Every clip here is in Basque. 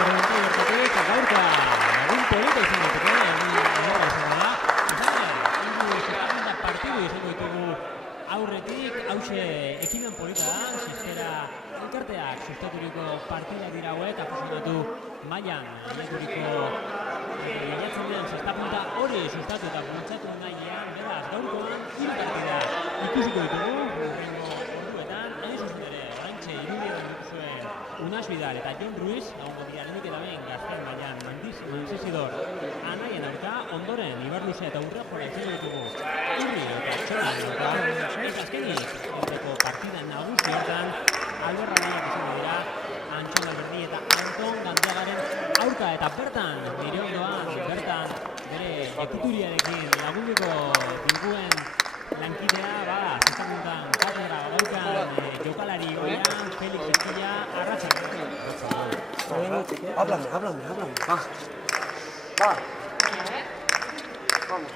korronte bertatik, gaurka, egun polita izan daiteke, egun ederra izan da. Izan da, partidu izango ditugu aurretik, hause ekimen polita da, ziztera elkarteak sustaturiko partida dira hauek, aficionatu mailan lehiaturiko lehiatzen den zestapunta hori sustatu eta bultzatu nahian, beraz, gaurkoan, hiru partida ikusiko ditugu, hurrengo orduetan, hain zuzen ere, oraintxe irudietan dituzuen Unas Vidal eta Jon Ruiz, egongo dira lehenik eta behin gazten mailan Mansisidor anaien aurka, ondoren Ibarluze eta Urrejola izango ditugu Urri eta Txola eta azkenik, aurreko partida nagusi hortan, Alberra Baiak izango dira, Antxon Alberdi eta Anton Gandiagaren aurka eta bertan, nire ondoan, bertan bere ekituriarekin lagunduko diguen lankidea, zestapuntan katedra badaukan jokalari goian, Felix Estilla, arratsalde. Háblame. Va. Vamos,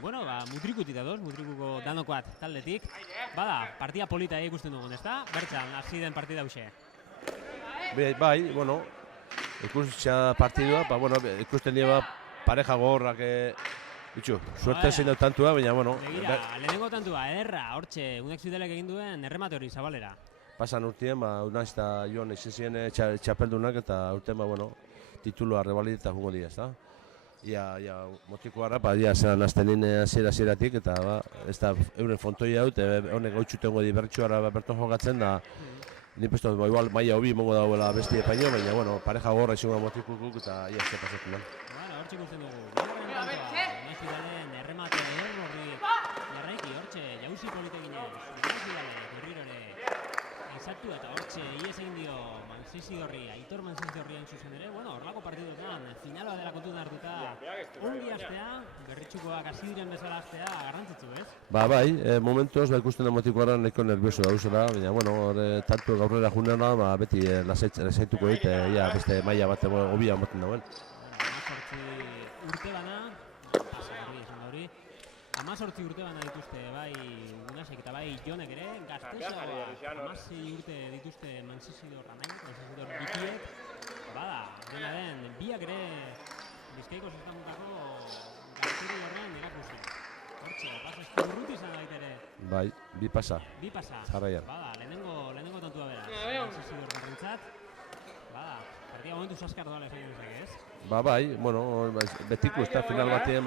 Bueno, mutrikutik dadoz, mutrikuko danokoat taldetik. Bada, partida polita ikusten dugun, ezta? Bertxan, hasi den partida hause. Bai, bueno, ikustitza partidua, ikusten dira pareja gogorrak, suerte zein dut tantua, baina, bueno. Begira, lehenengo tantua, ederra, hortxe, Unex Vidalek egin duen erremate hori zabalera. Pasan urtien, Unas eta Jon izan ziren txapeldunak eta urten, tituloa rebalideta jungo dira, ezta? Ia motiko harra, zelan aztenin hasieratik eta ez da euren fontoi hau, honek gautxutengo di bertsuara berton jokatzen da ni pesto, igual maia hobi mongo dauela besti epaino, baina, bueno, pareja gorra izango motikukuk eta ia ze pasatzen da. Hortxe ikusten dugu, Unas Vidalen erremate horri jarraiki, hortxe, jauzi politeginez, Unas Vidalen, berrirore, exactu eta hortxe, ies egin dio Mansisidorri, Aitor Mansisidorrian zuzen ere, bueno, horlako partidutan, finaloa dela kontutan hartuta, ongi astea, berritxukoak hasi diren bezala astea, garrantzitsu, ez? Bai, momentuz, ikusten da motiko harra nahiko nervioso dauzela, baina, bueno, tanto gaurrera junena, beti lasaituko dit, beste maila bat hobia moten dauen. Urte bana, hori, 18 urte bana dituzte, bai Unasek eta bai Jonek ere, gaztesagoa, 16 urte dituzte Mansisidor anaik, Mansisidor bikiek, dena den, biak ere Bizkaiko zestamuntako gaztiri horrean erakusi. Hortxe, paso eskurruti izan baitere. Bai, bi pasa. Jarraian. Lehenengo tantua beraz, Mansisidor garrantzat. Partida momentu saskar doala esan duzak, ez? Bai, bueno, betiko ez da final batean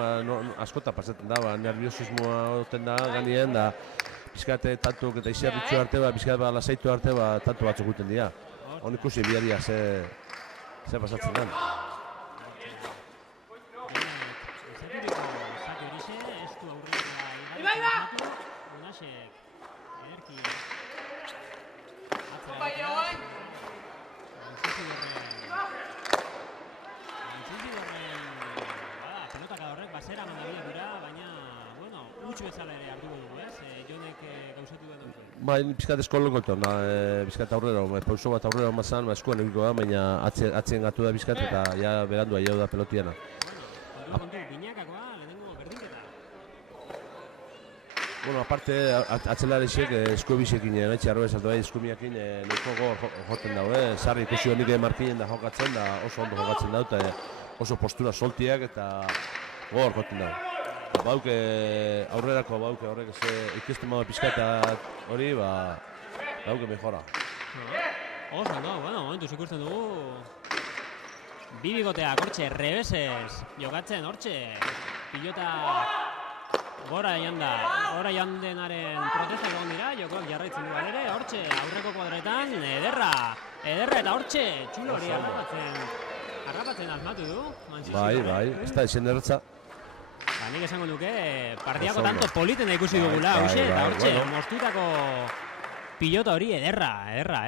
askota pasatzen da, nerviosismoa oten da ganien, da bizkate tantuk eta izerritxu arte, bizkate lasaitu arte, tantu batzuk guten dira. Hon ikusi biharia ze pasatzen den. Ezaturiko zati horixe, ez du aurrera igaritzen Unasek ederki pelotaka horrek basera mandabiak dira, baina, bueno, utxu bezala ere hartuko dugu, ez? Jonek gauzatu duen dut. Bai, bizkat eskolokotun, bizkat aurrera, pauso bat aurrera mazan, eskuan egiko da, baina atzien gatu da bizkat eta ja berandu aiau da pelotiana. Bueno, binakakoa, lehenengo berdinketa. Bueno, aparte, atzelarexek eskubisekin, nahi arrobezatu da, eskubiakin nahiko gogor joten dago, sarri ikusi honik markinen da jokatzen, da oso ondo jokatzen da, eta oso postura soltiak eta gogor joten dago. Bauke aurrerako horrek ikusten maua pizkatak hori, bauke mejora. Oso, bueno, momentuz ikusten dugu bi bigoteak hortxe, rebesez jokatzen hortxe, pilota gora joan denaren protesta egon dira, jokoak jarraitzen du ere, hortxe, aurreko kuadretan, ederra eta hortxe, txulo hori harrapatzen asmatu du. Bai, ez da izen erratza. Nik esango nuke, partiako tanto politen da ikusi dugula, eta hortxe, mostutako pilota hori ederra,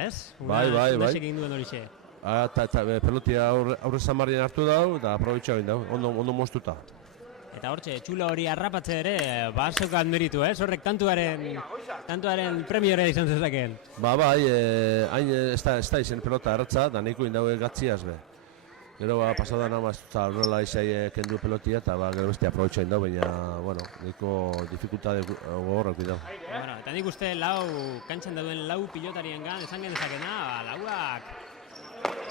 ez? Bai. Unasek egin duen horixe. Pelotia aurre zamarrien hartu dau, eta aprobetxa egin dau, ondo mostuta. Eta hortxe, txulo hori harrapatze ere, basokat meritu, ez? Horrek tantuaren premiore izan zezakeen. Bai, hain ez da izen pelota erratza, da nahiko indau gatziaz be. Gero pasadan eta horrela izai kendu pelotia eta gero beste aprobetxain da, baina, bueno, nahiko dificultade gogorrak bidau. Bueno, eta nik uste kantxan dauden lau pilotariengan, esan genezakena, lauak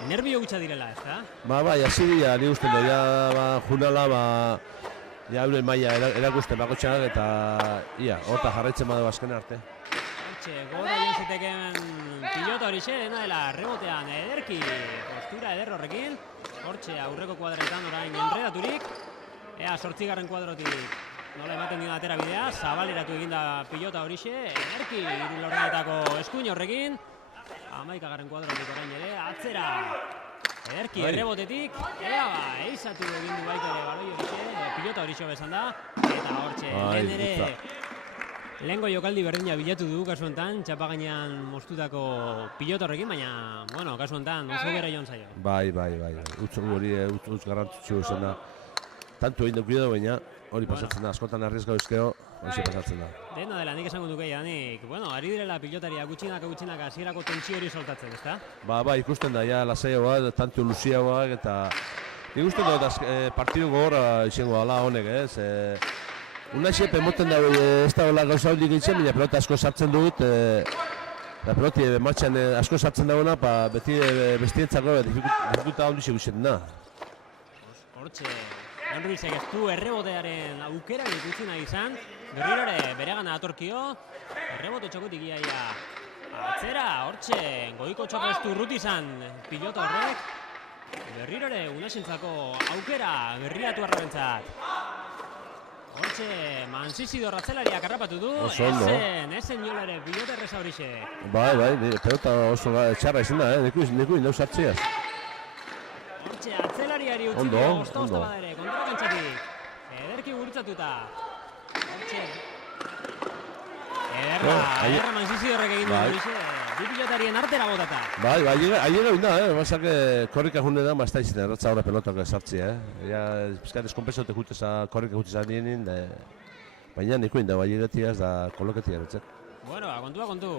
nervio gutxa direla, ez da? Bai, hasi dira, nik uste du, junala, euren maila erakusten bakotxenak eta, horta jarraitzen badu azken arte. Gora joan ziteken pilota horixe, dena dela rebotean ederki, postura eder horrekin. Hortxe aurreko kuadretan orain enredaturik. Ea, 8. kuadrotik nola ematen dira atera bidea, zabaleratu eginda pilota horixe, ederki irulordenetako eskuin horrekin. 11. kuadrotik orain ere, atzera. Ederki errebotetik, ea eizatu egin du baita ere baloi horixe, pilota horixe bezan da. Eta hortxe, lehen ere lehengo jokaldi berdina bilatu du kasu honetan, txapa gainean moztutako pilota horrekin, baina, bueno, kasu honetan oso bera joan zaio. Bai, utz hori garrantzitsu izan da. Tanto egin dukio baina hori pasatzen da, askotan arriesgau izkeo, hori pasatzen da. Dena dela, nik esango duke janik, bueno, ari direla pilotaria gutxinaka hasierako tentsio hori soltatzen, ezta? Bai, ikusten da, ja, lasaiagoa, tanto luziagoak, eta nik usten dut partidu gogorra izango dela honek, ez? Unaxe pemoten da, ez da hola gauza hori gintzen, baina pelota asko sartzen dut, eta peloti martxan asko sartzen dagoena, beti bestientzako dificulta handi segutzen da. Hortxe, Ruizek ez du errebotearen aukera ikusi nahi izan, berriro ere beregana atorkio, errebote txokotik iaia atzera, hortxe, goiko txoko ez du urruti izan pilota horrek, berriro ere Unaxentzako aukera berriatu arrabentzat. Hortxe, Mansisidor atzelariak harrapatu du, ezen jola ere pilota erreza horixe. Bai, pelota oso txarra izan da, neku indau sartzeaz. Hortxe, atzelariari utzi dio, osta badere, kontra kantxatik. Ederki gurutzatuta. Hortxe, ederra Mansisidorrek egin du horixe, bi pilotarien artera botata. Bai, ailega binda, basak korrika junne da, mazta izan erratza horre pelotak sartzea, Piskat eskonpesote juteza korrika juteza dienin, baina niko inda, ailegatiaz da koloketia erratzek. Bueno, kontu.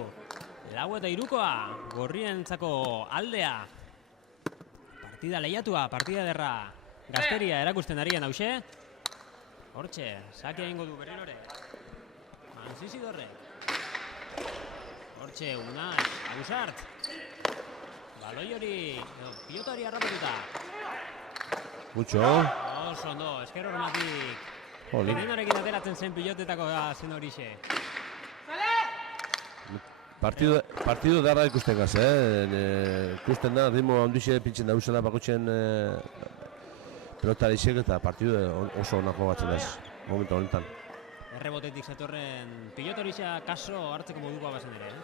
4-3, gorrientzako aldea. Partida lehiatua, partida ederra. Gazteria erakusten arien hause. Hortxe, sakea ingo du berrirore. Mansisidorrek. Hortxe, Unai, Abusart. Baloi hori, pilota hori harrapatuta. Gutxo. Oso ondo, esker hormatik. Lehenarekin ateratzen zen pilotetako zen horixe. Partido darra ikusten gaz, ikusten da, ritmo handixe pintzen dauzela bakotxen pelota leixek eta partido oso onako batzen daz, momentu honetan. Errebotetik zatorren pilota horixe kaso hartzeko modukoa bazen ere,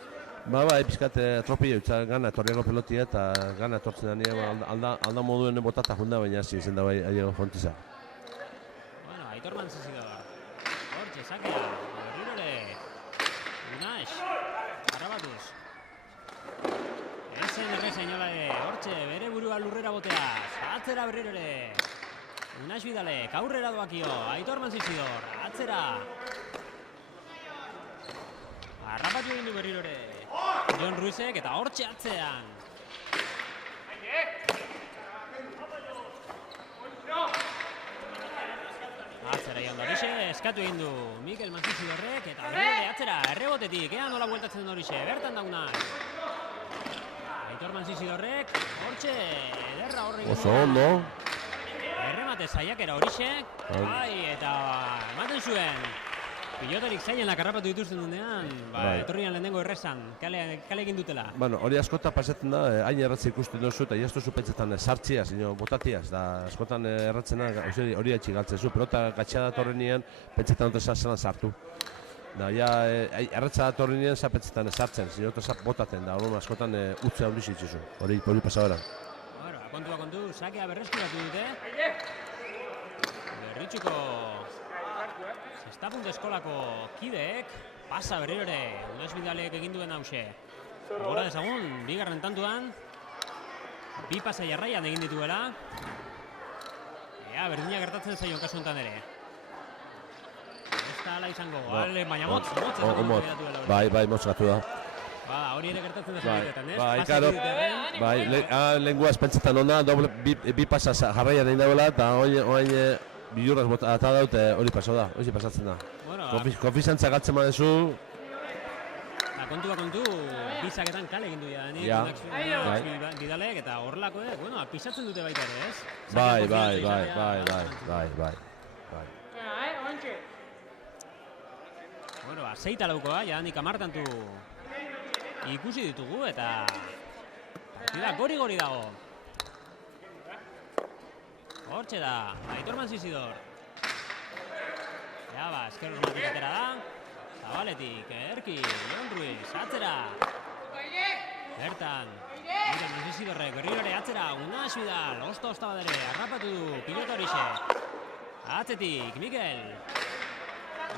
Bai, pizkat atropillo, gana etorriako pelotia eta gana etortzen da nire alda moduen botata junda, baina hasi izen da bai aiego fontiza. Bueno, Aitor Mansisidor. Hortxe, sakea, berrirore. Unax, harrabatuz. Ezen erreza inola ere, hortxe, bere burua lurrera boteaz. Atzera berrirore. Unax Bidalek, aurrera doakio, Aitor Mansisidor, atzera. Harrapatu egin du berrirore. Jon Ruizek eta hortxe atzean. Atzera joan da horixe, eskatu egin du Mikel Mansisidorrek eta berrirore atzera, errebotetik, nola bueltatzen da horixe, bertan daunak. Aitor Mansisidorrek, hortxe, ederra horrek. Oso ondo. Erremate saiakera horixek, bai, eta ematen zuen. Pilotarik zailenak harrapatu dituzten dunean, etorrian lehenengo errezan, kale egin dutela. Bueno, hori askotan pasatzen da, hain erratzen ikusten duzu eta jaztu pentsetan sartziaz, botatiaz, da askotan erratzena hori atxik galtzen zu, pelota gatxea datorrenean pentsetan dute zelan sartu. Da, ja, erratza datorrenean pentsetan sartzen, botaten da, hori askotan utzea hori zitzizu, hori pasabera. Kontu, sakea berreskuratu dute. Berritxuko Zestapunt eskolako kideek, pasa berrirore, Unax Bidalek egin duen hause. Gora dezagun, bigarren tantuan, bi pasa jarraian egin dituela. Berdina gertatzen zaion kasu enten ere. Ez da ala izango, baina motz. Bai, motz gatu da. hori ere gertatzen da zeliketan, ez? Bai, Pasa karo, egitearren. bai, lenguaz pentsetan ona, bi pasa jarraian egin dagoela, eta oain bilurraz ata daut hori paso da, hori pasatzen da. Bueno, Konfizantza galtzen badezu, kontua kontu, bizaketan kale egin du jadanik, Ja. Bidalek, eta horrelakoek, bueno, pisatzen dute baita ere, ez? bai. Bueno, 6-laukoa, jadanik 10 tantu ikusi ditugu, eta partida gori dago. Hortxe da, Aitor Manzizidor. Ja, eskerros matik atera da. Zabaletik, Erki, Jon Ruiz, atzera. Bertan, Aitor Manzizidorrek berriro ere atzera, Unas Vidal, osta badere, arrapatu du, pilota horixe. Atzetik, Mikel.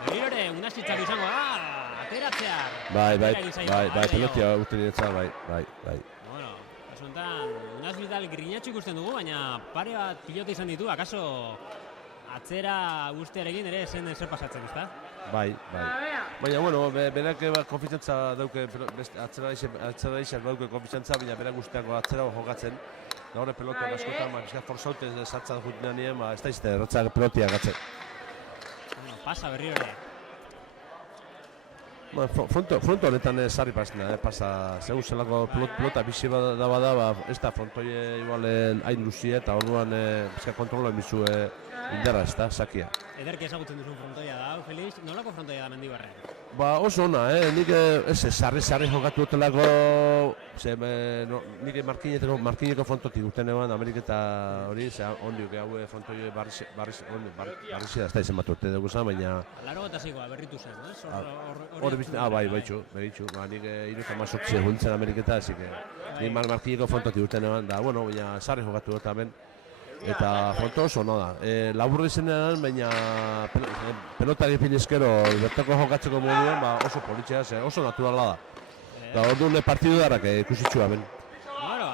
Berriro ere, Unas Txitzak izango da, ateratzear. Bai, pelotia urte bai. Bueno, kasuntan, Unas Vidal grinatxo ikusten dugu, baina pare bat pilota izan ditu, akaso atzera ustearekin ere zer pasatzen, ezta? Bai. Baina, bueno, berak konfizantza dauke, atzera izan dauke konfizantza, baina berak guztiako atzera jokatzen. Da horre pelotak askotan, bizkak forzaute sartzen jutina nien, ez da izte, erratzak pelotia gatzen. Bueno, pasa berriro ere. Fronto honetan sarri pasena, pasa, segun zelako pelota bizi da bada, ez da frontoie igualen hain luzie, eta orduan bizkak kontrola emizu indarra, ez da, sakia. Ederki ezagutzen duzun frontoia da, Felix, nolako frontoia da Mendibarren? Oso ona, nik sarri jokatu dutelako, nik markineko frontotik urten eban, Ameriketa hori, ondiuk hau frontoi barrizi da, ez da izan bat urte dugu zan, baina... Laro eta zikoa, berritu zen, ez? Hori bizten, bai, behitxu, nik iruta mazortzi eguntzen Ameriketa, ezik, nik markineko frontotik urten eban, da, bueno, baina sarri jokatu dut hemen, eta fronto oso ona da. Laburri zenean, baina pelotari pinezkero bertako jokatzeko moduan oso politxea, oso naturala da. Eta orduan partidu darrak ikusitxua ben. Bueno,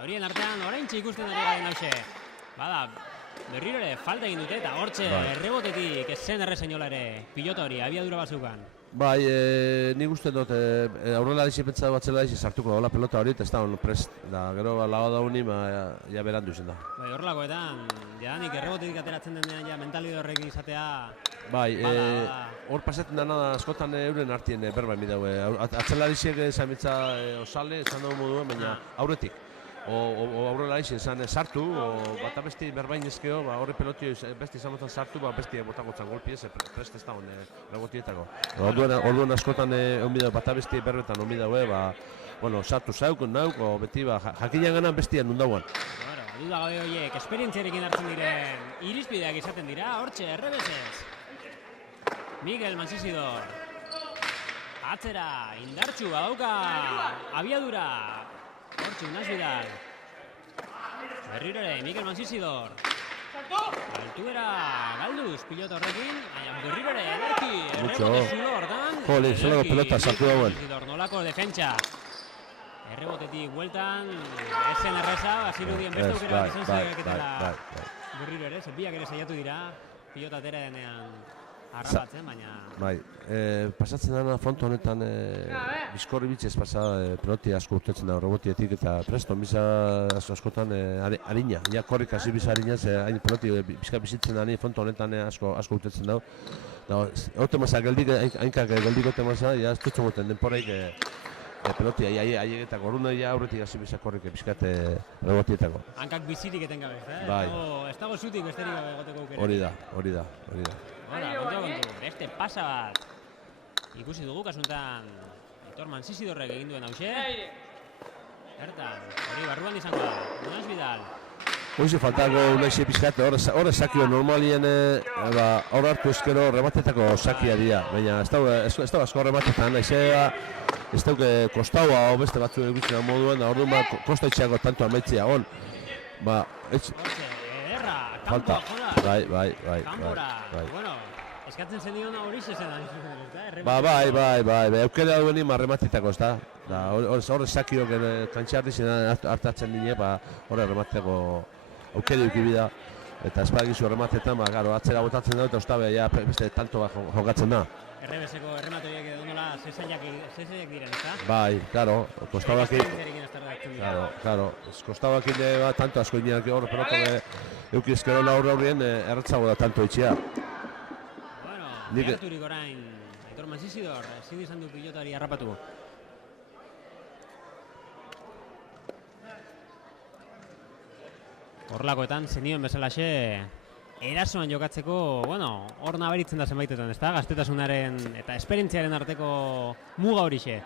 horien artean oraintxe ikusten ari garen hause. Bada, berriro ere falta egin dute eta hortxe errebotetik ez zen errezainola ere pilota hori, abiadura bat zeukan. Bai, nik uste dut aurrela dizi pentsatu batzela dizi sartuko dola pelota hori, eta ez da hon prest, da gero laga dauni, ja berandu zen da. Bai, horrelakoetan, jadanik errebotetik ateratzen denean ja mentalide horrekin izatea... Bai, hor pasatzen dena askotan euren artien berba emi daue. Atzelarizek zamitza osale, esan dugu moduen, baina aurretik. Aurrela izan sartu, bata besti berbain ezkeo, horre pelotio besti izan botan sartu, besti botakotzan golpi ez, prest ez da hon lagotietako. Orduan askotan bata besti berbetan onbi daue, sartu zauk, nauk, beti jakinan gana bestia nundauan. Duda gabe horiek, esperientziarekin hartzen diren irizpideak izaten dira, hortxe, errebesez. Miguel Manzizidor. Atzera, indartxu, badauka, abiadura. Hortxe, Unas Vidal. Berriro ere, Miguel Manzizidor. Altuera, galduz, pilota horrekin. Berriro ere, Ederki, errebote zulo hortan. Jole, zelako pelota sartu dauen. Nolako defentsa. Errebotetik bueltan, ezen erreza, bazirudien beste aukera bat izan zaiaketela. Berriro ere, biak ere saiatu dira, pilota atera denean harrapatzen, baina... Bai, pasatzen dena fonto honetan bizkorri bitzez pasa peloti asko urtetzen da robotietik eta presto, biza askotan harina, ja korrik hasi biza harina, hain peloti bizka bizitzen da fonto honetan asko urtetzen dago. Horte maza, hainkak geldiko temasa, ez dutzu moten denporaik peloti aiegetako, orduan aurretik hasi biza korrik bizkate robotietako. Hankak bizirik eten gabe, ez dago zutik besterik gabe egoteko aukera. Hori da. Kontu, beste pasa bat ikusi dugu kasuntan Aitor Manzizidorrek egin duen hause. Bertan, hori barruan izango da, Unas Vidal. Hoize faltako unaixe pizkate, horre sakio normalien hor hartu ezkero rematetako sakia dira, baina ez da asko rematetan, ez dauke kostaua beste batzu egutzen moduan, da orduan kosta itxeako tanto amaitzea hon. Ederra, falta. Bai. Kanpora, bueno, eskatzen zen diona hori zezen. Bai, eukera dueni marrematetako, ez da. Horre sakiok kantxarri zen hartatzen dine, horre remateko aukeri ukibida. Eta espagizu rematetan, atzera botatzen da eta ustabe, beste tanto jokatzen da. Errebeseko errematoriak edo nola zezaiak diren, ezta? Bai, claro, kostabakin. Claro. Kostabakin bat tanto asko ineak hor pelota eukizkero aurrien erratzago da tanto itxea. Bueno, beharturik orain, Aitor Manzizidor, ezin izan du pilotari harrapatu. Horlakoetan, zenioen bezalaxe, erasoan jokatzeko, bueno, hor nabaritzen da zenbaitetan, ezta? Gaztetasunaren eta esperientziaren arteko muga horixe.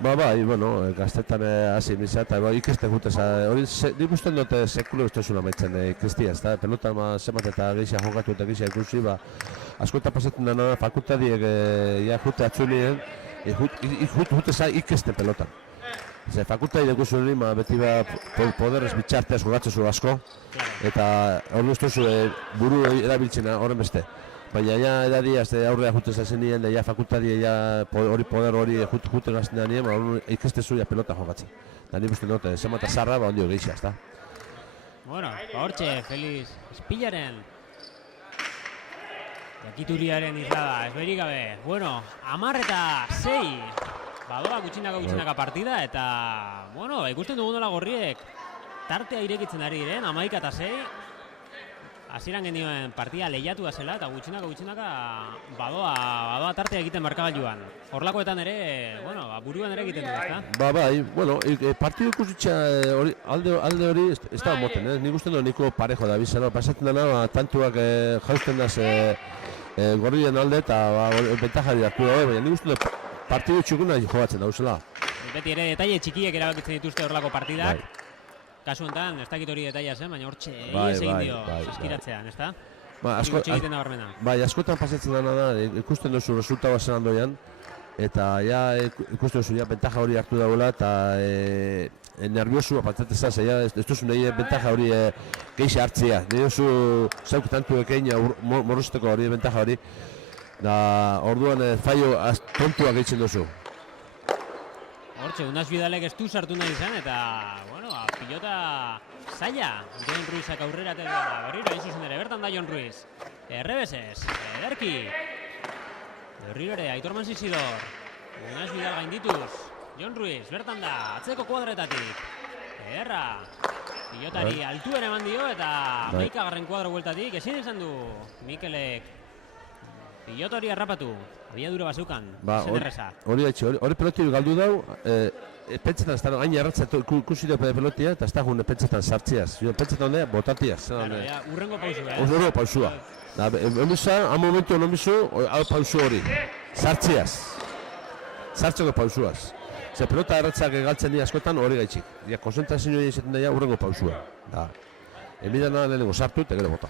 Bai, bueno, gaztetan hasi nisa eta ikaste jutez, hori nik usten dute sekulo ustezuna maitzen ikestia, ezta? Pelota zemat eta geixia jokatu eta geixia ikusi, askotan pasatzen dena fakultadiek jute atzulien, jutez ikaste pelotan. Ze fakultadi dekuzu hori, beti poderrez bitxarteaz jokatzen zu asko, eta hori ustezu buru erabiltzena horren beste. Baina ja edadia aurrea jute zazen nien, ja fakultadia hori poder hori jute gazten da nien, hori ikastezu pelota jokatzen. Da nik uste dute, zemata zarra, ondio geixia, ezta? Bueno, hortxe, Feliz Espillaren jakituriaren izlada, ez behirik gabe. Bueno, 10-6. Badoa gutxinaka partida eta, bueno, ikusten dugu nola gorriek tartea irekitzen ari diren, 11-6. Hasieran genioen partida lehiatua zela eta gutxinaka badoa tartea egiten markagailuan. Horlakoetan ere, bueno, buruan ere egiten du, ezta? Bai, bueno, partidu ikusitxa alde hori ez da moten, nik usten du niko parejo da bizano, pasatzen dena, tantuak jausten daz gorrien alde eta bentajari hartu da, baina nik usten du partidu txukuna jogatzen dauzela. Beti ere detaile txikiek erabakitzen dituzte horrelako partidak. Kasu honetan, ez dakit hori detaila zen, baina hortxe egin dio saskiratzean, ezta? Askotan pasatzen dena da, ikusten duzu resulta bat zen handoian, eta ikusten duzu bentaja hori hartu dagoela, eta nerviosu apantzatezaz, ez duzu nahi bentaja hori geixa hartzea. Nahi duzu zauk tantu ekeina morruzteko hori bentaja hori, da orduan faio tontuak egiten duzu. Hortxe, Unaz Bidalek ez du sartu nahi izan eta, bueno, pilota zaila. Jon Ruizak aurrera da berriro, hain zuzen ere, bertan da Jon Ruiz. Errebesez, ederki. Berriro ere, Aitor Manzizidor. Unaz Bidal gaindituz. Jon Ruiz, bertan da, atzeko kuadretatik. Ederra. Pilotari altuen eman dio eta 11. kuadro bueltatik ezin izan du Mikelek pilota hori harrapatu, abiadura bazeukan, zen erreza. Hori peloti galdu dau, pentsetan ez da, hain erratzatu ikusi dut pelotia, eta ez da gune pentsetan sartziaz. Pentsetan da, botatiaz. Urrengo pausua. Urrengo pausua. Honiza, han momentu honomizu, hau pausu hori. Sartziaz. Sartzeko pausuaz. Ze pelota erratzak galtzen dira askotan hori gaitxik. Konzentrazioa izaten daia urrengo pausua. Emidan lehenengo sartu eta gero bota.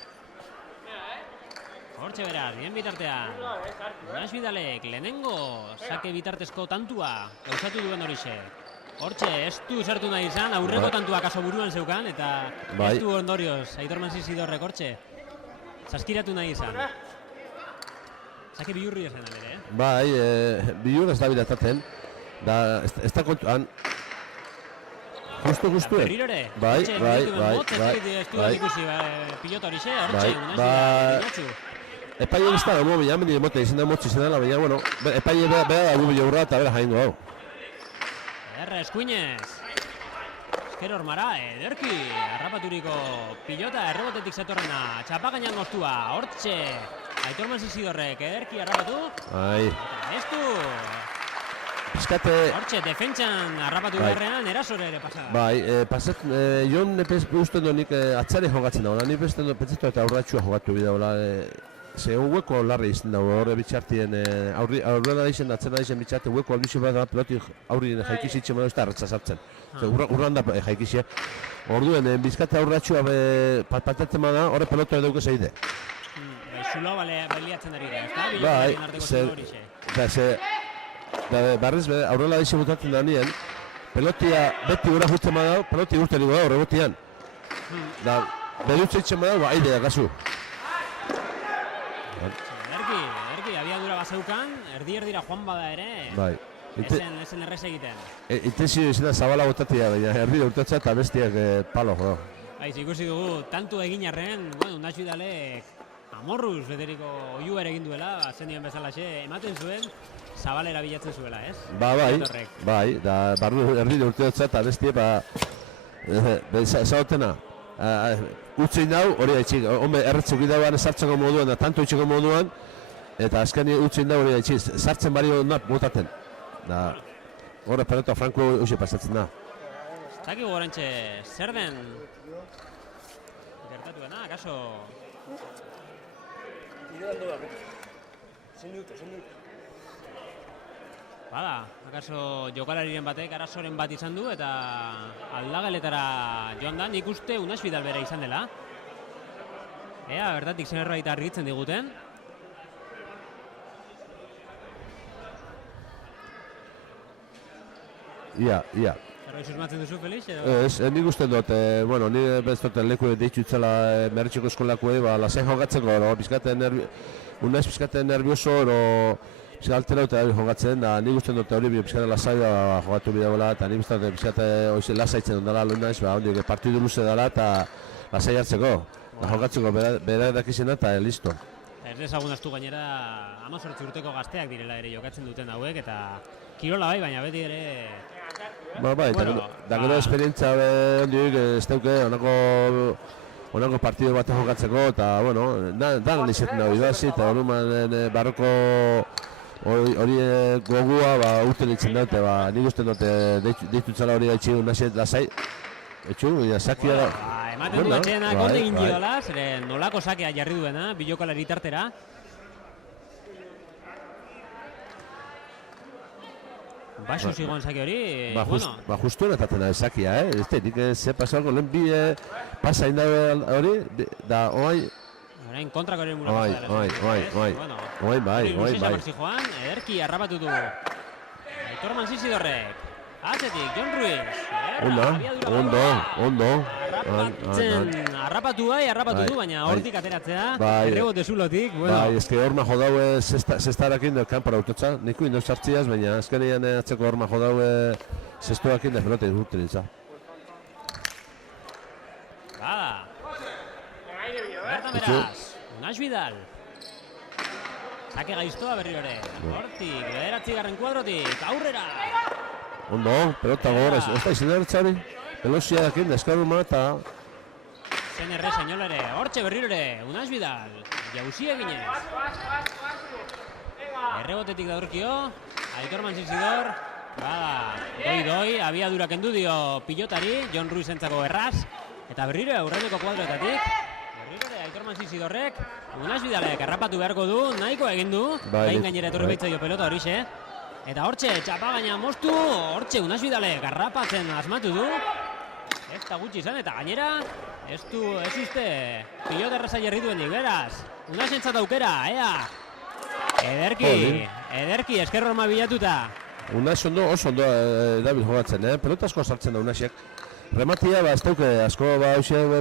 Hortxe beraz, bien bitartean. Unaz Bidalek lehenengo sake bitartezko tantua gauzatu duen horixe. Hortxe, ez du sartu nahi izan, aurreko tantua kaso buruan zeukan, eta ez du ondorioz, Aitor Manzizidorrek hortxe, saskiratu nahi izan. Sake bihurri esan ere, Bai, bihur ez da bilataten, ez da kontuan. Justu. Berriro ere, bai. Ez du ikusi pilota horixe, hortxe, Unaz Bidalek. Epaile ez da gamo, baina hemen emote izan da motzi izan dela, baina, bueno, epaile bera da gubi jaurra eta bera jaingo hau. Ederra eskuinez. Ezker Ormara, ederki, harrapaturiko pilota errebotetik zetorrena, txapagainan goztua, hortxe, Aitor Manzizidorrek ederki harrapatu. Ez du. Hortxe, defentsan harrapatu beharrean, erasore ere pasada. Bai, Jon usten du nik atzare jogatzen dagoela, nik pentsetu eta aurratxua jogatu bidagoela. Ze hueko larri izan dago, horre bitxartien, aurrena daixen, atzena daixen bitxarte, hueko albizu bat da, peloti aurrien jaikizitxe modu ez da arratza sartzen. Urran da jaikizia. Orduen, bizkate aurratxua patatzen bada, horre pelota edo zeide. Zulo baliatzen ari da, ez da? Barriz, aurrela daixen mutatzen da nien, pelotia beti gura justen bada, peloti urten dugu da, horre botian. Bedutzen bada, aidea, gazu. Erki, abiadura bazeukan, erdi-erdira joan bada ere, esen errez egiten. Intensio izan da zabala botatia, baina erdi urtatza eta bestiak palo, jo. Ikusi dugu, tantu egin arren, Unaz Bidalek amorruz beteriko oiua ere egin duela, zenioen bezalaxe, ematen zuen, zabalera bilatzen zuela, ez? Bai, da barru erdile urteotza eta bestie, zautena, utzi nau, hori haitxik, hombre, erretzuk idauan sartzeko moduan, da tanto itxeko moduan, eta azkeni utzi nau hori haitxik, sartzen bari onak botaten. Da, horre pelota Franco usi pasatzen da. Zaki gorantxe, zer den gertatu dena, akaso? Bada, akaso jokalariren batek arazoren bat izan du eta aldageletara joan da, nik uste Unasvidal bera izan dela. Ea, bertatik zerbait argitzen diguten. Ia. Zerbait susmatzen duzu, Felix? Ez, nik uste dut, bueno, ni beztoten leku deitu itzela Merritxeko eskolakue, lasai jogatzeko, unaiz pizkaten nervioso, altera eta jogatzen, da nik uste dut hori pizkate lasai jogatu bidegoela, eta nik uste dut pizkate lasaitzen dut dela unaiz, ondik partidu luze dela eta lasai hartzeko, jogatzeko bera edakizena eta listo. Ez dezagun astu gainera 18 urteko gazteak direla ere jokatzen duten hauek, eta kirola bai, baina beti ere... Bai, da gero esperientza hondik ez dauke, honako partidu bat jokatzeko, eta, bueno, da izaten dago ibazi, eta barroko hori gogua urten ditzen daute, nik uste dute deitu txala hori gaitxi unasiet lasai, etxu, sakia da. Ematen du atxenak onde egin diola, zeren nolako sakea jarri duena, bilokalari tartera. Baixo zigoan sake hori, bueno. Justu erataten da sakia, ez nik ze pasalko lehen bi pasa indabe hori, da oai... Horain kontrako ere mura pasa dela. Bai. Marzi joan, ederki harrapatu du. Aitor Manzizidorrek. Atzetik, Jon Ruiz. Ondo. Harrapatu du, baina hortik ateratzea, errebote zulotik. Bai, eske horma jodaue zestarakin kanpara utotza, niku indok sartziaz, baina azkenean atzeko horma jodaue zestuakin da pelote urten itza. Bada. Bertan beraz, Unasvidal. Sake gaiztoa berriro ere. Hortik, 9. kuadrotik, aurrera. Ondo, pelota gogorra, ez da izan ertzari. Pelozia dakin, eskaruma eta... Zen erre, señolere, hortxe berriro ere, Unasvidal. Jauzi eginez. Errebotetik daurkio, Aitor Manzizidor. Bada, doi, abiadura kendu dio pilotari, Jon Ruiz entzako erraz. Eta berriro, aurreneko kuadroetatik. Aitor Manzizidorrek, Unasvidalek harrapatu beharko du, nahiko egin du, gain gainera etorri baitzaio pelota horixe. Eta hortxe, txapa baina moztu, hortxe Unasvidalek harrapatzen asmatu du. Ez da gutxi izan eta gainera, ez uste pilota erraza jarri duenik, beraz. Unasentzat aukera, ea. Ederki, eskerro horma bilatuta. Unas oso ondo dabil jogatzen, pelota asko sartzen da Unasek. Rematia, ez dauke, asko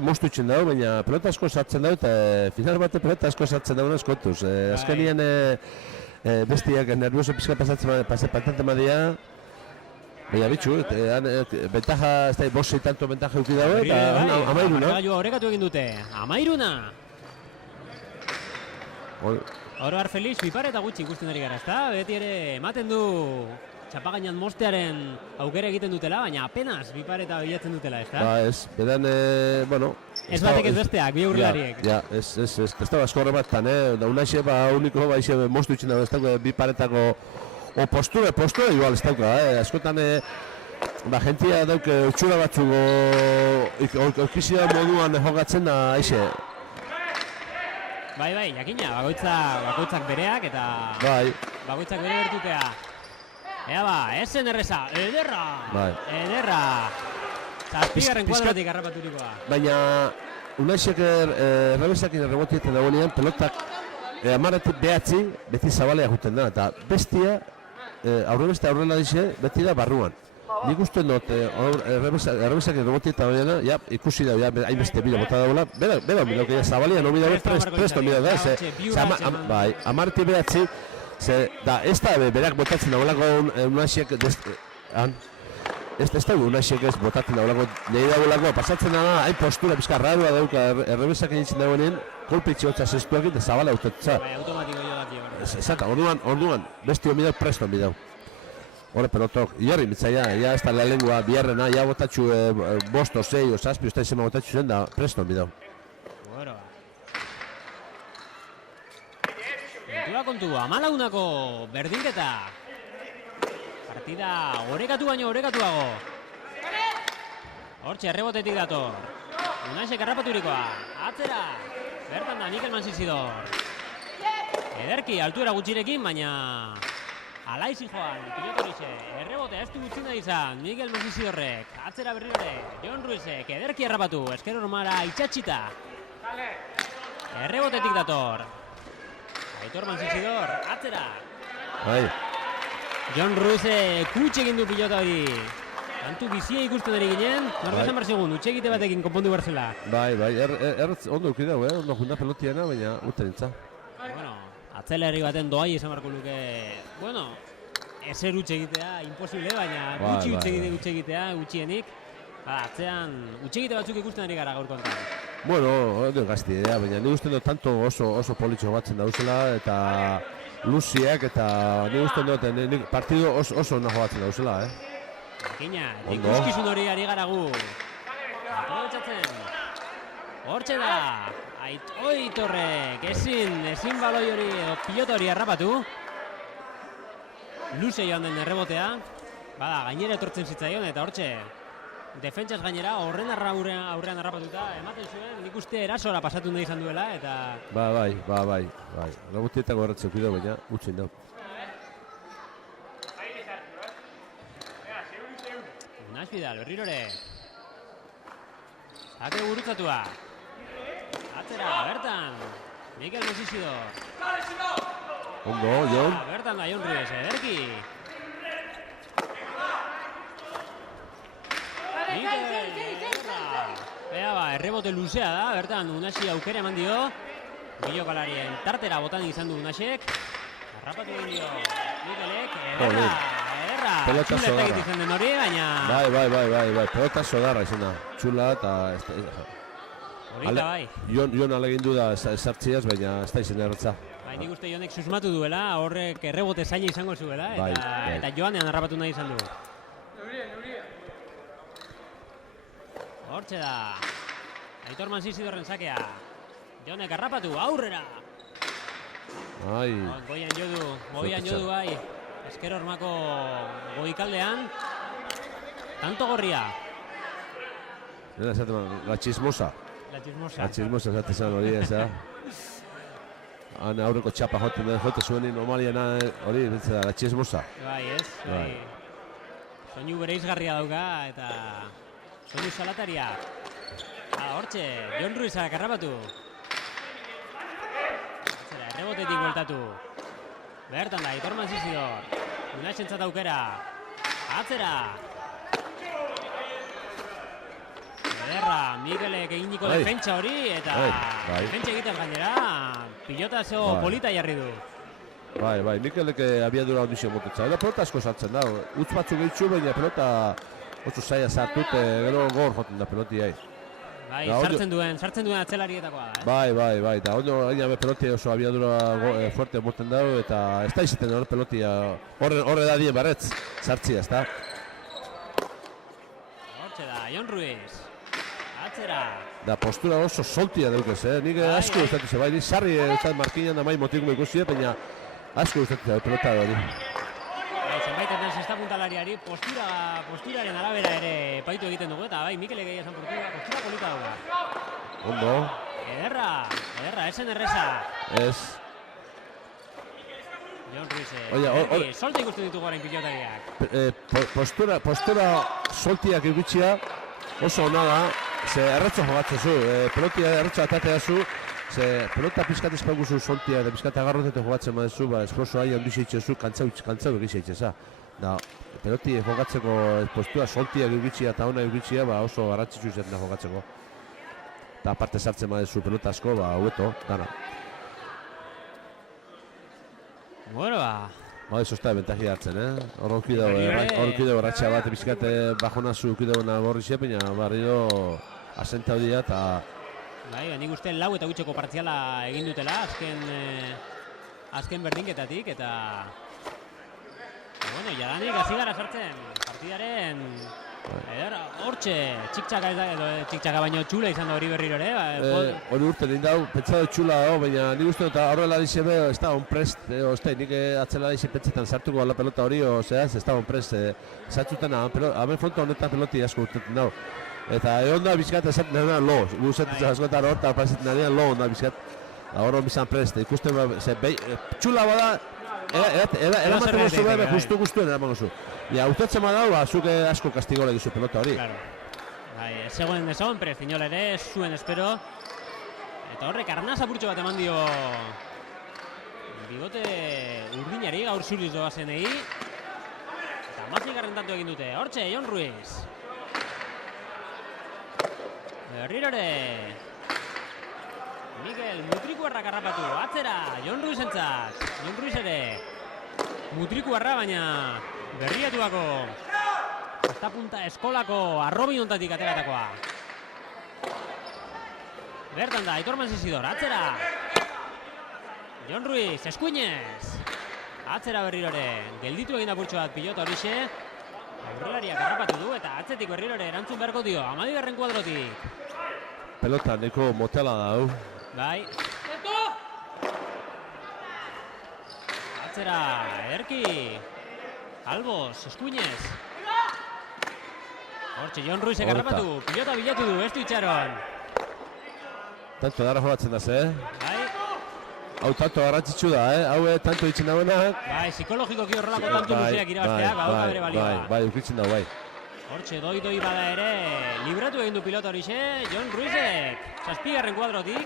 moztu itxen dago, baina pelota asko sartzen dago eta final bate pelota asko sartzen dago askotuz. Azkenien bestiak nervioso pizka pasatzen madia, baina bitxu, bentaja, ez da, bosi tanto bentaja euki dago eta amairuna. Horrekatu egin dute, amairuna! Oro Felix, bipare eta gutxi ikusten ari gara, ezta? Beti ere ematen du txapagainan mostearen aukera egiten dutela, baina apenas bipare eta bilatzen dutela, ezta? Ez, bedan, bueno... Ez batek ez besteak, bi aurrelariek. Ja, ez da asko horretan, da unaixe, uniko baixe mostu itxen dago, ez dago biparetako o postura igual ez dago, askotan jentia dauke utxura batzuk okizia moduan jogatzen da, aixe. Bai, jakina, bakoitzak bereak eta bakoitzak bere bertutea. Ea esen erreza, ederra. Zazpigarren kuadrotik harrapaturikoa. Baina, unaixek errebesakin errebotietan dagoenean, pelotak amarretik behatzi, beti zabalea juten da, eta bestia, aurrela dixe, beti da barruan. Nik uste dut, errebesakin errebotietan dagoenean, ja, ikusi da, hainbeste bide bota dagoela, bera, zabalea no bida, presto bida da, amarretik behatzi, ez da, berak botatzen dagoelako unaixek, ez da Unaxek ez botatzen dagoelako, nahi dagoelako, pasatzen da, hain postura bizka rarua dauka, errebesak egin dagoenean, kolpe itxiotza zestuak eta zabala utetza. Bai, automatiko jo daki hori. Ezata, orduan, besti homidau presto homidau. Hore pelotok, iarri mitzaia, ja ez da la lengua, biharrena, ja botatxu bosto, zei, zazpi, usta izema botatxu zen da, presto homidau. Bueno. Kontua, amalaunako berdinketa. Partida orekatu baino orekatuago. Hortxe, errebotetik dator. Unaxek harrapaturikoa. Atzera. Bertan da, Mikel Mansizidor. Ederki, altuera gutxirekin, baina... Alaizi joan, pilotorixe. Errebote, ez du gutxi nahi izan. Mikel Mansizidorrek. Atzera berriore. Jon Ruizek, ederki harrapatu. Eskero normara itxatxita. Errebotetik dator. Aitor Mansizidor, atzera. Bai. Jon Ruize kutxe egin du pilota hori. Kantu bizia ikusten ari ginen, norra esan barsegun, utxegite batekin konpondu barzela. Bai, erretz ondo ukidau, ondo junda pelotiena, baina uten intza. Bueno, atzela herri baten doai esan barko luke, bueno, ezer utxegitea, imposible, baina gutxi utxegitea, gutxienik. Atzean, utxegite batzuk ikusten ari gara gaur kontan. Bueno, hori gazti idea, baina ni usten dut tanto oso politxo batzen dauzela, eta luziak, eta ni usten dut partido oso nago batzen dauzela, Makina, ikuskizun hori ari gara gu. Aprobetxatzen. Hortxe da, Aitorrek, ezin baloi hori, pilota hori harrapatu. Luze joan den errebotea. Bada, gainera etortzen zitzaion, eta hortxe. Defentsaz gainera, horren aurrean harrapatuta, ematen zuen, nik uste erasora pasatu nahi izan duela, eta... Bai. Lagutietako erratzen ukidau, baina, utxin dau. Unax Bidal, berrirore. Zake gurutzatua. Atzera, bertan. Mikel Mansizidor. Ondo, Jon. Bertan da, Jon Ruiz, ederki. Errebote luzea da, bertan Unaxi aukera eman dio. Bilokalarien tartera botan izan du Unaxek. Harrapatu egin dio Mikelek, ederra. Txula eta egiten izan den hori, baina... Bai, pelota sodarra izan da. Txula eta... Horita bai. Jon alegin du da esartziaz, baina ez da izan erratza. Bai, nik uste Jonek susmatu duela, horrek errebote zaila izango zuela, eta Joanean harrapatu nahi izan du. Hortxe da. Aitor Mansizidorren sakea. Jonek harrapatu, aurrera. Goian jodu bai. Esker hormako goikaldean. Tanto gorria. La chismosa. La chismosa esaten hori eza. Han aurreko txapa jote zuenin normalian hori, la chismosa. Bai, ez. Soinu bere izgarria dauka eta... Soinu salataria. Hortxe, Jon Ruizak harrapatu. Errebotetik bueltatu. Bertan da, Aitor Mansizidor. Unaxentzat aukera. Atzera. Ederra, Mikelek eginiko defentsa hori, eta defentsa egiten gainera, pilota zeo polita jarri du. Bai, Mikelek abiadura ondizio motetza. Eta pelota asko sartzen da, utz batzuk egitzu, baina pelota oso zaila sartut, gero gor joten da pelotiai. Bai, sartzen duen atzelarietakoa da. Bai, eta ondo gaina pelotia oso abiadura fuerte moten dago, eta ez da izaten hor pelotia, horre da dien barretz, sartzia, ez da. Hortxe da, Jon Ruiz. Atzera. Da postura oso soltia daukez, nik asko gustatu ze, bai, nik sarri markinan da mai motik ikusi, baina asko gustatu ze, pelota hori. Zenbaitetan zesta puntalariari posturaren arabera ere paitu egiten dugu, eta bai, Mikelek egia esan postura polita dugu. Ondo. Ederra, esen erreza. Ez. Jon Ruiz, solte ikusten ditugu orain pilotariak. Postura soltiak egitxia oso ona da, ze erretzo jogatzen zu, pelotia erretzo atatea zu, ze pelota pizkat espanguzu soltia eta pizkat agarrotetan jogatzen badezu, esploso ahi handu zeitzen zu, kantzau egizeitzen za. Da, peloti jogatzeko postura soltia egitxia eta ona egitxia oso garrantzitsu izaten da jogatzeko. Eta aparte sartzen badezu pelota asko, hobeto, dana. Bueno, Ba, eso está ventaja hartzen, Hor ukido borratxa bat, bizkate bajonazu ukido borrixe, baina barriro asenta hodia eta... Bai, nik uste lau eta gutxeko partziala egin dutela, azken berdinketatik, eta... Bueno, jadanik hasi gara sartzen, partidaren... Hortxe, txik-txaka baino txula izan da hori berriro ere. Hori urte egin dau, pentsatu txula baina nik uste eta horrela dixe ez da on prest, nik atzela dixe pentsetan sartuko ala pelota hori, ez da on prest, zatzutan hamen fonto honetan peloti asko urtetan dau. Eta egon da bizkat esaten nahian lo, guzetzen askoetan hor, eta pasetzen nahian lo onda bizkat, hor bizan prest, ikusten txula bada, eramaten gozu bebe, justu eraman gozu. Ja, ustetzen badau, zuk asko kastigola egizu pelota hori. Ez zegoen prest, inol ere, zuen espero. Eta horrek arnaz apurtxo bat eman dio bigote urdinari, gaur zuriz doazenei. Eta amazik garrentatu egin dute, hortxe, Jon Ruiz. Berrirore. Mikel Mutrikuarrak harrapatu, atzera, Jon Ruiz entzat. Jon Ruiz ere. Mutrikuarra baina berriatuako. Hasta punta eskolako arrobi ontatik ateratakoa. Bertan da, Aitor Mansisidor, atzera. Jon Ruiz, eskuinez. Atzera berrirore, gelditu egin da purtsu bat pilota horixe. Aurrelariak harrapatu du eta atzetik berrirore erantzun beharko dio, 12. kuadrotik. Pelota neko motela dau. Bai. Atzera, Erki. Albos, eskuinez. Hortxe, Jon Ruizek harrapatu, pilota bilatu du, ez du itxaron. Tanto dara joratzen da, Bai. Hau tanto garrantzitsu da, hau tanto ditzen dauenak. Bai, psikologikoki horrelako tanto luzeak irabazteak, hau da bere balioa. Bai, ukitzen da, bai. Hortxe, doi bada ere, libratu egin du pilota horixe, Jon Ruizek, 7. kuadrotik.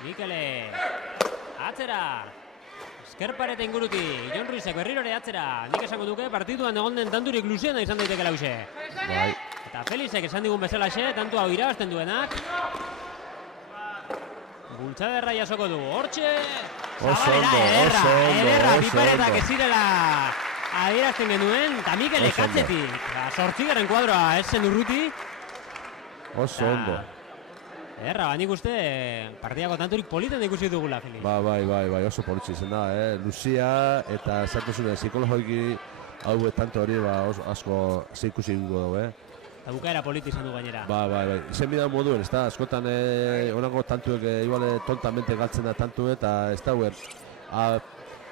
Mikele, atzera. Eskerpareta inguruti, Jon Ruizek berrirore atzera. Nik esango duke partiduan egon den tanturik luzeena izan daiteke lauxe. Bai. Eta Felixek esan digun bezalaxe, tantu hau irabazten duenak. Bultzaderra jasoko du, hortxe. Zabalera, ederra, biparetak ez zirela adierazten genuen. Eta Mikelek atzetik, 8. kuadroa ez zen urruti. Oso ondo. Erra, nik uste partidako tanturik politen ikusi dugula, Feli. Bai, oso politxe izan da, Luzia eta zartuzune psikologiki hau tanto hori asko zeikusi dugu dugu, Eta bukaera politi izan du gainera. Bai, izen bidan moduen, ez da, askotan onako tantuek igual tontamente galtzen da tantu eta ez da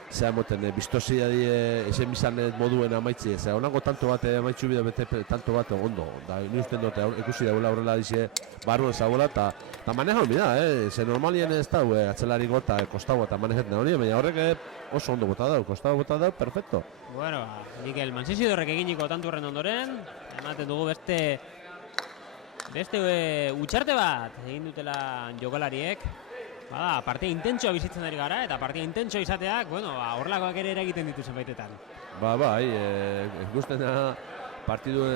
zera moten, biztozia di ezen bizan moduen amaitzi, ez onako tanto bat amaitzu bide bete tanto bat ondo. Ni usten dute ikusi dagoela horrela dize barruen zagoela eta maneja hori da, ze normalien ez da, atzelari gota kostago eta manejetan hori, baina horrek oso ondo bota dau, kostago bota dau, perfecto. Bueno, Mikel Mansisidorrek eginiko tantu horren ondoren, ematen dugu beste utxarte bat egin dutela jokalariek. Bada, partia intentsoa bizitzen ari gara, eta partia intentsoa izateak, horrelakoak ere eragiten ditu zenbaitetan. Bai, ikusten da partidu,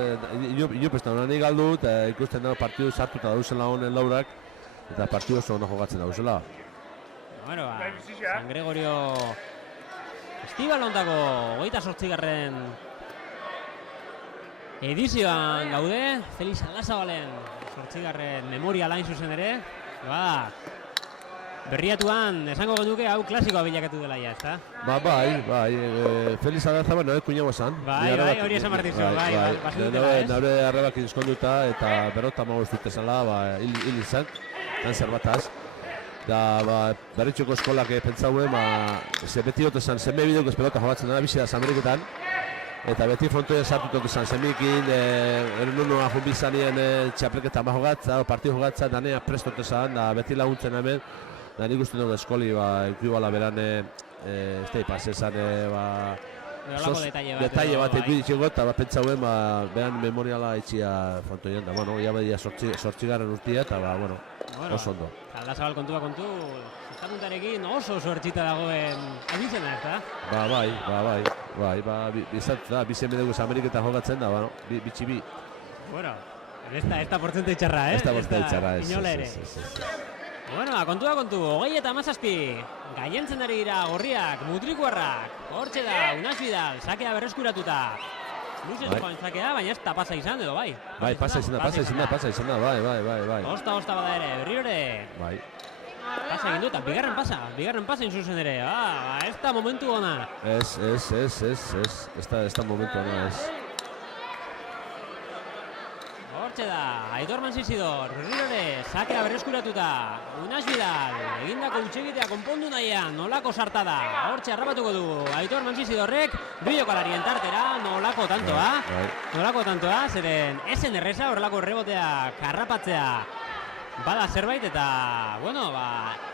inopestan hori galdu, eta ikusten da partidu sartuta dauzela honen laurak, eta partidu oso ondo jokatzen dauzela. Bueno, San Gregorio Festival ondako 28. edizioan gaude, Felix Aldazabalen 8. memoria lain zuzen ere. Bada, berriatuan, esango genuke hau klasikoa bilakatu dela ja, ezta? Bai, Felix Aldazabal nore kuñago esan. Bai, hori esan martizu, basen dutela, ez? Nore arrebak izkonduta eta berrota magoz dute zela, hil izan, kanzer bataz. Da, berritxoko eskolak pentsaue, beti dut esan, zenbe bideok ez pelota jogatzen dara, bizi da Ameriketan. Eta beti frontoia sartutok esan, zenbikin, erunoa junbizanien txapelketa jogatza, partio jogatza, danea prestot esan, da beti laguntzen hemen. Da nik uste dugu eskoli, ekuibala beran, ez da ipaz esan, detalle bat ekuiditxengo, eta pentsaue, beran memoriala itxia frontoian, da, ja bedia 8. urtia, eta, oso ondo. Aldazabal kontua kontu, zestapuntarekin oso ertxita dagoen adizena, ezta? Bai, bizatza, bizemedugu Ameriketan jogatzen da, bitxi bi. Bueno, ez da portzente itxarra, ez da portzente itxarra, inola ere. Bueno, kontu, 27. Gaientzen ari dira gorriak, mutrikuarrak. Hortxe da, Unas Vidal, sakea berreskuratuta. Luzez joan sakea, baina ez da pasa izan edo bai. Bai, pasa izan da, bai. Osta bada ere, berriro ere. Bai. Pasa egin dut, bigarren pasa inzuzen ere. Ez da momentu ona. Ez da momentu ona, ez. Hortxe da, Aitor Mansisidor, berriro ere, sakea berreskuratuta. Unas Vidal, egindako utxegitea konpondu nahian, nolako sarta da. Hortxe harrapatuko du, Aitor Mansisidorrek, bideokalarien tartera, nolako tantoa, zeren esen erreza horrelako errebotea karrapatzea bada zerbait eta, bueno,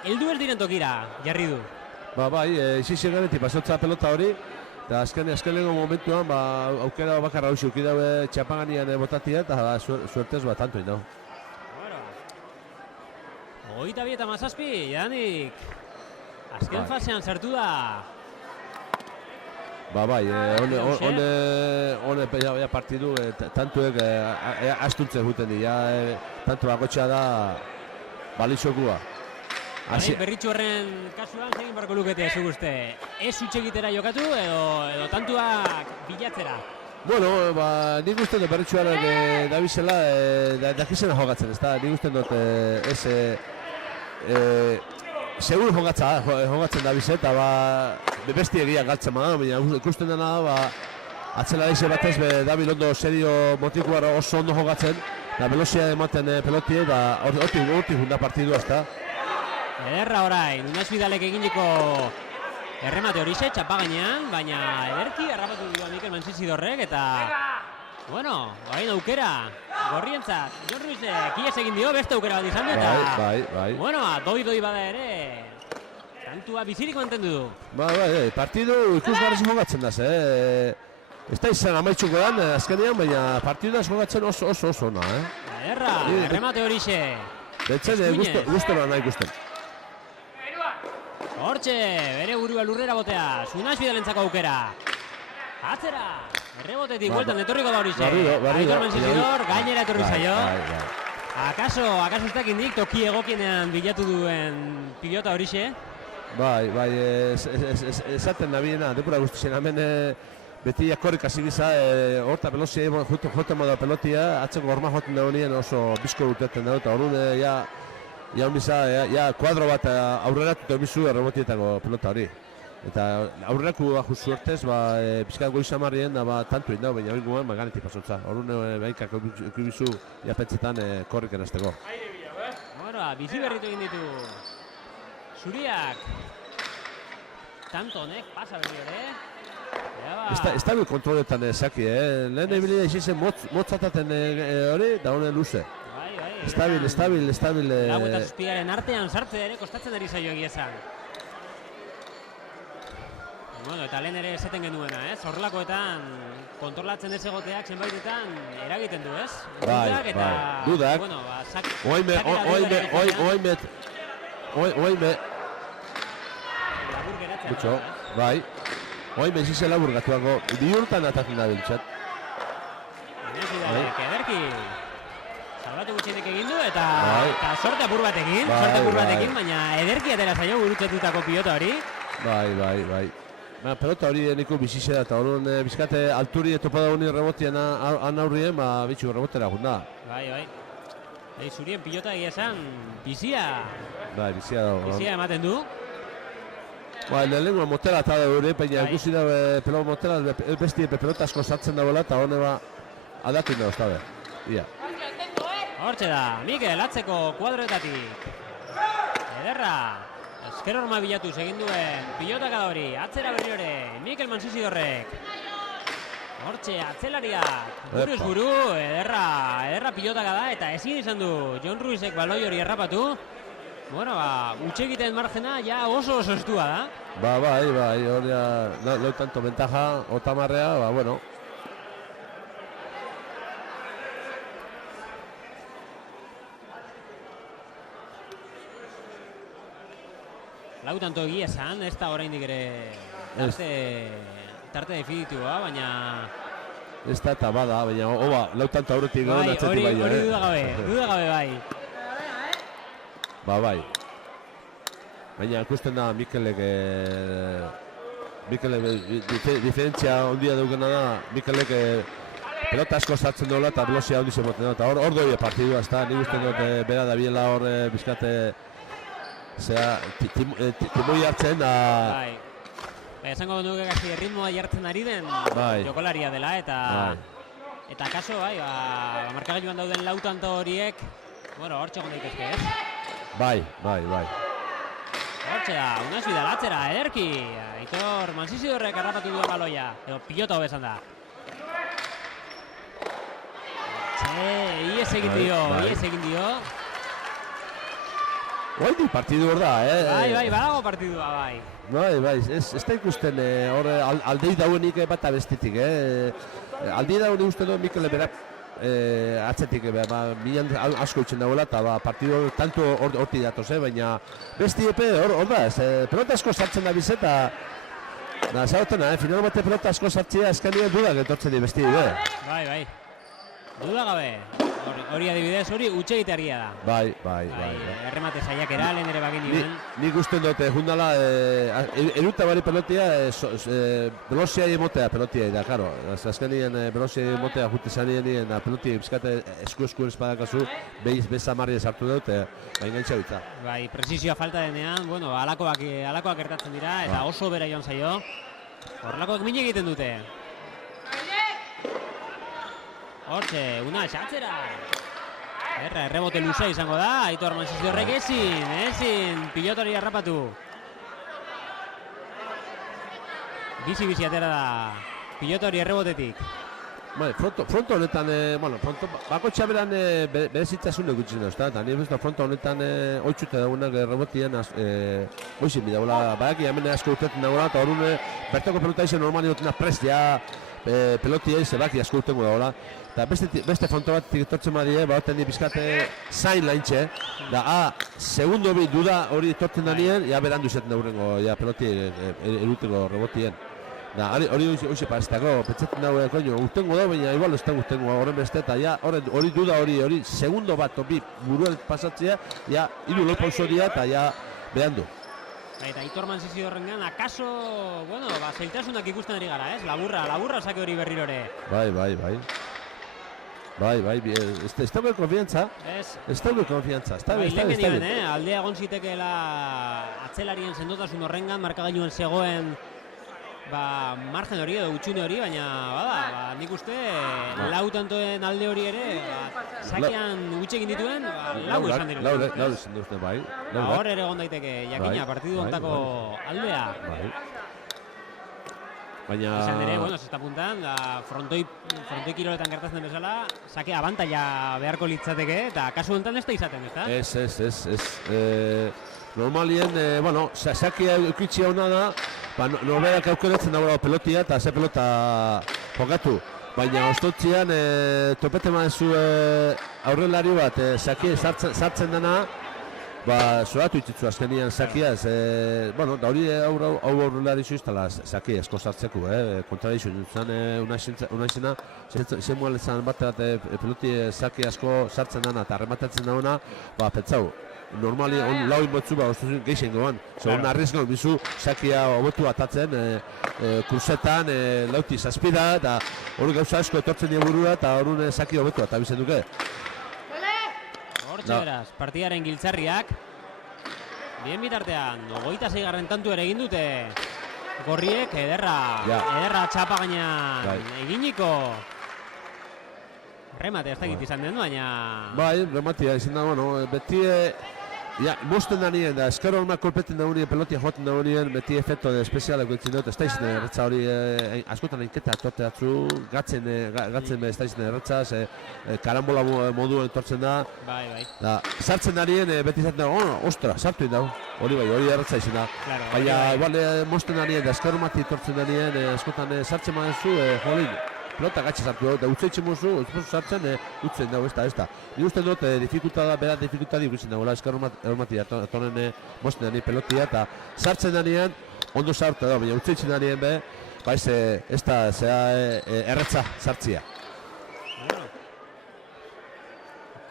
heldu ez diren tokira, jarri du. Bai, izizien ganetik pasotza pelota hori, eta azkenengo momentuan, aukera bakarra hausi uki daue txapaganian botatia, eta suertez tanto inau. Bueno, 27-17, Janik, azken fasean sartu da. Bai, hone partidu, tantuek astuntzen juten di, tantu bakotxea da balizokua. Berritxu horren kasuan, zegin barko lukete zuk uste, ez utxegitera jokatu edo tantuak bilatzera? Bueno, nik uste dut berritxuaren dabizela, dakizena jokatzen, ez da, nik uste dut segur jokatzen dabiz eta besti egia galtzen baina ikusten dena da atzela daize batez dabil ondo serio motikuar oso ondo jokatzen da velozia ematen pelotie da hortik junda partidua ezta. Ederra orain, Unas Vidalek eginiko erremate horixe txapagainean, baina ederki harrapatu dio Mikel Mansisidorrek eta bueno, orain aukera gorrientzat, Jon Ruizek ies egin dio, beste aukera bat izan du eta bai. Bueno, doi bada ere tantua bizirik mantendu du. Bai, partidu ikusgarri jokatzen da, ez da izan amaitzuko dan azkenean, baina partidu jokatzen oso ona, Ederra, erremate horixe. Betzen, guztora nahi ikusten. Hortxe, bere burua lurrera botea, Unas Vidalentzako aukera. Atzera, errebotetik bueltan etorriko da horixe. Aitor Mansisidor, gainera etorri zaio. Akaso ez dakindik toki egokienean bilatu duen pilota horixe? Bai, esaten nabiena, depura guztien, hemen beti jakorrik hasi giza, horta pelozia, joten moda pelotia, atzeko gorma joten da honien oso bizko urteten da, eta horren kuadro bat aurreratu emizu erremotietako pelota hori. Eta aurreraku just suertez, pizkat goizamarrien da tantu indau, baina hori guen ganetik pasotza. Horren behikak ekubizu japetzetan korrik erazteko. Bueno, bizi berritu egin ditu zuriak. Tanto honek, pasa berri ere. Ez da bil kontroletan zaki, lehen ebilia izizen motzataten hori, da honen luze. Estabil. Lau eta zazpiaren artean sartze ere kostatzen ari zaio egia esan. Bueno, eta lehen ere esaten genuena, horrelakoetan kontrolatzen ez egoteak zenbaitetan eragiten du, ez? Dudak. Bueno, Oime. Labur geratzen. Mucho, bai. Oime zizen labur gatuako, bihurtan atatzen da biltzat. Ederki. Salbatu gutxenek egin du eta sorte apur batekin, baina ederki atera zaio gurutzatutako pilota hori. Bai. Pelota hori niko bizize da, eta horren bizkate alturi etopada honi rebotien aurrien, bitxu rebotera junda. Bai. Zurien pilota egia esan, bizia. Bai, bizia dago. Bizia ematen du. Lehenengo motela eta da hori, baina ikusi da pelota motela, besti pelota asko sartzen dagoela, eta hone adatin da, oztabe. Ia. Hortxe da, Mikel atzeko kuadroetatik. Ederra. Ezker horma bilatuz egin duen pilotaka da hori, atzera berri hori, Mikel Mansisidorrek. Hortxe, atzelariak, buruz buru, ederra pilotaka da, eta ezin izan du Jon Ruizek baloi hori errapatu. Bueno, utxegiten margena ja oso estua da. Bai, hori lau tanto ventaja, otamarrea, bueno. Lau tanto egia esan, ez da oraindik ere tarte definitua, baina... Ez da eta bada, baina lau tanto aurretik egon atzetik bai. Hori dudagabe bai. Bai. baina ikusten da Mikelek diferentzia ondia daukena da, Mikelek pelota asko sartzen dola eta velozia handi zemoten da, eta hor doi partidua, ez da, nik uste dut bera da biela hor bizkate timoi hartzen da... Esango dugu gazi ritmoa jartzen ari den jokalaria dela eta kaso, markagailuan dauden lau tanto horiek, bueno, hortxe egon daitezke, ez? Bai. Hortxe da, Unai Vidal atzera, ederki, Aitor Mansizidorrek harrapatu duen baloia, edo pilota hobesan da. Ies egin dio. Oaindik partidu hor da, Bai, badago partidua, bai. Bai, ez da ikusten hor aldei dauenik bat abestitik, aldei dauenik uste du Mikel bera atzetik, milan asko itzen dagoela, eta partidu tanto horti datoz, baina besti epe hor da, pelota asko sartzen da bizeta, zautena, final bate pelota asko sartzea eskanien dudak etortzen di besti, Bai, duda gabe. Hori adibidez, hori utxegitearia da. Bai. Erremate saiakera, lehen ere bagin nioen. Nik usten dute, jundala, eruta bari pelotia, velozia emotea pelotia da, karo. Azkenien velozia emotea jute zanien, pelotia bizkate esku espadakazu, bez amarri esartu dut, baina gaitza bitza. Bai, presizioa falta denean, bueno, alakoak gertatzen dira, eta oso bera joan zaio. Horrelakoak min egiten dute. Hortxe, Unai atzera. Errebote luza izango da, Aitor Mansizidorrek ezin pilotori harrapatu. Bizi atera da, pilotori errebotetik. Fronto honetan, bakotxa beran berezitasun egutzen da, eta nire bezala fronto honetan oitxute dagoenak errebotien oizin bidagoela, badaki hemen asko urtetzen dagoela, eta horun bertako pelota izan normali dutena prestia pelotia izabaki asko urtengo dagoela. Eta beste fronto bat etortzen badie, bauten di bizkate zain laintxe, da segundo bi duda hori etortzen da nien, berandu izaten da hurrengo peloti eruteko rebotien. Hori hoxe pareztako, pentsatzen dago, urtengo da, baina igual ez da urtengo horren beste, eta hori duda hori segundo bat bi buruen pasatzea, hiru lopauzo dira eta berandu. Eta Aitor Mansizidorrengan, akaso, zailtasunak ikusten ari gara, ez? Laburra sake hori berrirore. Bai, ez dago konfiantza. Ez dago konfiantza. Aldea egon zitekeela atzelarien sendotasun horrengan, markagailuen zegoen margen hori edo utxune hori, baina nik uste lau tantoen alde hori ere sakean utxegin dituen, lau esan diru. Lau esan dituen, bai. Hor ere egon daiteke, jakina, partidu ontako aldea. Izan ere, se está apuntan, frontoi kiroletan gertatzen bezala, sake abantaila beharko litzateke, eta kasu honetan ez da izaten, ez da? Ez. Normalien, sakia eukitxia hona da, norberak aukeratzen dagoela pelotia eta ze pelota jokatu. Baina ostotzian, topete mazu aurrelari bat, sakia sartzen dena, zoratu itxitzu azkenian sakia, da hori aurrelari zuiztala sakia esko sartzeko, kontradizio nintzen unaizena, zen mualetzen bat peloti sakia asko sartzen dena eta arrematatzen dauna, pentsau, normali lau inbotzu ostuzun geixen goan, zegoen arriesgan bizu sakia hobetu atatzen, kursetan, lauti zazpida, eta hori gauza asko etortzen dira burua eta hori sakia hobetu atabizen duke. Hortxe beraz, partidaren giltzarriak. Bien bitartean, 26. tantu ere egin dute. Gorriek ederra txapa gainean eginiko. Remate ez dakit izan den, baina... Bai, rematia izan da, beti... Mosten da nien, da eskero hormak kolpeten da unien, pelotia joaten da unien, beti efekto espezialak guetzen dut, ez da izan erretza hori, askotan einketa torteatzu, gatzen ez da izan erretzaz, karambola moduen tortzen da. Bai. Sartzen da nien, beti izaten da, ostra, sartu indau, hori erretza izan da. Baina, igual, mosten da nien, da eskero hormati tortzen da nien, askotan sartzen madezu, jolin. Pelota gatxe sartu da, utzeitxe mozu, sartzen, utzen dago, ez da. Ni uste dut, bera dificultadi ikusten dagoela, eskar hormati atonen mosten dani pelotia, eta sartzen danean, ondo sartu da, baina utzeitzen danean be, ez da, erretza sartzia.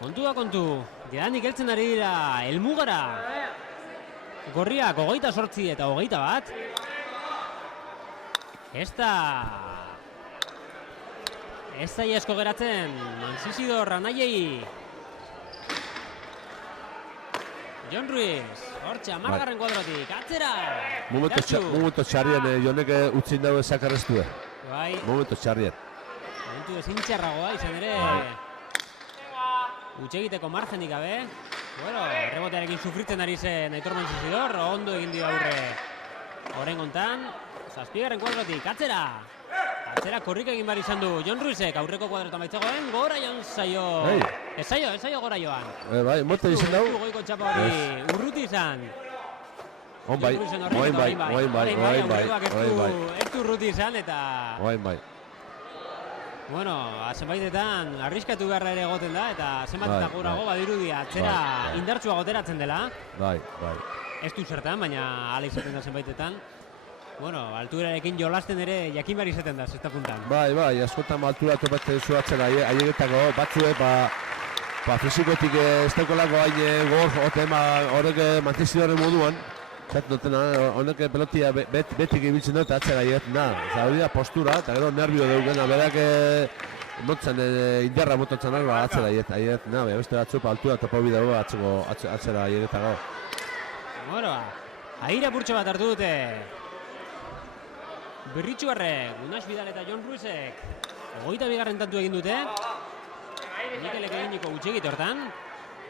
Kontu, jadanik heltzen ari dira, helmugara. gorriak 28 eta 21. Ez da iasko geratzen Mansisidor anaiei. Jon Ruiz, hortxe, 10. kuadrotik, atzera! Momentu txarrien, Jonek utzi dago esakarreztu. Bai. Momentu txarrien. Momentu ezin txarragoa, izan ere... Utxegiteko margenik gabe. Bueno, rebotearekin sufritzen ari zen Aitor Mansisidor, ondo egin dio aurre orain gontan. 7. kuadrotik, atzera! Atzera korrik egin behar izan du Jon Ruizek, aurreko kuadrotan baitzegoen, gora joan zaio. Ez zaio gora joan. Bai, mote izan dago. Goiko txapa hori urruti izan. Oain bai. Ez du urruti izan eta... Oain bai. Bueno, zenbaitetan arriskatu beharra ere egoten da eta zenbaitetan gurago badirudia atzera indartsua goteratzen dela. Bai. Ez du zertan, baina ala izaten da zenbaitetan. Bueno, alturarekin jolasten ere jakin behar izaten da, zesta puntan. Bai, askotan altura topatzen zu atzera aiegetako batzue, fizikotik ez daukolako hain gor, horrek Mansisidorren moduan, honek pelotia betik ibiltzen dut atzera aiegetan da. Hori da postura, eta gero nervio dugu, berak motzen indarra mototzen dago atzera aiegetan da, beste batzu altura topa hori dago atzera aiegetako. Bueno, aire purtsu bat hartu dute. Berritxuarrek, Unas Vidal eta Jon Ruizek 22. tantu egin dute. Mikelek eginiko utxegit hortan.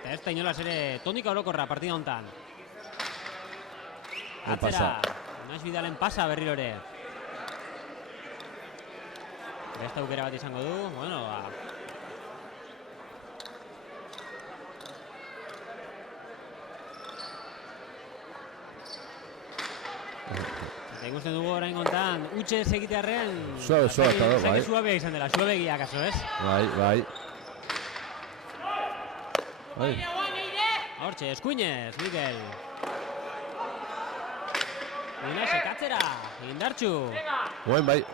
Eta ez da inolaz ere tonika orokorra partida hontan. Atzera, Unas Vidalen pasa berriro ere. Beste aukera bat izango du. Bueno, ikusten dugu orain gontan, utxe ez egitearrean... Suabe, bai. Suabea izan dela, suabegia kaso, ez? Bai. Hortxe, eskuinez, Mikel. Unasek atzera, indartxu. Oain bai,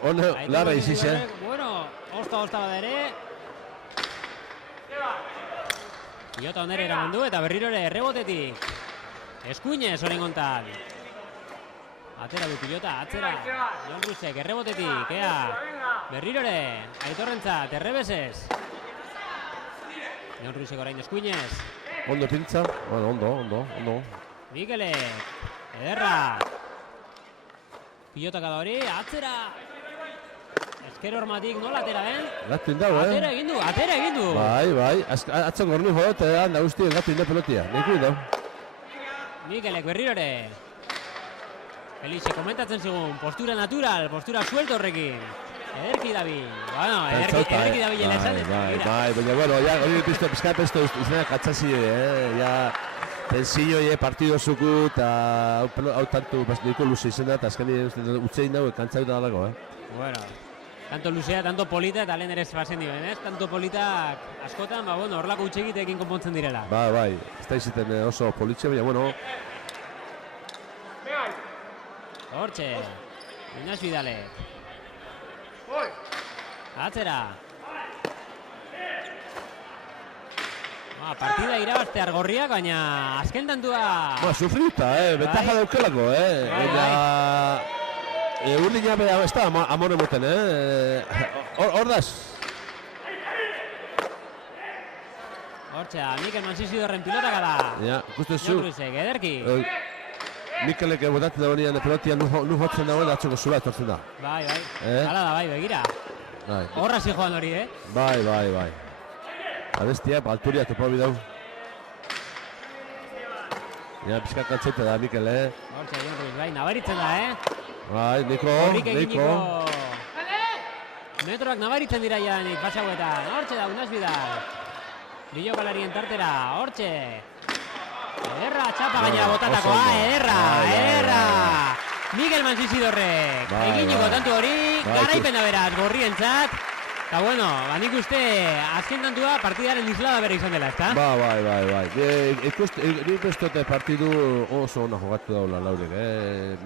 larra iziz, Bueno, osta bada ere. Iota onere eraman du eta berriro ere errebotetik. Eskuinez orain gontan. Atera du pilota, atzera, Jon Ruizek, errebotetik, berriro ere, Aitorrentzat, errebesez. Jon Ruizek orain eskuinez. Ondo pintza, ondo. Mikelek, ederra. Pilota kada hori, atzera. Ezker hormatik nola atera den? Gatu indago, Atera egin du. Bai, atzak gorni jodot, handa guzti, gatu inda pelotia, neku indau. Mikelek, berriro ere. Felixe, komentatzen zigun, postura natural, postura suelto horrekin. Ederki dabil. Bueno, ederki dabilela esan. Bai, baina, bueno, ya, hori pizkat esto izanak atzazi, ya, tensio, partido zuku, eta hau tantu, niko luze izan da, eta azkeni utzein dago, kantzau da dago, Bueno, tanto luzea, tanto polita, eta lehen ere zebazen dioen, ez? Tanto politak askotan, bueno, horlako utxegitekin konpontzen direla. Bai, ez da iziten oso politxe, baina, bueno, Hortxe, Unas Vidalek. Atzera. Partida irabaztear gorriak, baina azken tantua... Sufrita, betaja daukelako, baina... Urdina bera, ez da, amore moten, Hordaz. Hortxe, Mikel Mansisidorren pilotak da. Ja, ikusten zu. Jon Ruizek, ederki. Mikelek botatzen dagoenean pelotia nu jotzen dagoen atzeko zula etortzen da. Bai. Hala da, bai, begira. Horra zi joan hori, Bai. Abestia, alturia topa bidau. Ja, pizkak kantzete da, Mikel, Hortxe, Jon Ruiz, bai, nabaritzen da, Bai, Niko. Metroak nabaritzen dira jadanik, pasauetan. Hortxe da, Unas Vidal. Bilokalarien tartera, hortxe. Ederra, txapa gaina botatakoa, ederra. Mikel Mansisidorrek. Eginiko tantu hori, garaipena beraz, gorrientzat. Eta bueno, nik uste azken tantua partidaren islada bera izan dela, ezta? Bai. Nik uste partidu oso ona jogatu daula Laurek,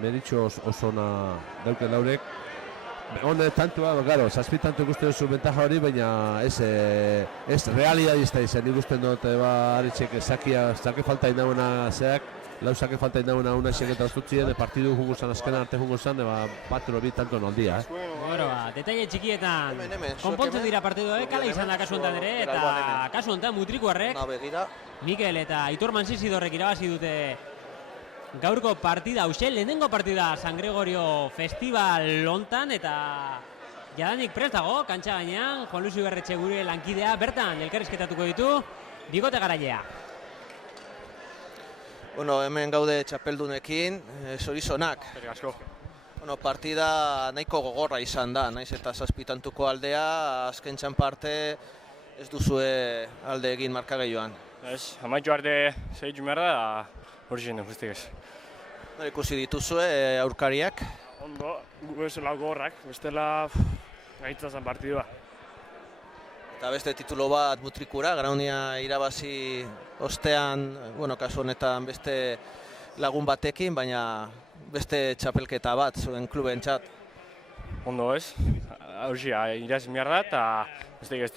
meritxo oso ona dauken Laurek. Hone tantua, garo, zazpi tantu ikusten duzu bentaja hori, baina ez realidadista izan, nik usten dut haritxek zake falta indagoena zeak, lauzake falta indauna unaixek eta oztutzien, partidu jungo zan, azkena arte jungo zan, bat edo bi tanto noldia, Bueno, detaile txikietan konpontzen dira partiduak, kala izan da kasu honetan ere, eta kasu honetan Mutrikuarrek, Mikel eta Aitor Mansisidorrek irabazi dute gaurko partida hauxe, lehenengo partida San Gregorio Festival hontan, eta jadanik prest dago, kantxa gainean, Juan Luis Ibarretxe gure lankidea, bertan elkarrizketatuko ditu, Bigote Garailea. Bueno, hemen gaude txapeldunekin, zorizonak. Asko. Bueno, partida nahiko gogorra izan da, naiz eta zazpitantuko aldea, azken txan parte ez duzue alde egin markagailuan. Ez, amaitu arte zehitzu behar da, hori zen guztik ez. Ikusi dituzue aurkariak? Ondo, gu ez lau gogorrak, bestela gaitza zen partidua. Eta beste titulo bat Mutrikura, Graunia irabazi ostean, bueno, kasu honetan beste lagun batekin, baina beste txapelketa bat zuen kluben txat. Ondo ez, hori irazin behar da eta beste ez.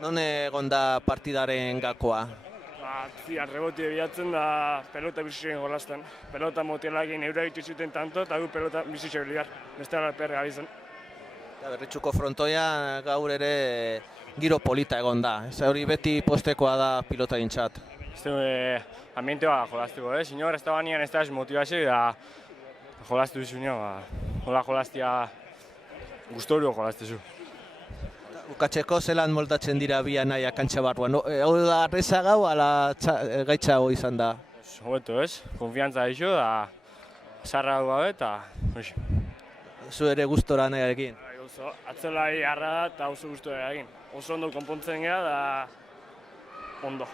Non egon da partidaren gakoa? Zian, rebotie bilatzen da pelota bizitxen golazten. Pelota motialakin eura dituzuten tanto eta gu pelota bizitxe biligar. Beste ala perga bizan. Berritxuko frontoia gaur ere giro polita egon da. Ez hori beti postekoa da pilota dintzat. Ambientea jolaztuko, inor ez da banean ez da motivazio da jolaztu duzu nio, hola jolaztia guztorio jolaztezu. Bukatzeko zelan moldatzen dira bi anaia kantxa barruan. Hau da arreza gau, ala gaitza hau izan da? Hobeto ez, konfiantza dizu da sarra hau gabe eta hori. Zu ere gustora nahiarekin? Atzelai harra da eta oso gustora egin. Oso ondo konpontzen gara da ondo.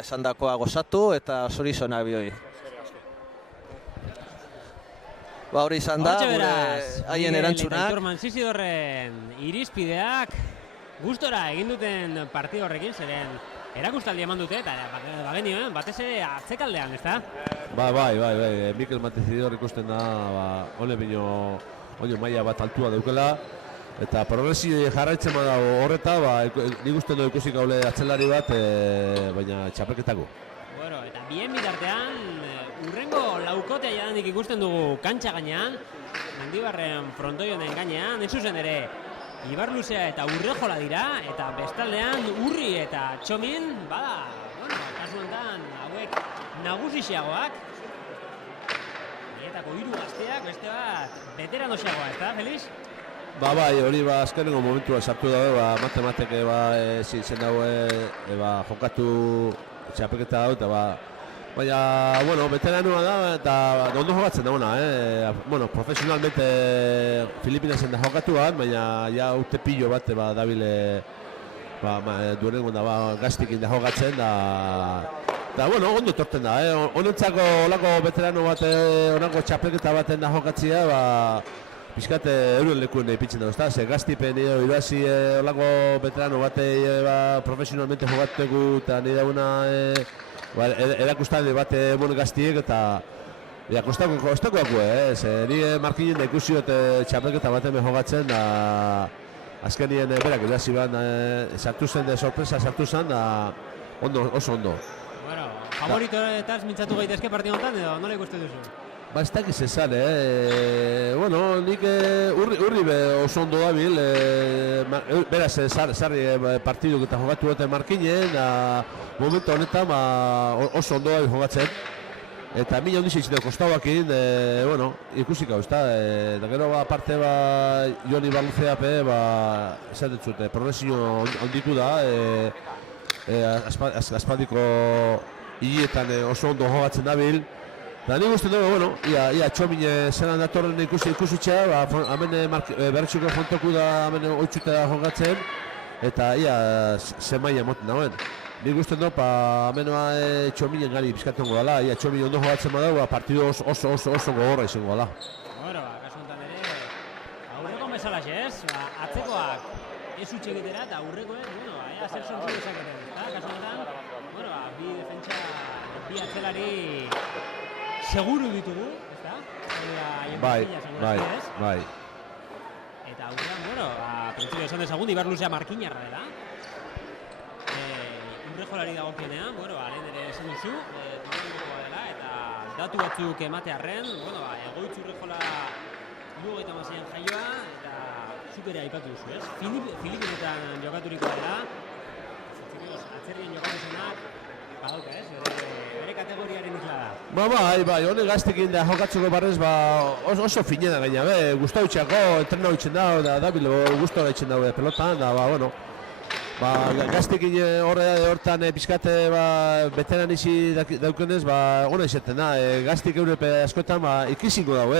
Esan dakoa gozatu eta zorizonak bioi. Hori izan da, gure haien erantzunak. Aitor Mansisidorren irizpideak gustora egin duten partidu horrekin, zeren erakustaldi eman dute, eta bagenio, batez ere atzekaldean, ezta? Bai, Mikel Mansisidor ikusten da, hone bino maila bat altua daukela, eta progresio jarraitzen bada horreta, nik uste du ikusik gaule atzelari bat, baina txapelketako. Bueno, eta bien bitartean, urrengo laukotea jadanik ikusten dugu kantxa gainean, Mendibarren frontoionen gainean, ez zuzen ere, Ibarluzea eta Urrejola dira, eta bestaldean Urri eta Txomin, kasu honetan, hauek nagusixeagoak, nietako hiru gazteak, beste bat, veteranosiagoa, ez da, Feliz? Bai, hori azkenengo momentua sartu dago, matematek zen dago jokatu txapelketa hau, eta baina, veteranua da, eta ondo jokatzen dagoena, profesionalmente Filipinasen da jokatuan, baina ja urte pilo bat dabile durengo da gaztikin da jokatzen, eta ondo torten da, honentzako olako veterano bat, onako txapelketa baten da jokatzia, pixkat euren lekuen ipintzen dago, ezta? Ze gaztipen irazi olako veterano bate profesionalmente jokategu eta nire dauna erakustade bat gaztiek eta kostako dago, nire markinen da ikusi dut txapelketa baten jokatzen da azkenien berak irazi ban sartu zen, sorpresa sartu zen da oso ondo. Bueno, favoritoetaz mintzatu gaitezke partidu honetan edo nola ikusten duzu? Ez dakiz esan, nik urri oso ondo dabil, beraz sarri partiduk eta jokatu duten markinen, momentu honetan oso ondo dabil jokatzen. Eta mila hondiz eitzen kostauakin, ikusik hau, eta gero aparte Joni Barluzea esan ditzut, progresio onditu da, aspaldiko hilietan oso ondo jokatzen dabil. Eta nik uste dugu, ia Txomine zelan datorren ikusitxea, hemen berretxuko jontoku da hemen oitzuta jokatzen, eta ia zemaia moten dagoen. Nik uste dugu, hemen Txominen gari bizkatengo dela, ia Txomine ondo jokatzen badago, partidu oso gogorra izango dela. Bueno, kasu honetan ere, aurreko mesalaxe ez, atzekoak ez utxe egitera eta aurrekoek, ea zer sontzu dezaketen, eta kasu honetan, bi defentsa, bi atzelari seguru ditugu, ezta? Bai. Eta aurrean, printzipio esan dezagun, Ibarluzea markinarra dela. jolari dagokionean, lehen ere esan duzu, Durangokoa dela, eta datu batzuk ematearren, Egoitz Urrejola 76an jaioa, eta zuk ere aipatu duzu, ez? Filipinetan jokaturikoa dela, atzerrien jokatu zenak, badauka, ez? Bere kategoriaren isla da. Bai, honek gaztekin da jokatzeko barrez, oso finena gaina, gustau itxako, entrena horitzen dago, da dabil, guztua horitzen dago pelotan, da, gaztekin hortan pizkate beteran izi daukenez, ona izaten da, gaztik eurepe askotan ikizingo dago,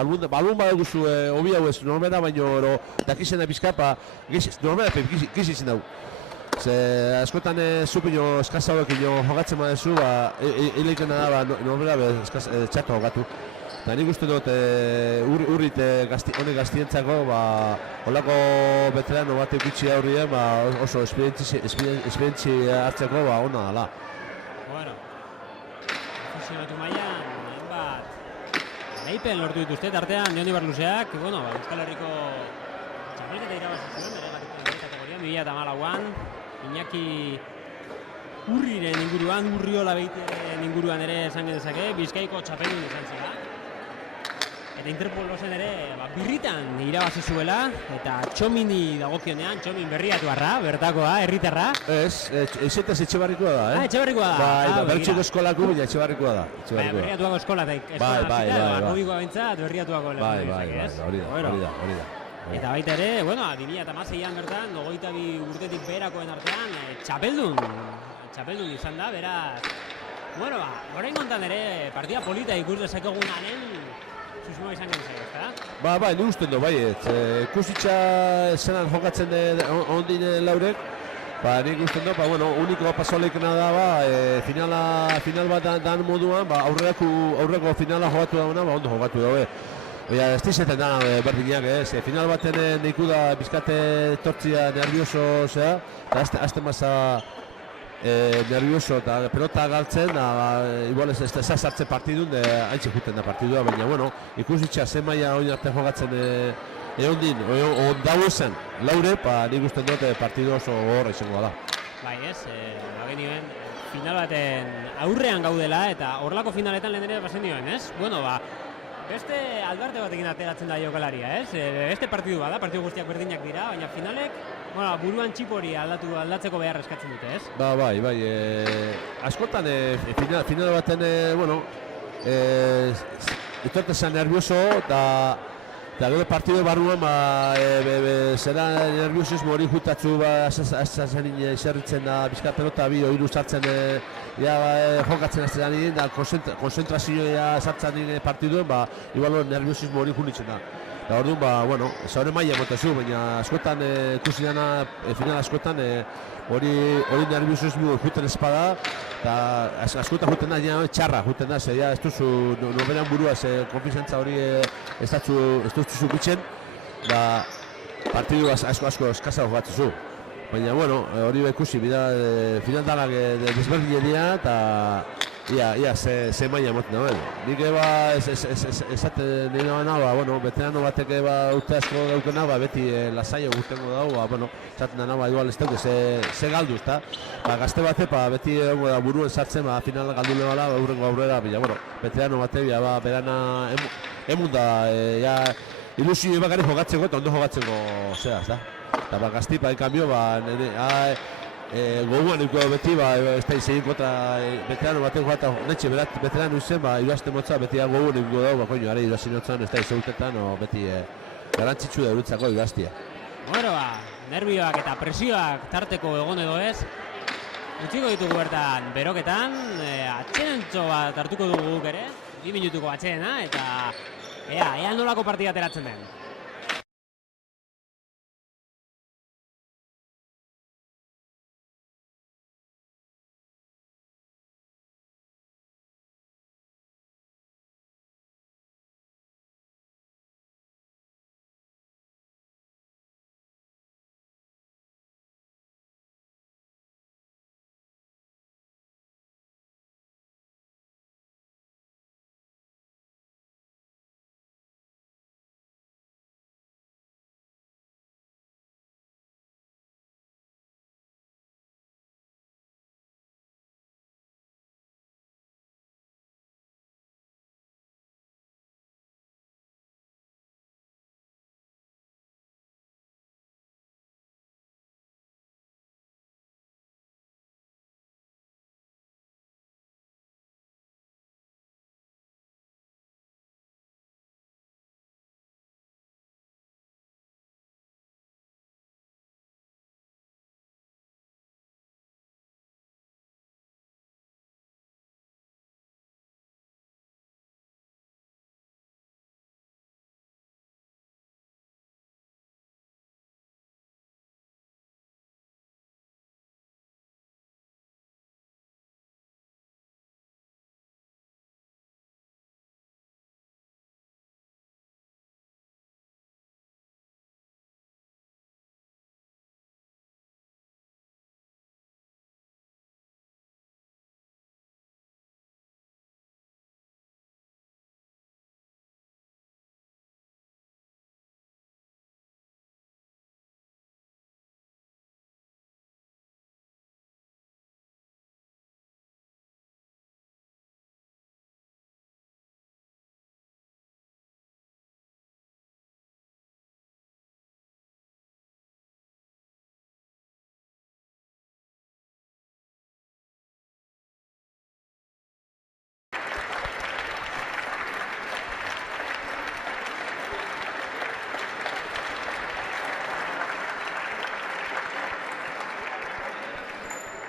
albun badaguzu hobi hau ez normera, baino dakizena pizkat, normera ikizitzen dago. Ze askotan zupino eskasa hauekin jogatzen badezu, hileikena da normera txatu jogatu. Eta nik uste dut urrit honek gaztientzako holako veterano bat eukitzi aurrien oso esperientzi hartzeko ona dela. Aficionatu mailan, lehaipen lortu dituzte, tartean Joni Barluseak, Euskal Herriko txapelketa irabazi zuen, bere kategoria, 2014an, Iñaki Urriren inguruan, Urriola Beitiren inguruan ere esan genezake, Bizkaiko txapeldun izan zela. Eta Interpol lozen ere birritan irabazi zuela, eta Txomini dagokionean, Txomin berriatuarra, bertakoa, herritarra. Eizetaz Etxebarrikoa da, Etxebarrikoa da. Bertxiko eskolako, baina Etxebarrikoa da. Berriatuako eskola eta eskola nobikoa bintzat, berriatuako hori da. Eta baita ere, 2016an bertan, 22 urtetik beherakoen artean, txapeldun izan da, beraz. Orain kontan ere, partida polita ikus dezakegunanen, susmoa izan genezak, ezta? Nik usten du, ikusitza zenan jokatzen ondin laurek, nik usten du, uniko pasolekena da, final bat dan moduan, aurreko finala jogatu dauna, ondo jogatu daue. Ez dizetan da berdinak, final baten neiku da bizkate tortzia nervioso, eta azte maza nervioso eta pelota galtzen, igual ez sartzen partidun, haintxe juten da partidua, baina, ikusitza zen maia hori arte jogatzen ondin, ondau esan, laure, nik usten dut partidu oso horra izango da. Bai ez, bagenioen, final baten aurrean gaudela, eta horrelako finaletan lehen ere bazen dioen, ez? Beste aldarte batekin ateratzen da jokalaria, ez? Beste partidu bada, partidu guztiak berdinak dira, baina finalek, buruan txip hori aldatzeko behar eskatzen dute, ez? Bai, askotan final baten, etortezan nervioso, eta gero partidu barruan, zera nerviosismo hori jutatzu, azazan izerritzen da, bizkat pelota bi oiru sartzen, jokatzen azten nien, da konzentrazioa sartzen nien partiduen, igual nerviosismo hori junitzen da. Eta orduan, zaure maia emotezu, baina askotan, ikusi dana, final askotan, hori nerviosismo juten espada, eta askotan juten da, txarra juten da, ez duzu, noberan burua, konfizantza hori ez duzu bitzen, da partidu asko eskasa jokatzu. Baina, hori ikusi, final danak desberdin dira, eta ia, ze maia emoten da, nik esaten dira, veterano batek urte asko daukena, beti lasaio guztengo dago, esaten da, igual ez dugu, ze galdu, ezta? Gazte batek, beti buruen sartzen, final galdu lebala, aurrengo aurrera, veterano batek, berana emun da, ilusio bakari jogatzeko eta ondo jogatzeko, ezta? Eta gazti, enkanbio, goguan ikuko beti, ez da izegiko eta veterano batek jogata, netxe veterano izen, iruazte motza, beti goguan ikuko dago, ara iruazin notzan, ez da izegutetan, beti garantzitsu da erutzako iruaztia. Nervioak eta presioak tarteko egon edo ez, utziko ditugu bertan beroketan, atxenentxo bat hartuko dugu guk ere, 2 minutuko atxena, eta ea nolako partida ateratzen den.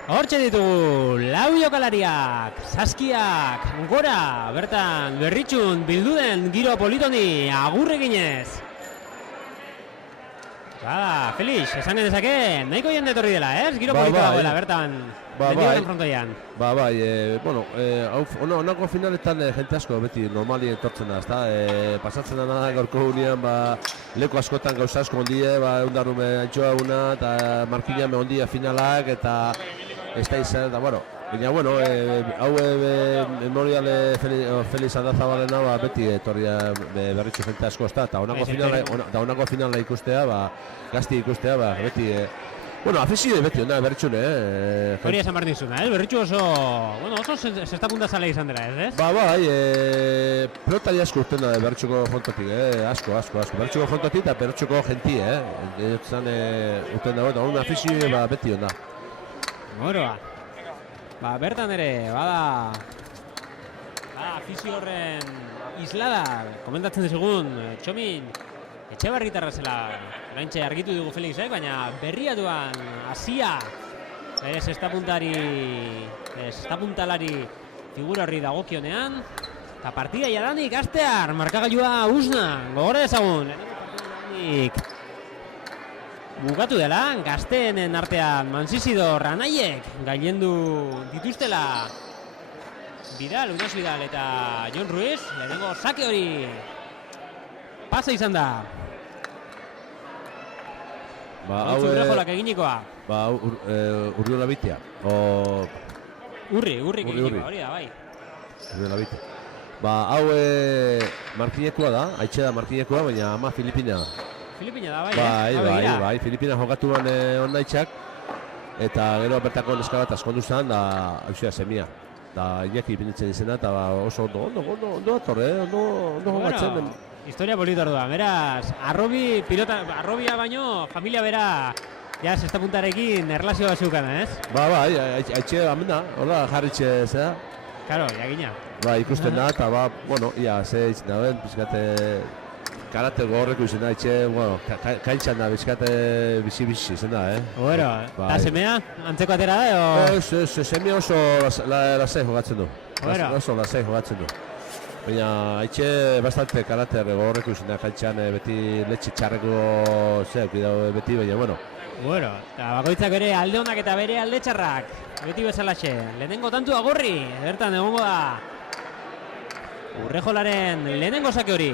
Hortxe ditugu, lau jokalariak, saskiak, gora, bertan berritxun bildu den giro politoni, agur eginez. Bada, Felix, esan dezake, nahiko jende etorri dela, ez? Giro polita dagoela, bertan, mendioaren frontoian. Bai, bueno, honako finaletan jente asko beti normali etortzen da, ezta? Pasatzen da gaurko unean, leku askotan gauza asko ondie, eundarume antxoa una, eta markiname ondia finalak, eta ez da izan, eta bueno, baina, bueno, hau memoriale Felix Andazabalena beti etorria berritxu jente asko, eta honako finala ikustea, gazti ikustea, beti, bueno, afizio beti onda berritxune, Hori esan behar dizuna, berritxu oso sexta punta zale izan dela, ez? Bai, pelotari asko urten da berritxuko fontotik, asko, berritxuko fontotik eta berritxuko gentie, urten dago, eta hon afizio beti onda. Goroa. Bertan ere, bada afizio horren islada, komentatzen dizugun, Txomin, Etxebarritarra zela, oraintxe argitu dugu Felixek, baina berriatuan hasia bere sextapuntalari figura horri dagokionean, eta partida jadanik Astear, markagailua Usna, gogora ezagun, bukatu dela, gazteenen artean Mansisidor, Anaiek gailendu dituztela Unas Vidal eta Jon Ruiz, lehenengo sake hori pasa izan da. Urrejolak eginikoa. Urriola bitea. Urrik eginikoa, hori da, bai. Urriola bitea. Hau Martinekoa da, haitxe da Martinekoa, baina ama Filipina. Filipina da, bai, Filipina jokatuan ondaitzak, eta gero bertako neska bat askondu zen, da hauzea semia. Da Iñaki ipinitzen izena, eta oso ondo ator, ondo jokatzen. Historia polita orduan, beraz, arrobia baino, familia bera, ja, sextapuntarekin erlazioa zeukan, ez? Bai, haitxe amena, hola jarritxe, zera? Karo, jagina. Ikusten da, eta bueno, ia, ze izan da, pizkate karate gorreko izan da, kaintxan da, bizkate bizi-bizi izan da, Bueno, eta semea, antzeko atera da, Ez, semea oso lasai jogatzen du. Oso lasai jogatzen du. Baina, haitxe bastante karate gorreko izan da, kaintxan beti letxe txarreko beti, baina, bueno. Bueno, eta bakoitzak bere alde honak eta bere alde txarrak, beti bezalaxe. Lehenengo tantua gorri, bertan egongo da Urrejolaren lehenengo sake hori.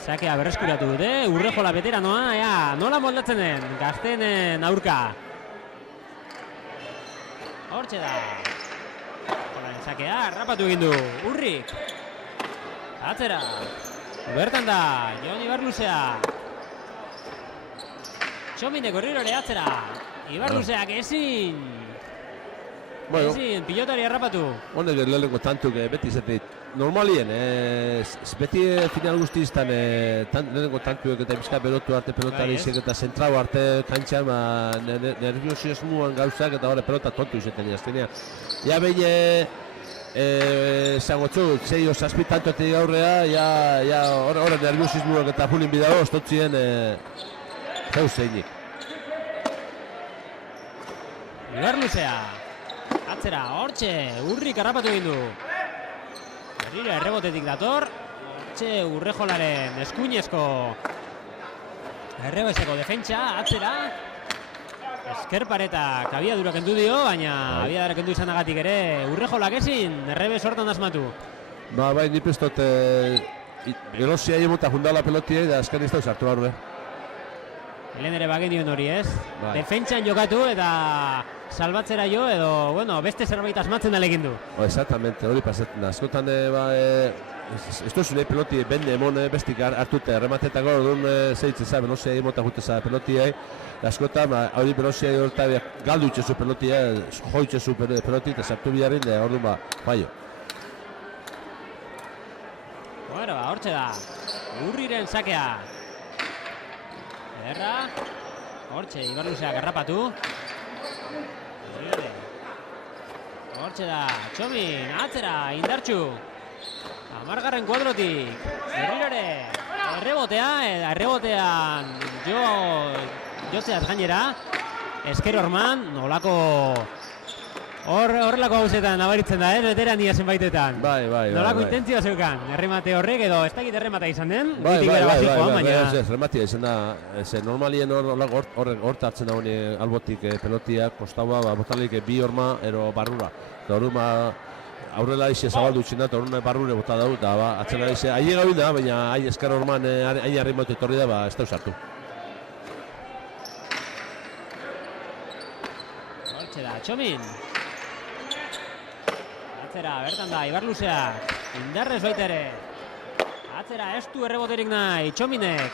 Sakea berreskuratu dute, Urrejola veteranoa, nola moldatzen den, gazteenen aurka. Hortxe da. Jolaren sakea, rapatu egin du, Urrik. Atzera. Bertan da, Jon Ibarluzea. Txomine gorrirore atzera. Ibarluzeak ezin. Ezin, pilotari harrapatu. Honek lehenengo tantuk beti izatea. Normalien, beti final guztiztan lehenengo tantuek eta bizka berotu arte pelotarizik eta zentrau arte kantxan nerviosismuan gauzak eta horre pelota tontu izaten azkenean. Ja behin zangotzu, 6 o 7 tantoetik aurrea, horre nerviosismuak eta pulin bidago ostotzien zeus zeinik. Ibarluzea, atzera, hortxe, Urrik harrapatu egin du. Berriro errebotetik dator, hortxe Urrejolaren eskuinezko errebeseko defentsa, atzera. Eskerparetak abiadura kendu dio, baina abiadura kendu izanagatik ere Urrejolak ezin, errebes hortan asmatu. Bai, nik pistot velosia emota jundala pelotia da azken ez da sartu barbe. Helen ere bagenion hori, ez? Defentsan jokatu eta salbatzera jo edo, beste zerbait asmatzen dalekin du. Exactamente, hori pasatzen da. Askotan, ez duzune peloti bende emon bestik hartute errematetako, orduan zeitzen za, velosia emota jute za pelotiai. Askotan, hori velosia horta galdu itxezu pelotia, jo itxezu peloti eta sartu biharrin, orduan fallo. Bueno, hortxe da, Urriren sakea. Ederra, hortxe, Ibarluzeak harrapatu. Hortxe da, Txomin, atzera, indartxu. 10. kuadrotik, Berrirore, errebotean Joseaz gainera. Esker Orman, nolako Horrelako gauzetan nabaritzen da, veterania zenbaitetan. Bai. Nolako intentzioa zeukan, erremate horrek edo ez dakit erremata izan den, Bai, baina... rematia izan da, normalien hor hartzen da honi albotik pelotia, kostaua, botalik bi horma, ero barrura. Eta horma aurrela izi zabaldu txina, eta horren barrure bota dau, eta atzena izi, ahi egau da, baina ahi eskar horman, ahi harrimatu etorri da, ez da usartu. Hortxe da, Txomin. Atzera, bertan da, Ibarluzeak, indarrez baita ere. Atzera, ez du erreboterik nahi, Txominek.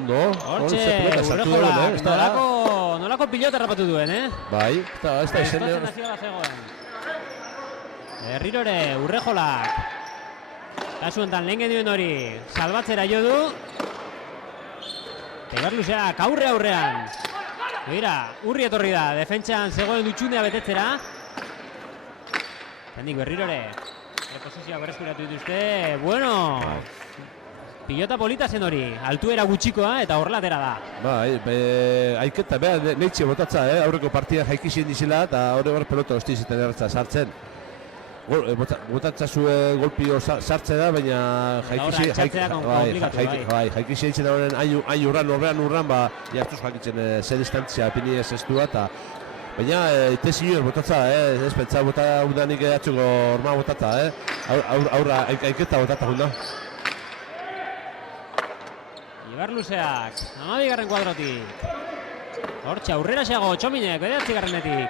Ondo, hortxe, Urrejolak, nolako pilota errapatu duen, Bai, ez da izen. Berrirore, Urrejolak. Kasu enten lehen genuen hori, salbatzera jo du. Ibarluzeak aurrean. Begira, urri etorri da, defentsan zegoen dutxunea betetzera. Hendik Berrirore, posizioa berreskuratu dituzte, bueno, pilota polita zen hori, altuera gutxikoa eta horrelatera da. Bai, aiketa, beha, neitxe botatza, aurreko partia jaikizien dizela eta horre pelota hosti ziten erratza sartzen. Botatza zuen golpio sartze da, baina jaikizien ditzen da horren hain urran, ba, jartuz jakitzen zer distantzia pini ez du eta baina, ite zinuen botatza, ez pentsa bota udanik atxuko orma botatza, aurra aiketa botatza gunda. Ibarluzeak, 12. kuadrotik. Hortxe, aurrera xeago, Txominek, 9.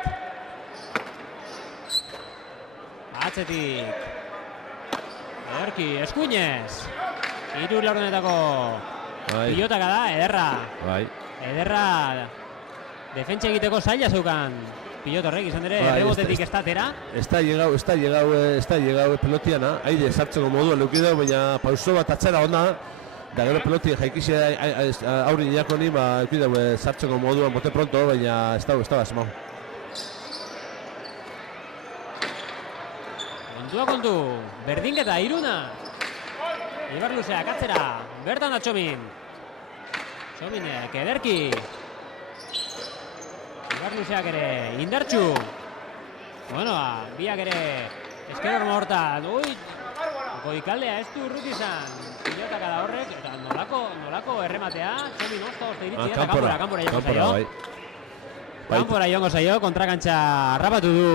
Atzetik. Ederki, Eskuinez. 3 laurdenetako pilotaka da, ederra. Ederra. Defentsa egiteko zaila zeukan pilota horrek, izan ere, rebotetik estatera. Ez da llegau pelotiana, aire sartzeko moduan leukideu, baina pauso bat atzera onda, da gero pelotia jaikizia aurri niako ni, eukideu sartzeko moduan bote pronto, baina ez da basmau. Kontu, berdinketa, iruna. Ibarluzeak atzera, bertan da Txomin. Txominek, ederki. Ibarluzeak ere, indartxu. Bueno, biak ere, esker horma hortan. Goikaldea ez du urrut izan. Pilotaka da horrek, eta nolako errematea. Txomin osta iritsi eta kanpora jongo zaio. Kanpora jongo zaio, kontrakantxa harrapatu du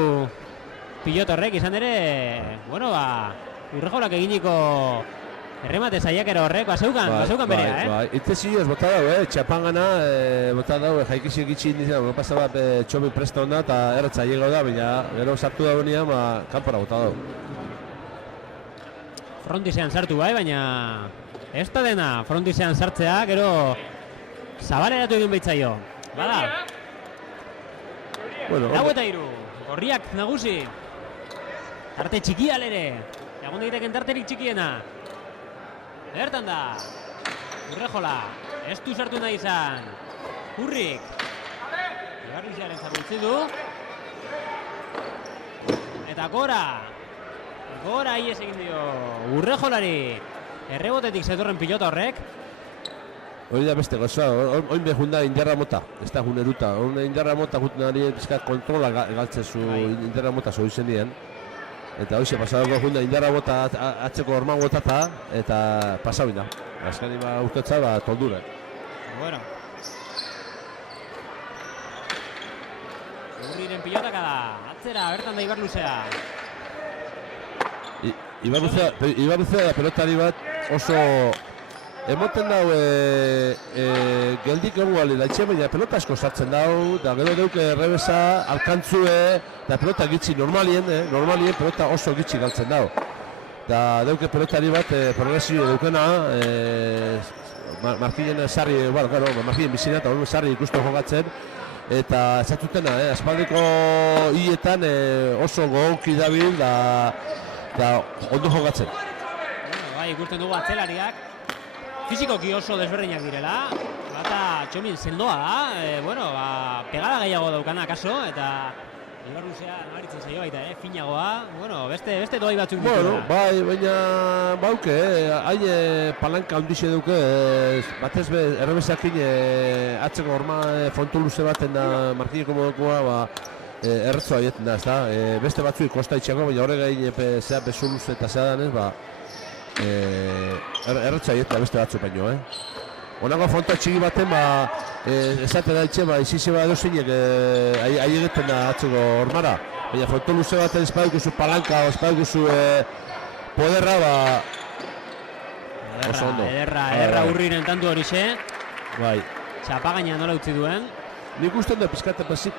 pilota horrek, izan ere, bueno, Urrejolak eginiko erremate zaiakera horrek, bazeukan berea, Itze zinez, bota dau, txapangana, bota dau, jaikizi egitxin dizan, pasa bat Txomin presta onda, eta erratza llegau da, baina gero sartu da bonian, kanpora bota dau. Frontizean sartu baina ez da dena frontizean sartzea, gero zabaleratu egin behitzaio. Bada. Lau eta 3, gorriak nagusi. Tarte txikia lere. Egon egiteken tarterik txikiena. Bertan da. Urrejola. Ez du sartu nahi izan. Urrik. Ibarluzearen zarrutzi du. Eta Gora. Gora ies egin dio Urrejolari. Errebotetik zetorren pilota horrek. Hori da beste gozoa, oin behunda indarra mota, ez da juneruta. Hori indarra mota jutenari bizkat kontrola galtzen zu indarra mota zo izenien. Eta hoxe pasadako junda indarra mota atzeko orman gotata eta pasau ina. Azkani urtetza toldura. Bueno. Urriren pilotaka da, atzera, bertan da Ibarluzea. Ibarluzea da pelotari bat oso emoten dau geldik egun gali laitxe, baina pelota asko sartzen dau, da gero deuke errebesa, alkantzue, da pelota gitzi normalien pelota oso gitzi galtzen dau. Da deuke pelotari bat progresio deukena, Markinen sarri, Markinen bizina eta horren sarri ikustu jogatzen, eta esatutena, aspaldiko hietan oso gogoki dabil, da ondo jogatzen. Bai, ikusten dugu atzelariak, fizikoki oso desberdinak direla, bata Txomin sendoa da, pegada gehiago daukana kaso, eta Ibarluzea nabaritzen zaio baita, finagoa, beste doi batzuk ditu. Bueno, bai, baina bauke, hain palanka handixe duke, batez errebesakin atzeko horma frontu luze baten da Markineko modukoa, erretzoa egiten da, ezta? Beste batzuik kosta itxako, baina horre gain zea besuluz eta zea danez, ba, erretzoa egiten da beste batzuk baino, Honako fonta txiki baten, ba, esate da itxe, ba, izize ba edozinek ahi egiten da atzuko hormara. Baina fonto luze baten espadukuzu palanka, espadukuzu poderra, ba, oso ondo. Ederra urriren tantu horixe. Bai. Txapagaina nola utzi duen. Nik usten da pizkata pasik,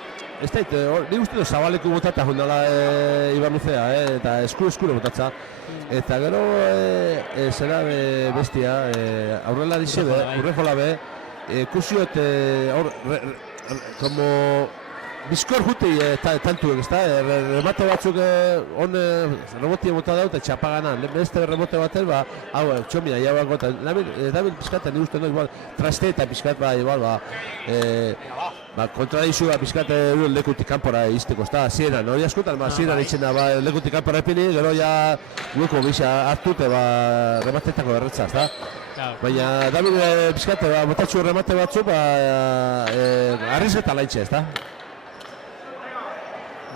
ez da, nik usten da zabaleku botata jundala Ibar Luzea, eta eskure botatza. Eta gero, zera bestia, aurrela dize, urrejola be, kusiot, como, bizkor jutei tantuek, ez da, remate batzuk remotia bota daut eta txapagana, beste remote baten, ba, hau, txomina, jau bako, eta dabil pizkata, nik uste igual, traste eta pizkat, ba, igual, ba, kontradizua pizkat lekutik kanpora izteko, ez da, zieran, hori askotan, ba, zieran itxena, ba, lekutik kanpora epini, gero ja, gueko bisa hartute, ba, rematetako erretza, ez da. Baina, dabil pizkat, ba, botatxu remate batzu, ba, arrizketa laitxe, ez da.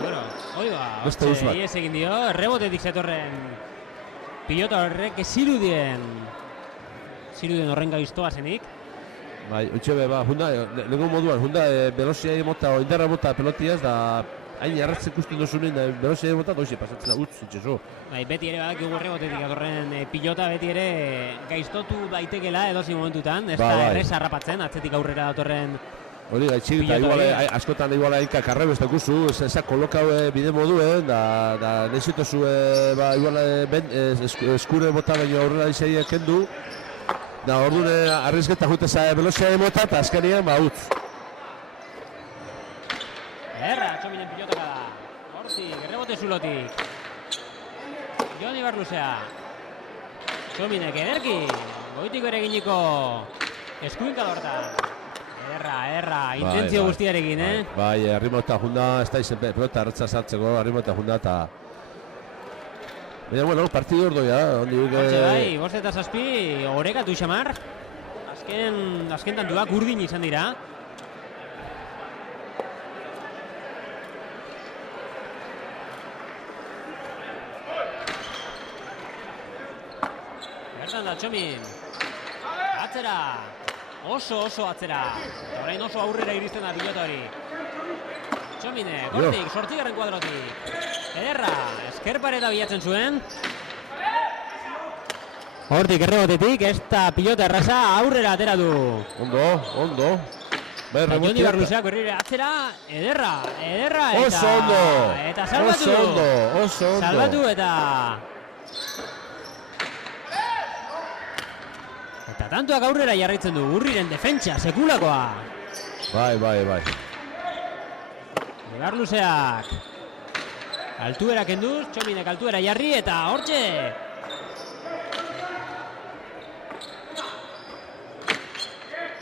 Bueno, oiga, hortxe ies egin dio, rebotetik zetorren pilota horrek zirudien horren gaiztoa zenik. Bai, utxebe, ba, junda, lego moduan, junda, velozia mota, indarra mota pelotiaz, da, hain jarratzen ikusten duzunin, da, velozia mota, doixe, pasatzen da, utz, itxezu. Bai, beti ere badakigu rebotetik atorren pilota, beti ere gaiztotu daitekela edozi momentutan, ez da errez harrapatzen, atzetik aurrera datorren. Hori gaitxik, eta igual, askotan igual hainka karrebe ez dakuzu, ezak kolokau bide moduen, da nezitozu, ba, igual, eskure mota baino aurrera izai kendu, da orduan arrizketa juteza velozia mota, eta azkenean, ba, utz. Erra, Txominen pilotaka da, hortik, rebote zulotik. Jon Ibar Luzea. Txominek ederki, goitik bere eginiko eskuinkada hortan. Erra, intentzio guztiarekin, Bai, arrimota junda, ez da izen pelota erretza sartzeko, arrimota junda eta... Baina, bueno, partidu ordo ya, Hortxe bai, 5 eta 7, orekatu xamar. Azken tantuak urdin izan dira. Bertan da, Txomin. Atzera. Oso atzera. Orain oso aurrera iristen da pilota hori. Txomine, gortik, 8. kuadrotik. Ederra, eskerpareta bilatzen zuen. Hortik errebotetik, ez da pilota erraza aurrera atera du. Ondo. Jon Ibar Luzeak berrire atzera, ederra, eta... Oso ondo. Eta salbatu. Oso ondo. Salbatu eta... Eta tantuak aurrera jarraitzen du, Urriren defentsa, sekulakoa. Bai. Ibar Luzeak. Altuera kenduz, Txominek altuera jarri eta hortxe.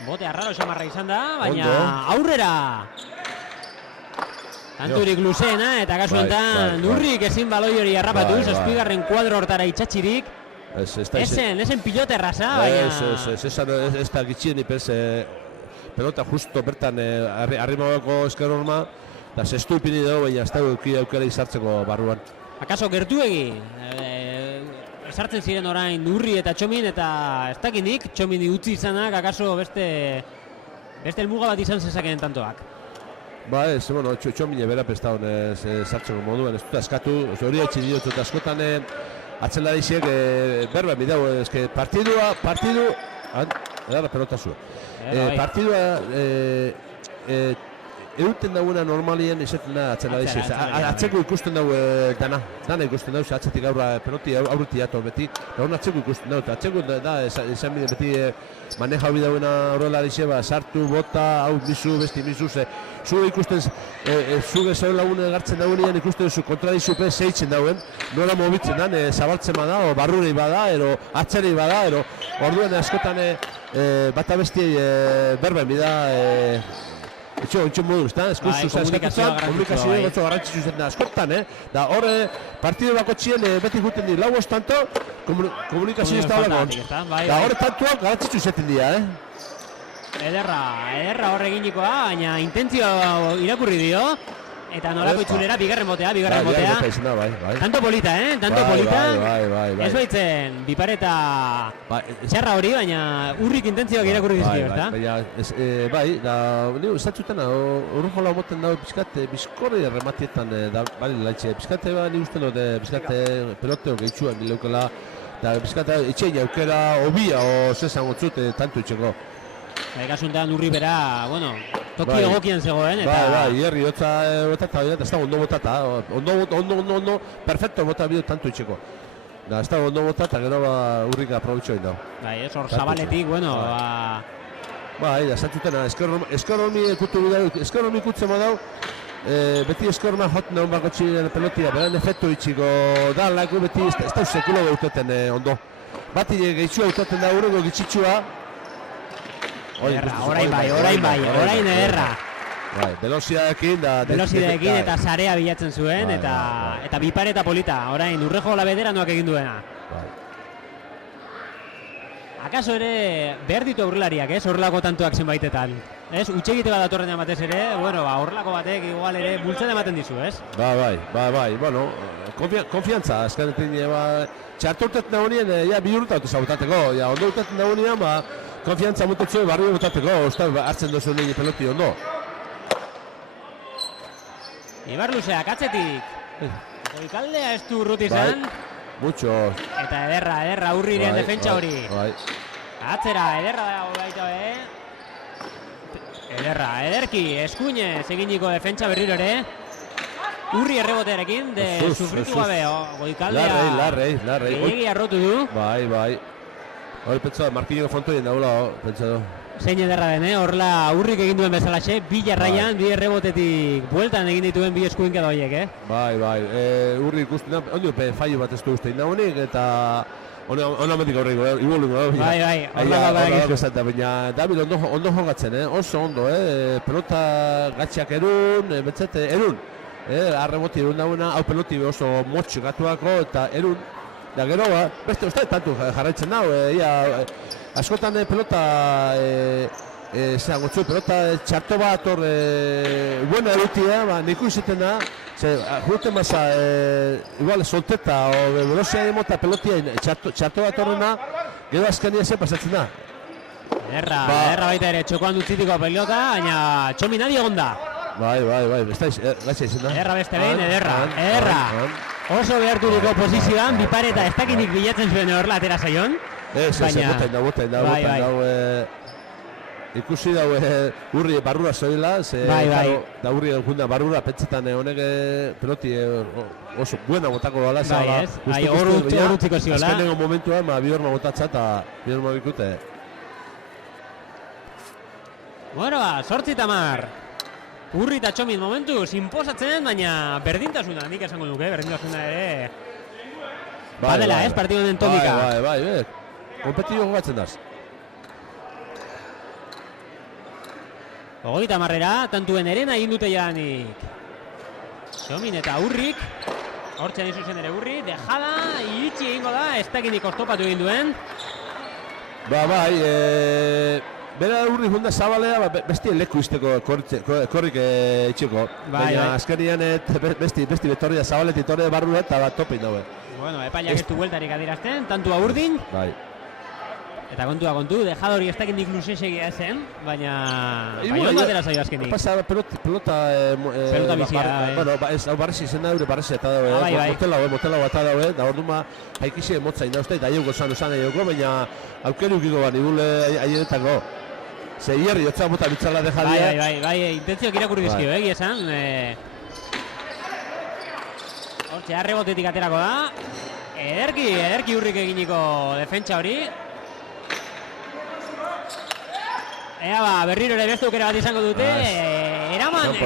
Bote arraro xamarra izan da, baina aurrera. Tanturik luzeena eta kasu enten Urrik ezin baloi hori harrapatu, 7. kuadro hortara itxatxirik. Esen pilote erraza, baina... Ez da gitxien ipez, pelota justo bertan arrimabako esker horma, eta zestu ipini dugu, baina ez da aukera izartzeko barruan. Akaso gertuegi, esartzen ziren orain Urri eta Txomin, eta ez dakinik, Txomin utzi izanak, akaso beste helmuga bat izan zezakeen tantoak. Ba ez, bueno, Txomine bera pesta honez sartzeko moduen, ez dut askatu, hori haitzi diotu eta askotan atzelariziek berba midau, eske partidu, edarra pelota zuen. Partidua euten dagoena normalien izaten da atzelariziek. Atzeko ikusten dago dana ikusten dago, atzetik peloti aurreti dato beti, hori atzeko ikusten dago, eta atzeko da izan bide beti maneja hori dagoena horrelariziek, sartu, bota, hau misu, besti misu, zu ikusten, zuge zeu lagune gartzen dagoenean ikusten zu kontradizu zeitzen dagoen, nola mobitzen da, zabaltzen bada, o barrurei bada, ero atzerei bada, ero orduen askotan bata besti berben bida, etxo modu, ez da, eskuzu komunikazioa gotzo garrantzitzu zen da, askotan, da horre partidu bako txien beti guten di, lau tanto, komunikazio ez da horregon, da horre tantuak garrantzitzu zeten dira, Ederra horre eginikoa, baina intentzioa irakurri dio. Eta nolako itzulera, bigarren botea. Bai. Tanto polita, Tanto polita. Bai. Ez baitzen, bipareta txarra hori, baina urrik intentzioak irakurri dizkio, ezta? Bai, da, nio, esatzuten, urrojola moten dago pizkat, bizkorri rematietan, da, bali laitxe, pizkate, ni uste dut, pizkate peloteo gehitxua bileukela, da, pizkate, etxein jaukera, obia, zezan gotzut, tanto itxeko. Kasuntan urri bera, bueno, toki egokian zegoen, eta... Bai, hierri, hotza botata, ez da ondo botata, ondo, perfecto bota bideo tanto itxeko. Da, ez da ondo botata, gero urrik aprobetxo egin dago. Bai, hor zabaletik, bueno, Bai, da, zantzutena, eskorromi kutzen badau, beti eskorma jot naun bako txiren pelotia, beran efektu itxiko da, lako beti ez da sekulo gauteten ondo. Bati gehitxua gauteten da urrego gitxitxua. Orain ederra. Bai, velozidadekin eta sarea bilatzen zuen, eta bipareta polita. Orain, urrejo la bedera noak egin duena. Akaso ere, behar ditu aurrelariak, horrelako tantoak zenbaitetan. Utxegite bat datorren batez ere, horrelako batek igual ere bultzada ematen dizu, ez? Bai, bueno, konfiantza, eskanetin, txartu urtetan nahonien, bi urta dut zabutateko, ondo urtetan nahonien, konfiantza mutetzu barrio botateko, hartzen duzu nire peloti ondo. Ibar luzeak, atzetik. Goikaldea ez du urruti izan. Mucho. Eta ederra urriren defentsa hori. Atzera, ederra dago baita, ederki, eskuinez eginiko defentsa berriro ere. Urri errebotearekin, sufritu gabe, Goikaldea. Larrei. Gehiegi arrotu du. Bai. Hori pentsa, Marquinho Fontoien daula, pentsa du. Zein ederra den, horrela urrik egin duen bezalaxe, bi jarraian, bi errebotetik bueltan egin dituen bi eskuinka da horiek, Bai, urri ikusten da, ondio fallo bat ez du ustein da honik, eta onamendik horriko, ibolungo. Bai, horrela baina David ondo jogatzen, oso ondo, pelota gatxak erun, betzete, erun. Arreboti erun dauna, hau peloti oso motx gatuako, eta erun. Da gero, beste uste tantu jarraitzen dago, askotan pelota, pelota txarto bat hor, buena erutia, nik uiziten da, jurten baza, igual solteta, velozia emota pelotia txarto bat horrena, gero azkenia zen pasatzen da. Ederra baita ere, txokoan dutzitiko pelota, baina txomin adi egon da. Bai, gaitza izan da. Ederra beste behin, ederra. Oso beharturiko posizioan, bipareta ez dakinik bilatzen zuen horrela atera zaion. Boten da. Ikusi dau urri barrura zoila, da urri junda barrura, pentsetan honek peloti oso buena botako gala. Bai, hor utziko ziola. Azkenengo momentuan, bi horma botatza eta bi horma bikute. Bueno, 8:10. Urri eta txomin momentu inposatzen, baina berdintasuna, nik esango duke, berdintasuna ere. Badela, partidu den tolika. Bai, kompetitio jogatzen daz. 30 tantuen erena egin dute jadanik. Txomin eta urrik, hortzean izuzen ere urri, dejada, iritsi egingo da, ez dakinik oztopatu egin duen. Bera urri junda zabalea, besti leku izteko korrik itxiko. Baina azkenian besti betorria zabaleti torre barrura eta bat topin daue. Bueno, epaiak ez du bueltarik adirazten, tantua urdin. Bai. Eta kontu, dejadori ez dakindik luzesegia ezen, baina... Baina batera zaio azkenik. Pasa pelota bizia. Bueno, hau barresi zen da, barresi eta daue. Motela bat daue, da hor duma haikisi emotzain da uste, eta aio gozan usan aioko, baina aukeru ukiko ban, igule aienetako. Ze hierri, hotza bota bitzala dejadia. Bai, intentziok irakurri dizkio, esan. Hortxe, arrebotetik aterako da. Ederki urrik eginiko defentsa hori. Berriro ere beste aukera bat izango dute. Eraman,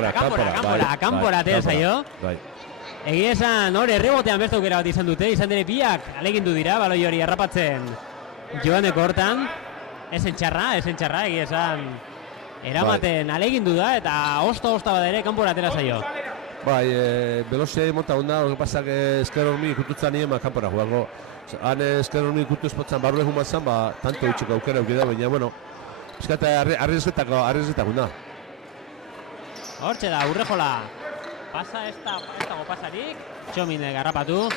kanpora atera zaio. Egia esan, hor errebotean beste aukera bat izan dute. Izan dira biak alegindu dira, baloi hori harrapatzen joaneko hortan. Esen txarra, egia esan eramaten alegindu da eta osta bat ere kanpora atera zaio. Bai, velozia mota onda, lo que pasa que esker hormi ikututzen nien kanpora jugago. Han esker hormi ikutu espotzan barru egun batzan, tanto itxiko aukera eukida, baina, bueno, eskata arriesgetako da. Hortxe da, Urrejola. pasa ez dago pasarik. Txomin garrapatu.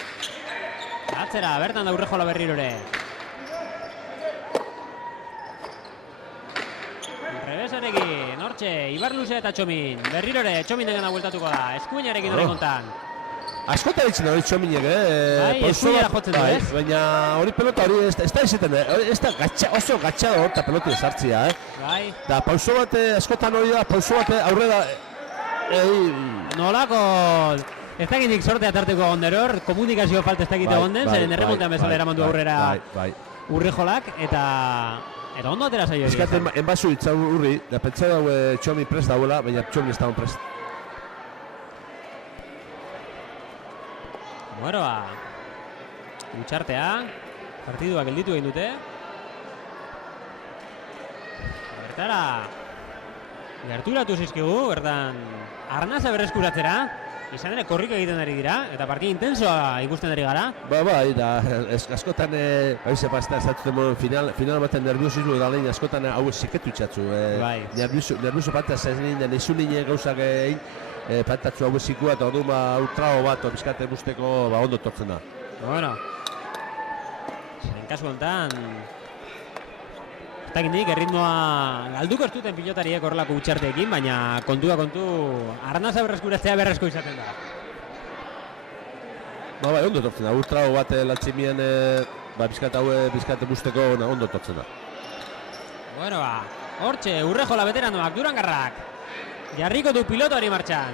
Atzera, bertan da Urrejola berriro ere. Rebesarekin, hortxe, Ibarluzea eta Txomin. Berriro ere, Txomin degana bueltatuko da. Eskuinarekin hori kontan. Askota ditzen hori Txominek, Bai, eskuinara jotzen du, ez? Baina hori pelota hori ez da izaten, ez da oso gatsa da horta peloti ezartzia, Bai. Da pauso bate, askotan hori da, pauso bate aurrera... Nolako... Ez dakitik sortea tarteko onderor, komunikazio falta ez dakite gonden, zeren erremontean bezala eramandu aurrera Urrejolak, eta ondo atera zaio. Eskaten, enbazu itza Urri, da pentsa dau Txomi prest dauela, baina Txomi ez daun prest. Bueno, Utxartea, partidua gelditu egin dute. Bertara, gerturatu zizkigu, bertan arnaza berreskuratzera. Izan ere korrika egiten ari dira, eta partida intensoa ikusten ari gara. Bai, da, askotan, haize pasta, final baten nerviosismo da lehen, askotan hau ziketu itxatzu. Nervioso panta zein den, izun nire gauzak egin, pantatzu hau zikua, eta orduan ultrago bat, bizkate busteko ondo tortzen da. Bueno, en kasu honetan, ez dakindik, erritmoa galduko ez duten pilotariek horrelako Utxarteekin, baina kontu arnaza berreskuratzea berrezko izaten da. Bai, ondo tortzen da, ultrago bat lantzimien, bizkate busteko ondo tortzen da. Bueno, hortxe, Urrejola veteranoak, Durangarrak. Jarriko du pilota hori martxan.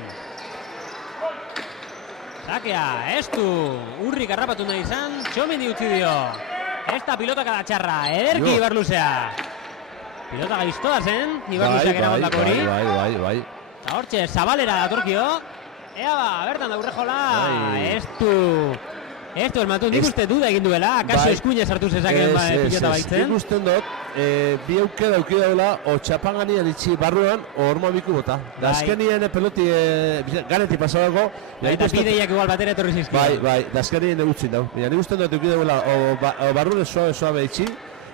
Sakea, ez du, Urrik harrapatu nahi izan, Txomini utzi dio. Ez da pilota kada txarra, ederki Ibarluzea. Pilota gaiztoa zen, Ibarluzeak eragondako hori. Bai. Eta hortxe, Zabalera datorkio. Ea bertan da Urrejola, ez du elmatu, nik uste duda egin duela, akaso eskuine sartu zezakeen pilota baitzen. Nik uste dut, bi aukera daula, o txapanganian itxi barruan, o ormabiku bota. Da azkenien peloti ganetik pasadago. Eta bideiak igual batera etorri zizkio. Bai, da azkenien utzin dau. Nik uste dut eukide daula, o barruan suabe itxi,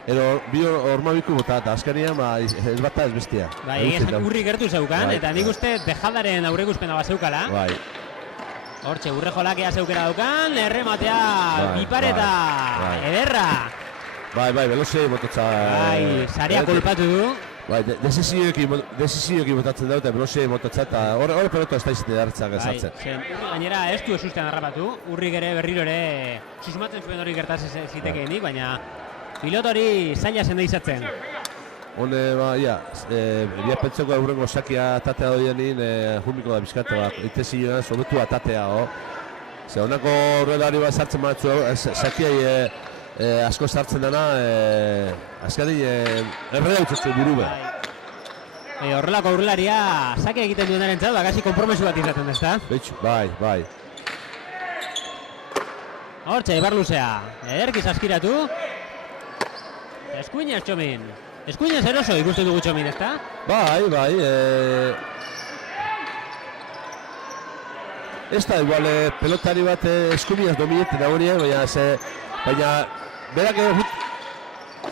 edo bi ormabiku bota, eta azkenien ez bata ez bestia. Bai, egizan Urri gertu zeukan, eta nik uste Bejadaren aurreikuspena bat zeukala. Bai. Hortxe, Urrejolak ea zeukera daukan, errematea bipareta, ederra. Bai, belozei mototza. Bai, sarea kolpatu du. Bai, desizioekin botatzen dut, velozei mototza, eta horre pelota ez da izatea hartzak ezartzen. Bai, gainera ez du esustean harrapatu, Urrik ere berriro ere susmatzen zuen hori gertatzen zitekeenik, baina pilota hori zaila zen da izatzen. Hone, bia pentseko aurrengo sakia tatea doienin, jumiko da bizkate bat, itezioan, sobetu atatea, Ze honako horrelari bat sartzen batzu, sakiai asko sartzen dena, azkari erreda utzatzu buru behar. Horrelako aurrelaria sakia egiten duenaren txat, bagasi kompromesu bat izaten, ezta? Bai. Hortxe, Ibarluzea, ederki saskiratu. Eskuinez Txomin. Eskuinez eroso ikusten dugu Txomin, ezta? Bai. Ez da, igual, pelotari bat eskuinez dominetzen dagoenien, baina berak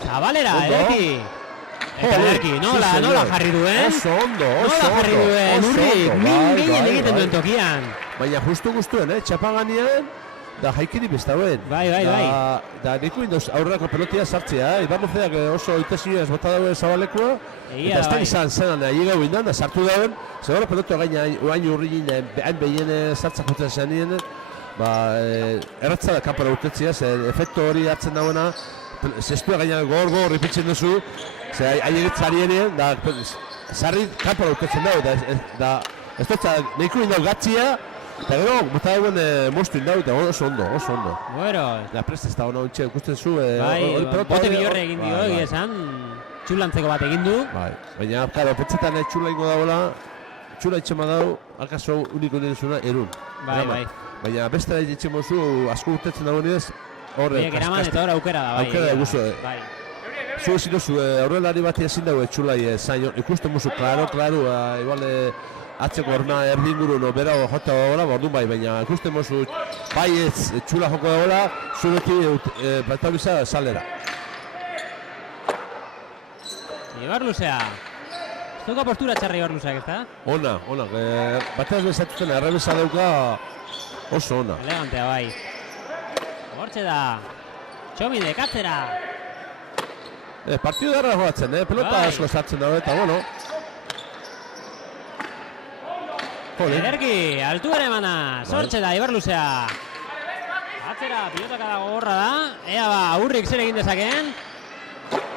Zabalera, ederki. Eta ederki, nola jarri duen? Oso ondo. Urrik, min gehien egiten duen tokian. Baina justu-gustuen, txapanganian, da jaikiri biztauen. Bai. Da niku indoz aurrako pelotia sartzea, Ibarluzeak oso itezio ez bota dauen Zabalekua, eta ez da izan zenan ailegau indan, da sartu dauen, zegora pelotua gaina hain urri ginen, hain behien sartzak jotzen zenien, erratza da kanpora utetzia, efektu hori hartzen dauena, zestua gaina gor ripitzen duzu, ailegitzarien, da sarri kanpora utetzen dago, da ez dut niku indau gatzia, eta gero, bota dagoen moztu indau, eta oso ondo. Bueno. Da prest ez da hona ontxe, ikusten zu. Bote bilorre egin dio, egizan, txulantzeko bat egin du. Baina, karo, petxetan txula ingo dagoela, txula itxema dau, akaso uniko direzuna, erun. Bai. Baina, beste da itxema zu, asko urtetzen dagoen ez, horre. Eraman eta hor aukera da, bai. Aukera da guzu. Zu ezin duzu, aurrelari bat ezin dago txulai zaino, ikusten muzu, klaro, igual, atzeko horna erdinguru bera jota dagoela, orduan bai, baina ikusten mozu bai ez txula joko dagoela, zuretik batauliza salera. Ibarluzea, dauka postura txarra Ibarluzak, ezta? Ona. Batez bezatuten errebesa dauka oso ona. Elegantea bai. Hortxe da. Txominek atzera. Partidu darra joatzen, pelota Bai. asko sartzen dago eta, bueno. Ederki, altuera emana. Hortxe da Ibarluzea. Atzera, pilotaka dago gorra da. Ea ba, Aurrik zer egin dezakeen.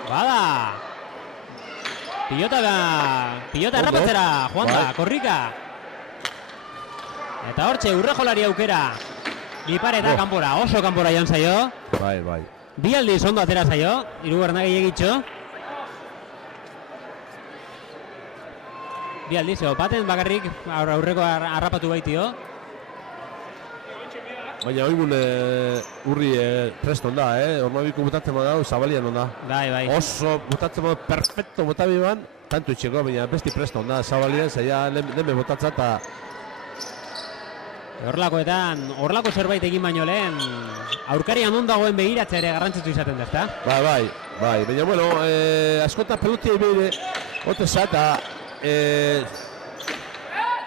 Bada. Pilota errapatzera, joan da, korrika. Eta hortxe, Urrejolari aukera. Bipareta kanpora, oso kanpora joan zaio. Bai. Bi aldiz ondo atera zaio, hirugarrena gehiagitxo. Bi aldiz, baten bakarrik aurreko harrapatu baitio. Baina oigun urri prest onda, Ormabiko butatzen bada, Zabalian onda. Bai. Oso butatzen bada, perfecto botabi ban, tanto itxeko, baina besti prest onda, Zabalian, zaila lehen botatzen eta... Horlako zerbait egin baino lehen, aurkarian ondagoen begiratzea ere garrantzitsu izaten da, ezta? Bai, baina, bueno, askotan pelutia ibire, oteza eta...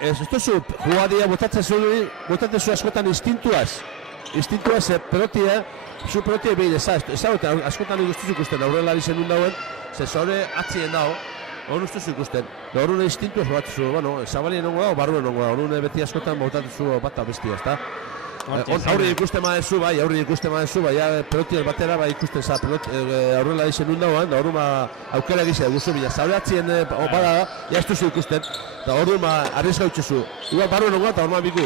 Ez duzu, jugadia botatzen zu askotan instintuaz, pelotia, zu pelotia behir askotan ez duzu ikusten, aurrelari zen dauen, zore atzien dago, hor ustuzu ikusten. Horren instintuaz botatzen zu, bueno, Zabalien ongo dago, barruen ongo dago, horren beti askotan botatzen zu bat bestia, ezta? Aurri ikusten madezu bai, pelotiaz batera bai ikusten za, aurrelari zen dagoen, da horren aukera gizia guzu bila, zaure atzien bada da, ja ez duzu ikusten. Da horren arriesga utxezu, igual barruen ongoa eta Ormabiku,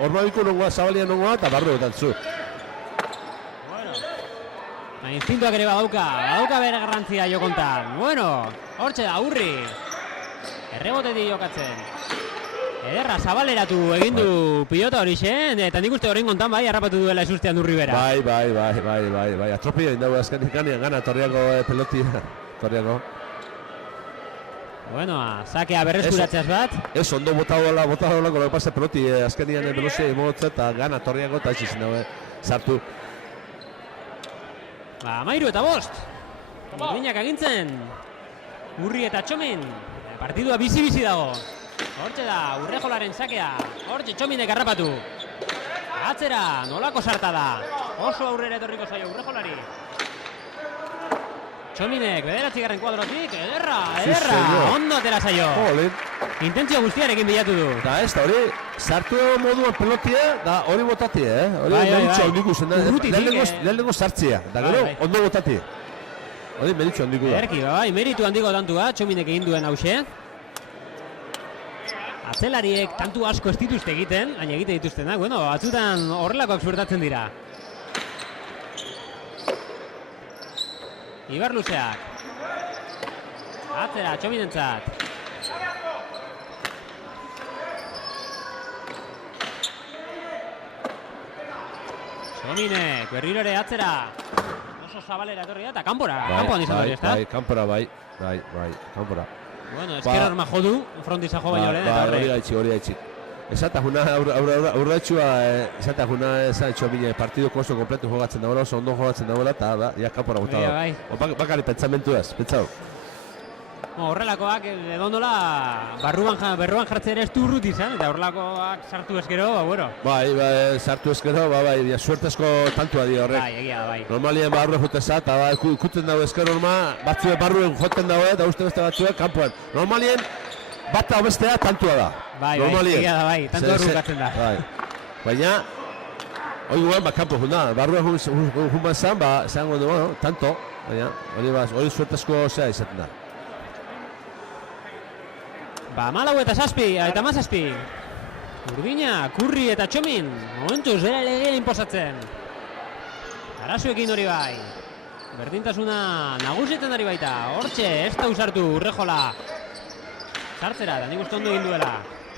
Ormabiku ongoa, Zabalien ongoa eta barruen botatzu. Instintuak ere badauka bere garrantzia jokontan. Bueno, hortxe da, Urri. Errebotetik jokatzen. Ederra, zabaleratu egin du pilota hori zen, eta nik uste horrein kontan bai, harrapatu duela esustean Urri bera. Bai, atropio egin dago azken ikanean gana Torriako pelotia, Torriako. Bueno, sakea berreskuratzeaz bat. Ez, ondo bota dolako, lo pasa peloti azkenian velozia imotza eta gana Torriako eta izin dago sartu. Ba, 13. Urdinak agintzen. Urri eta Txomin. Partidua bizi-bizi dago. Hortxe da, Urrejolaren sakea. Hortxe Txominek harrapatu. Atzera, nolako sarta da. Oso aurrera etorriko zaio Urrejolari. Txominek, 9. kuadrotik, ederra, ondo atera zaio. Intentzio guztiarekin bilatu du. Da ez, da hori, sartu moduan pelotia, da hori botati, Hori meritxo handiku zen, lehenengo sartzea, da gero, ondo botati. Hori meritxo handiku da. Erki, bai, meritu handiko tantua, Txominek egin duen hause. Atzelariek tantu asko ez dituzte egiten, baina egite dituztenak, bueno, batzutan horrelakoak suertatzen dira. Ibarluzeak. Atzera, Txominentzat. Txominek, berriro ere atzera. Oso zabalera etorri da, eta kanpora. Kanpoan izan hori, ezta? Bai, kanpora, bai, kanpora. Bueno, eskerra orma jodu, frontiza jo baino lehen, eta horre. Hori haitxi. Esata juna, aurratxua, esata juna esan Txomine partidoko oso kompletu jogatzen dagoela, oso ondo jogatzen dagoela, eta ja kanpora bota da. Bakari pentsamentu ez, pentsau. Horrelakoak edondola berruan jartzen ere ez du urrut izan, eta horrelakoak sartu ezkero, bueno. Bai, sartu ezkero, bai, suertezko tantua di horrek. Bai, egia da, bai. Normalien barruen joteza, eta ikutzen dago ezkero norma, batzuek barruen joten dago, eta uste beste batzuek kanpoan. Normalien, bata bestea tantua da. Bai, egia da, bai, tantua errukatzen da. Baina, hori guen, kanpo junda, barruen junban zan, zango du, bueno, tanto, baina, hori suertezko zea izaten da. Ba, 4 eta 7. Urdina, Kurri eta Txomin, momentuz bere legea inposatzen. Arazuekin hori bai. Berdintasuna nagusietan ari baita. Hortxe, ez da usartu Urrejola. Sartzera, da nik uste ondo egin duela.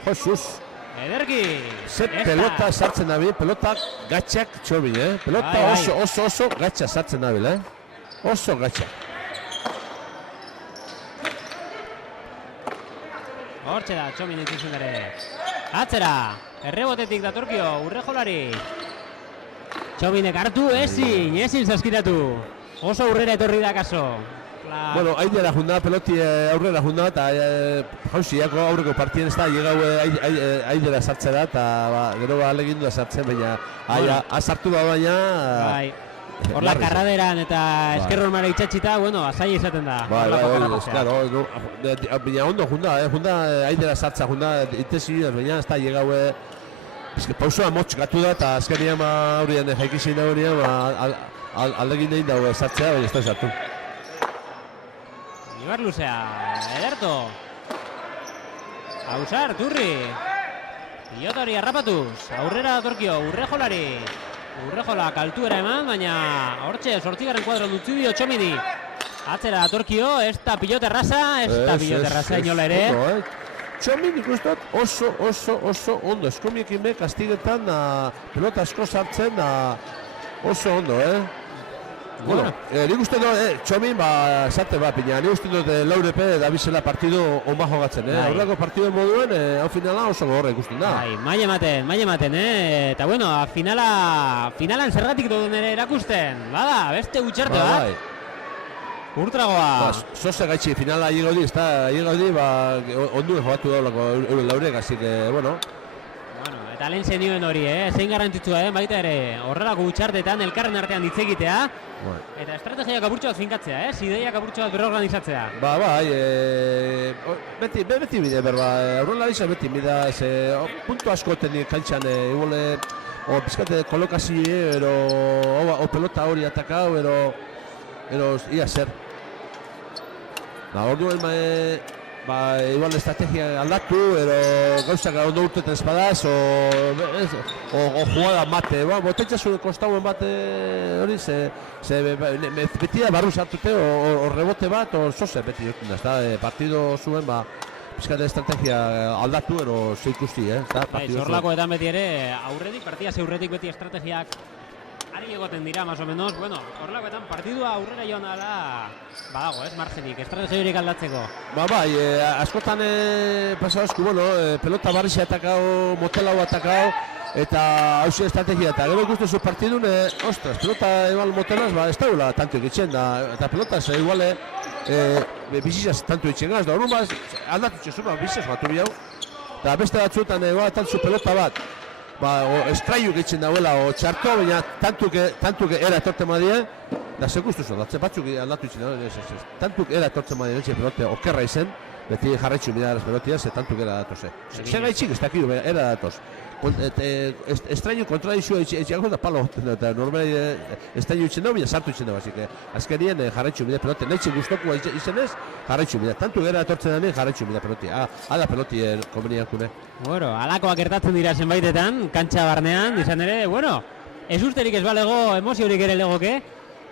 Jesus. Ederki. Ze pelota sartzen dabil, pelotak gatxak Txomin, Pelota oso gatxa sartzen dabil, Oso gatxa. Hortxe da, Txomin entzizun ere. Atzera, errebotetik datorkio, Urrejolari. Txominek hartu, ezin zaskiratu. Oso aurrera etorri da kaso. Bueno, aidera junda, peloti aurrera junda, eta jauziako aurreko partien ez da, llegau aidera sartzera, eta gero alegindu da sartzen, baina sartu da baina... Horla karraderan eta eskerrormara itxatxita, bueno, azai izaten da. Claro, baina ondo junda aidera sartza, junda itesi, baina ez da llegau... Pausua motx gatu da, eta azkenian aurrian jaikizin da horian, aldegin egin dago sartzea, baina ez da sartu. Ibar luzea, ederto. Hausar, turri. Pilota hori harrapatuz, aurrera datorkio, Urrejolari. Urrejolak altuera eman, baina hortxe, 8. kuadron utzi dio Txomini. Atzera datorkio, ez da pilota erraza inola ere. Txomini ikustot oso ondo, eskomiekin be kastigetan, pelota asko sartzen, oso ondo, Bueno, nik uste dut, Txomin, esate pina, nik uste dut Laurepe da bizela partido onba jogatzen, Aurrako partido moduen, hau finala oso gogorra ikusten da. Maile ematen, eta bueno, finalan zergatik duen ere erakusten, bada, beste utxarte bat. Urtragoa. Zoze gaitxi, finala hiego di, onduen jogatu daulako euren Laurek, así que, bueno. Eta lehen zenioen hori, zein garrantzitsua den baita ere horrelako utxartetan elkarren artean hitz egitea eta estrategiak apurtxo bat finkatzea, ideiak apurtxo bat berrorganizatzea. Beti bide berba, aurrelari izan beti bida, puntu asko tenik kantxan, iguale, pizkate kolokazio, o pelota hori atakau, ia zer. Orduen, igual estrategia aldatu, gauzak ondo urteten espadaz, o jugada mate, botetxasun kostauen bate hori, beti da barru sartute, o rebote bat, o zoze beti dutun da, partido zuen, pizkate estrategia aldatu, ze ikusti, Zorlakoetan beti ere, partida zeurretik beti estrategiak ari egoten dira, más o menos, horrelakoetan partidua aurrera joan dela, badago, margenik, estrategiorik aldatzeko. Askotan pasadozku, pelota barrixa atakau, motelau atakau, eta hausia estrategia, eta gero ikustu partidun, pelota igual motelaz, ez da gula tanto egitzen da, eta pelotaz igual bizizaz tanto egitzen gaz, da horren aldatu txezu, bizizaz batu bihau, eta beste batzuetan igual tanto pelota bat, estraiuk egiten dauela, o txarto, baina tantuk era etorten madie, da sekustu zuen, batzuk aldatu egiten, tantuk era etorten madie, pelote okerra izen, beti jarraitxu bida eraz pelotia, tantuk era datoz. Segaitxik, ez dakio, era datoz. Estraiuk kontradizioa etxeako da palo, eta normali estraiuk egiten dago, baina sartu egiten dago, azkenien jarraitxu bida pelote, nahitzen guztokua izenez, jarraitxu bida, tantuk era etortzen dani, jarraitxu bida pelotia. Hala peloti konveniankune. Alakoak gertatzen dira zenbaitetan, kantxa barnean, izan ere, ez usterik ez balego, emoziorik ere legoke,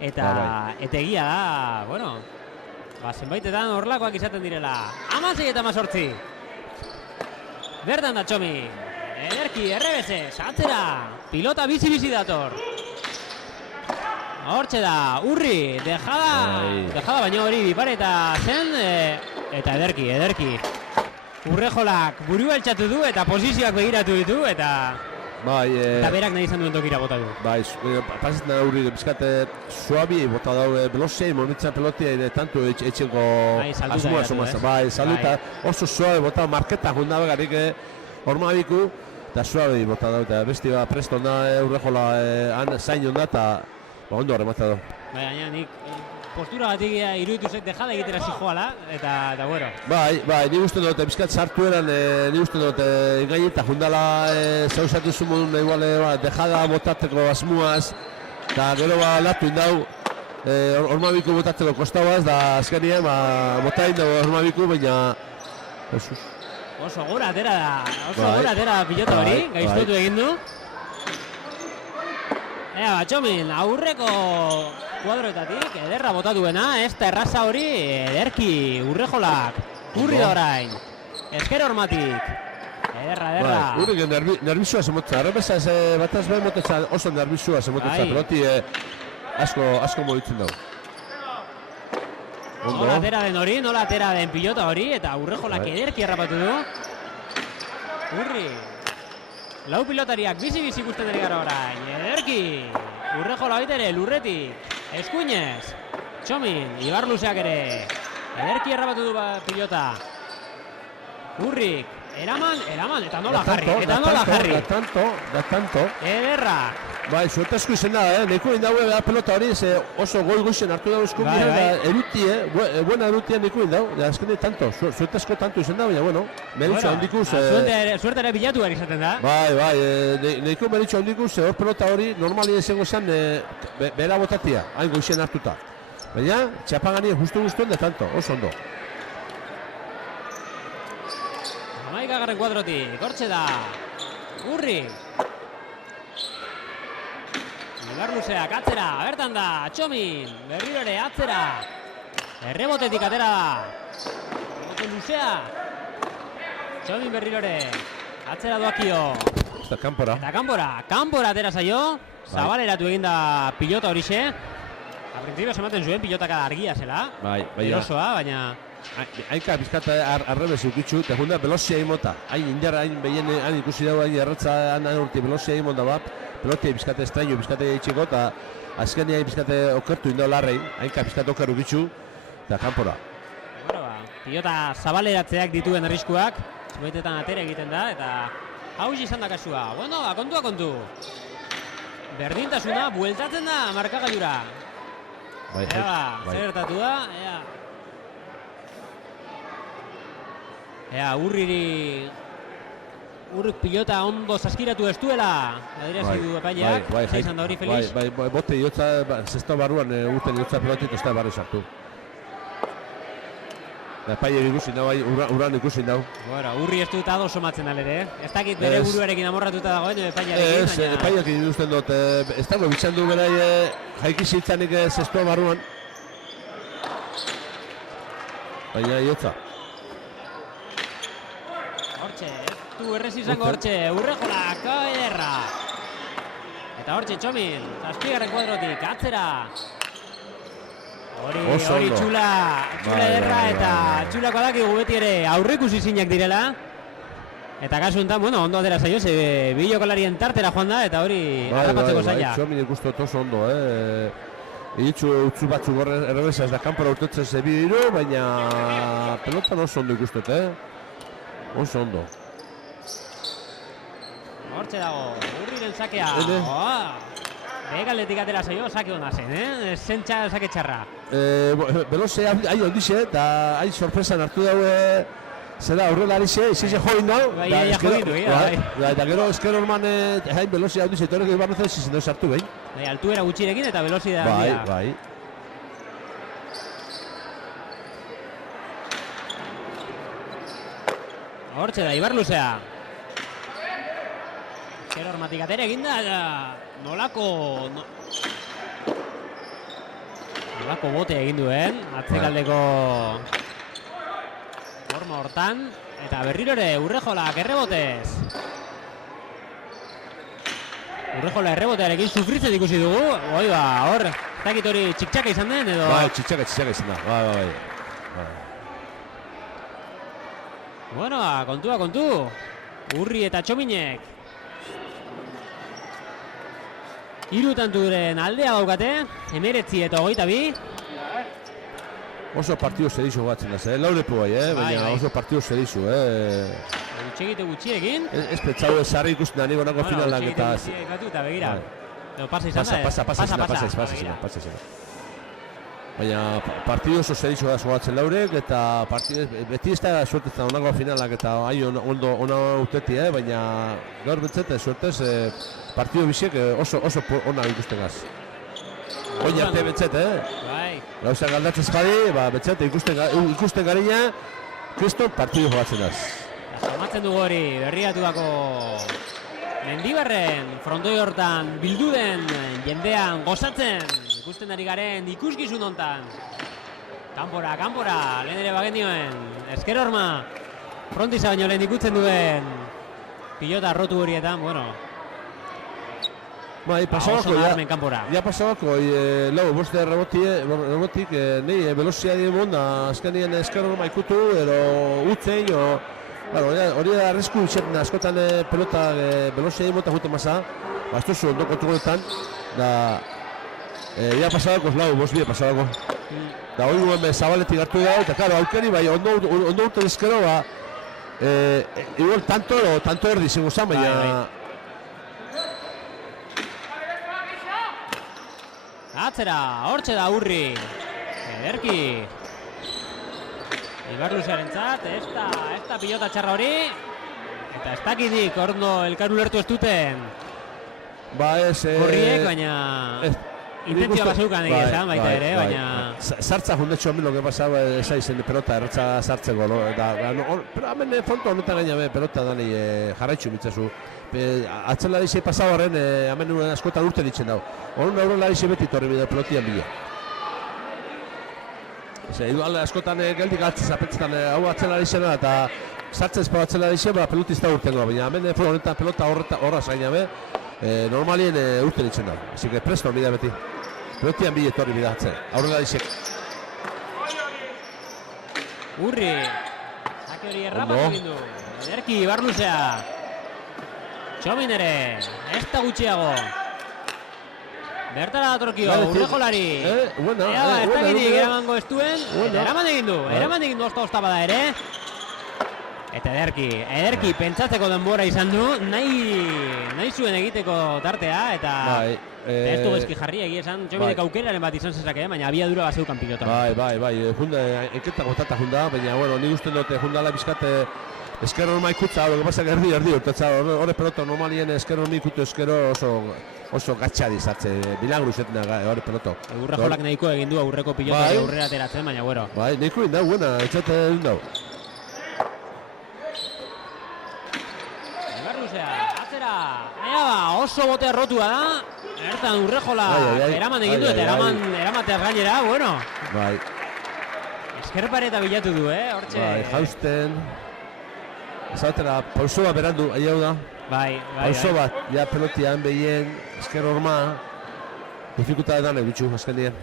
eta egia da, zenbaitetan horrelakoak izaten direla. 16 eta 18. Bertan da Txomi. Ederki, errebezez, atzera. Pilota bizi dator. Hortxe da, Urri, dejada baino hori bipareta zen, eta ederki. Urrejolak burua eltsatu du eta posizioak begiratu ditu eta berak nahi izan duen tokira bota du. Pasetan da Urri, bizkate suabi bota daue, belosei, momentzan pelotia ere tanto etxenko asmoa somazta. Saluta, oso suabe bota, marketa junda begarik horma biku, eta suabe bota daue, eta besti presto da Urrejola zain onda eta ondo arremata da. Baina nik postura batik iruditu zait dejada egitera zijoala, eta bueno. Nik uste dut, bizkat sartu eran, nik uste dut, engain eta jundala zauzatu zumudun, dejada botatzeko asmuaz, eta gero latu indau, hormabiku botatzeko kostauaz, da azkenien, bota indau hormabiku, baina... Oso gora atera pilota hori, gaiztotu egin du. Txomin, aurreko kuadroetatik, ederra bota duena, ez da erraza hori, ederki, Urrejolak, Urri da orain, esker hormatik, ederra. Urri nervizua zemotza, arrepesa bataz behin motetza oso nervizua zemotza, peloti asko mobitzen dugu. Nola atera den pilota hori, eta Urrejolak ederki errapatu du. Urri. Lau pilotariak bizi ikusten dira gara orain, ederki. Urrejola baita ere, lurretik, eskuinez. Txomin, Ibar luzeak ere. Ederki errabatu du pilota. Urrik, eraman, eta nola jarri. Da tanto. Ederra. Bai, suertezko izen da, neko indaue da pelota hori, oso gol goizen hartu dago eskumbira, da eruti, buena erutia neko indau, da azken tanto, suertezko tanto izen da, baina, bueno, meritxo handikuz. Suerte ere bilatu behar izaten da. Bai, neko meritxo handikuz, hor pelota hori, normali izango zen, bera botatia, hain goizen hartuta. Baina, txapagani justu-guztuen da tanto, oso ondo. Amaikagarren kuadrotik, hortxe da, Urri. Ibar luzeak atzera, bertan da, Txomin, berriro ere atzera. Errebotetik atera da. Errebote luzea. Txomin berriro ere, atzera doakio. Eta kanpora. Kanpora atera zaio. Zabaleratu eginda pilota horixe. A principio ematen zuen pilotaka argia zela. Bai. Erosoa, baina... Hainka bizkata arrebez ukitxu, eta junda velozia imota. Hain indarra, hain ikusi dago, hain erratza, hain urte velozia imota bat. Pelotia bizkate estraio, bizkate itxiko, eta azkeni hain bizkate okertu indau larrei. Hainka bizkate oker ukitxu, eta kanpora. Pilota zabaleratzeak dituen arriskuak, zuetetan atere egiten da, eta hau izan da kasua. Bueno, kontu. Berdintasuna, bueltatzen da markagailura. Zer gertatu da, Urrik pilota ondo zaskiratu ez duela. Adirazi du epaileak, izan da hori feliz. Bai, bote iotza, zesto barruan urten iotza pelotit ez da barri sartu. Epaileak ikusi nau, urran ikusi nau. Urri ez dut ados somatzen alere, ez dakit bere buruarekin amorratuta dagoen epailearekin. Ez, epaileak ikusten dut, ez dago bitzan du berai jaikizitzanik zesto barruan. Baina iotza. Hortxe, ez du errez izango hortxe, Urrejolak, ederra. Eta hortxe, Txomin, zazpigarren kuadrotik, atzera. Hori txula ederra, eta txulako dakigu beti ere aurrikusi zinak direla. Eta kasu enten, ondo atera zaio, bi jokalarien tartera joan da, eta hori harrapatzeko zaila. Txomin ikustu oso ondo, utzu batzuk errebesa ez da kanpora urtetzen zebi diru, baina pelotan oso ondo ikustut, oso ondo. Hortxe dago, Urriren sakea. Begaletik atera zaio, sake hona zen, zentxa sake txarra. Beloze hain ondize, eta hain sorpresan hartu daue zera aurrela arize, izize join dau. Eta gero esker orman hain beloze ondize, eta horrek ibarnezen zizen dauz hartu behin. Altuera gutxirekin eta velozidea handia. Bai. Hortxe da, Ibar luzea. Esker ormatik atera eginda, nolako bote egin duen, atzekaldeko forma hortan, eta berriro ere Urrejolak errebotez. Urrejola errebotearekin sufritzen ikusi dugu, hor, ez dakit hori txiktsaka izan den edo... Bai, txiktsaka izan da, bai. Bueno, kontu, Urri eta Txominek. 3 tanturen aldea daukate, 19 eta 22. Oso partidu zerizu batzen da, laurepu bai, baina oso partidu zerizu, Gutxiekin. Ez pentsau ez harri ikusten da nigo nako finalak eta... Eta begira, pasa izan da, pasa izan. Baina partidu oso zerizu da zogatzen laurek, eta beti ez da suertetzen onako finalak eta ondo uteti, baina gaur bentzete suertez partidu biziek oso ona ikusten gaz. Oin arte bentzete, gauzak aldatzen zbadi, bentzete ikusten garina, kriston partidu jogatzen gaz. Somatzen dugu hori, berriatuako Mendibarren frontoi hortan bildu den jendean gozatzen ikusten ari garen ikuskizun hontan. Kanpora, lehen ere bagenioen, Esker Orma frontiza baino lehen ikutzen duen pilota rotu horietan, Bai, pasabako, ja pasabako, boste rebotik, nahi velozia dimon, azkenien Esker Orma ikutu, ero utzein, hori da arrisku itxetan askotan pelota velozia dimota jute maza, bastuzu ondo kontugoetan, da Ia pasadakoz lau, bosbie pasadako. Da hori guen Zabaletik hartu da, eta karo, aukeri bai, ondo urte ezkero, ba, igual tanto erdi zingo zan, baina... Atzera, hortxe da Urri. Ederki. Ibarluzearentzat, ez da pilota txarra hori. Eta ez dakidik, orno elkar ulertu ez duten. Ba ez... Horriek, baina... Intentzioa baseukan egia esan, baita ere, baina... Sartza jundetxo hemen lo que pasaba esa izen pelota erratza sartzeko, no? Pero hemen fonto honetan gaina pelota dani jarraitxu mitzazu. Atzela dizei pasabaren hemen askotan urte ditzen dago. Horren aurrela dizei beti torri bide pelotian bila. Igual askotan geldik zapetzetan hau atzela dizena eta sartzen ezpa atzela dizei, pelotizta urtengo, baina hemen honetan pelota horra zainabe, normalien urte ditzen dago. Así que presto bidea beti. Pelotian bile torri bidea atzen, aurrela dizei. Urri, zake hori errapatu egin du. Ederki, Ibarluzea. Txomin ere, ez da gutxiago. Bertara datorkio, Urrejolari. Ez da gidik eramango ez duen, eta eraman egin du osta bada ere. Eta ederki, pentsatzeko denbora izan du, nahi zuen egiteko tartea, eta ez du gezki jarri egia esan, Txominek aukeraren bat izan zezake, baina abiadura bazeukan pilota. Bai, enketa gotata junda, baina, bueno, nik usten dute jundala bizkate esker norma ikutza, lo que pasa que erdi urtetza, horre pelota normalien esker norma ikutu eskero oso gatxadi zartze, milagru izetan horre pelota. Urrejolak nahiko egin du aurreko pilotari aurrera ateratzen, baina bueno. Bai, nahiko egin dau, buena, etxate egin dau. Ibarluzea, atzera, oso botea rotua da, ertan Urrejola eraman egin du eta eramateaz gainera, bueno. Bai. Eskerpareta bilatu du, hortxe. Bai, jausten. Ezatera, pauso bat berandu, ahi hau da. Bai. Pauso bat, ja pelotian behien, esker horma. Difikultate dane, bitxu, azken dien.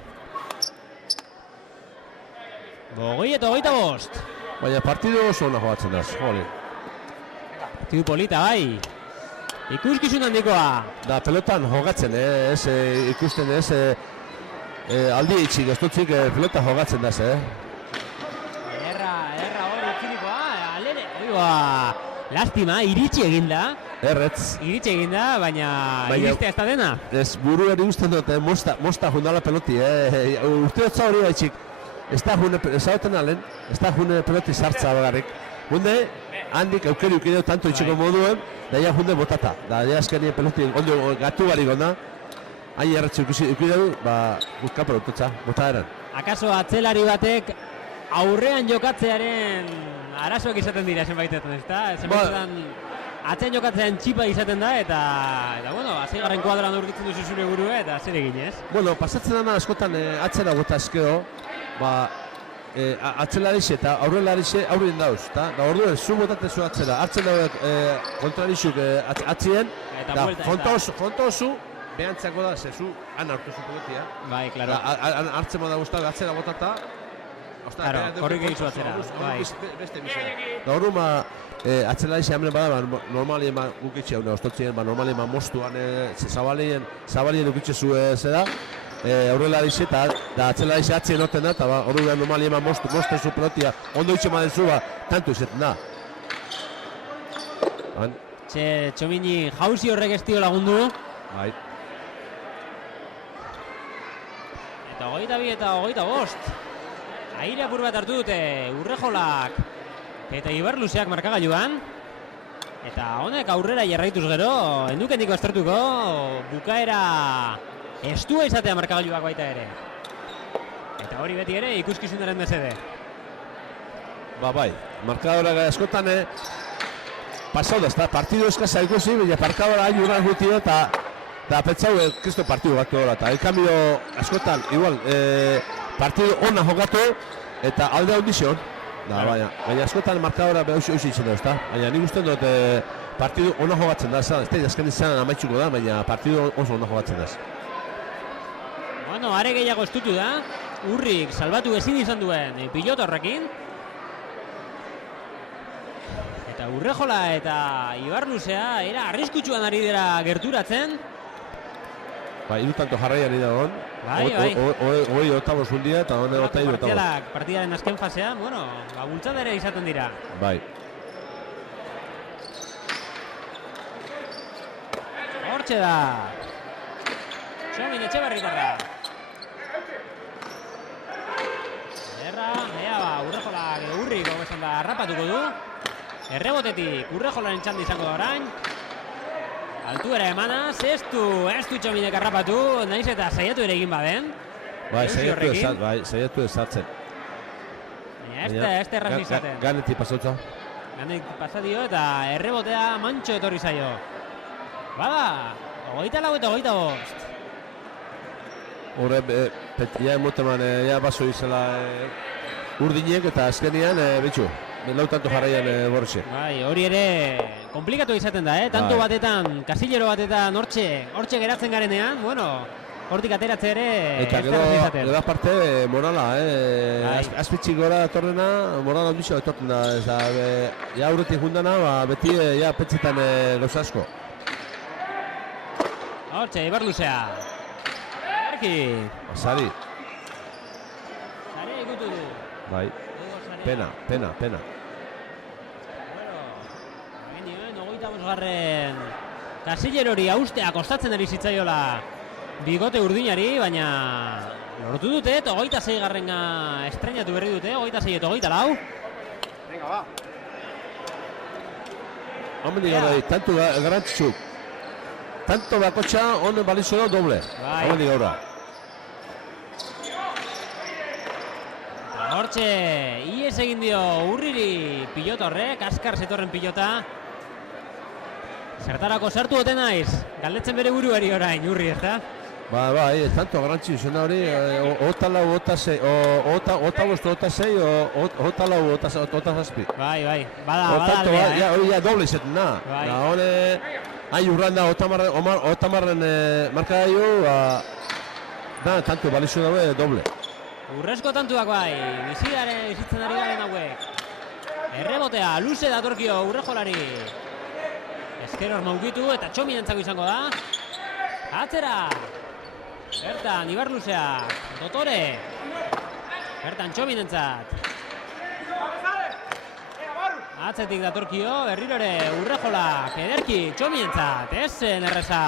25. Baina partidu oso hona jogatzen daz, jole. Partidu polita, bai. Ikuskizun handikoa. Da, pelotan jogatzen, ez ikusten, ez aldi itxik, ez dutzik pelota jogatzen daz, Erra hor utzilikoa, alere. Lastima, iritsi eginda. Erretz. Iritsi eginda, baina iristea ez da dena. Ez buru eri usten dut, mosta jundala peloti, Urte dutza hori baitxik. Ez da june, ezauten alen, ez da june peloti sartza bagarrik. Hunde, handik aukeri ukideu tanto itxiko moduen, da ja junde botata. Da ja azkenien peloti ondo gatu barik onda. Hain erretzu ukideu, guzka pelototza, bota eran. Akaso atzelari batek aurrean jokatzearen arazoak izaten dira zenbaitetan, ezta? Zenbaitetan atzean jokatzean txipa izaten da eta bueno, azeigarren kuadran aurkitzen duzu zure burua eta zer egin, ez? Bueno, pasatzen dana askotan atzera gota eskeo, atzelarixe eta aurrelarixe aurrien dauz, eta da orduen zu botatzen zu atzera, hartzen dauek kontrarixuk atzien, eta fonto oso behantzako da, zezu han hartu zu pelotia. Bai, klaro. Hartzen moda guztak atzera botata, claro, korrik egizu atzera, bai. Beste bizera. Da hori atzelarixe hamene bada, normalien gukitxe haune, ostotzien, normalien mostuan, zabalien ukitxe zu zera, aurrelarixe eta da atzelarixe atzien noten da, eta hori normalien mostu zu pelotia, ondo itxe maden zu, tanto izetan da. Txomini jauzi horrek ez dio lagundu. Bai. Eta 22 eta 25. Aire apur bat hartu dute Urrejolak eta Ibarluzeak markagailuan. Eta honek aurrera jarraituz gero, endukendiko aztertuko, bukaera estua izatea markagailuak baita ere. Eta hori beti ere ikuskizunaren mesede. Bai, markadora askotan pasau da, eta partidu eskasa ikusi, baina markadora ayudan gutio eta pentsau kristo partidu gatu hori. Eta elkambio askotan, igual, partidu ona jokatu eta alde hondizio. Baina askotan markadora hausi izan da, baina nik usten dut partidu ona jokatzen da, ez da azken izan amaitxuko da, baina partidu oso ona jokatzen da. Bueno, are gehiago estutu da, Urrik salbatu ezin izan duen pilota horrekin. Eta Urrejola eta Ibarluzea era arriskutsuan ari dira gerturatzen. Ba, iru tanto jarraian ida hon. Bai. Hoi oktavos hundia eta hone ota iru oktavos. Partidaren azken fasean, bueno, bultzada ere izaten dira. Bai. Hortxe da. Txomin Etxeberritarra. Urrejolak edo Urrik hobesan da harrapatuko du. Errebotetik Urrejolaren txanda izango da orain. Altuera emanaz, ez du Txominek harrapatu, nahiz eta saiatu ere egin baden. Bai, saiatu ezartzen. Ez erraz izaten. Ganetik pasatza. Ganetik pasadio eta errebotea mantxo etorri zaio. Bada, 24 eta 25. Horre, ja emoteman, ja baso izela urdinek eta azkenian, betxu, lau tanto jarraian borretxe. Bai, hori ere komplikatu izaten da, tanto batetan, kasillero batetan hortxe geratzen garenean, bueno, hortik ateratze ere eta gero aparte morala, azpitxik gora etorrena, morala ondixo etorten da, ja aurretik jundana, beti ja petzetan gauza asko. Hortxe, Ibarluzea. Sari. Sari ikutu du. Bai. Pena. Bueno, egin dioen, 25. Kasillerori haustea kostatzen ari zitzaiola bigote urdinari, baina lortu dute, 26. estrenatu berri dute, 26 eta 24. Venga, va. Homeni gaur, tanto garantzitzu. Tanto bakotxa, honen balizo da doble. Homeni gaur. Hortxe, ies egin dio Urriri pilota horrek, askar zetorren pilota. Zertarako sartu ote naiz, galdetzen bere buruari orain, Urri, ez da? Bai, tanto garantzi izan hori, ota lau, ota sei, ota bost, ota sei, ota lau, ota zazpi. Bai, bada aldea, Ja, hori ja doble izaten da. Hone, hain urranda, otamarren marka daio, da, tanto balizu daue doble. Urrezko tantuak bai, bizitzen ari garen hauek. Errebotea, luze datorkio Urrejolari. Ezker hor maukitu eta Txominentzako izango da. Atzera. Bertan, Ibarluzea, Dotore. Bertan Txominentzat. Atzetik datorkio, berriro ere Urrejolak, ederki, Txominentzat. Ez zen erreza.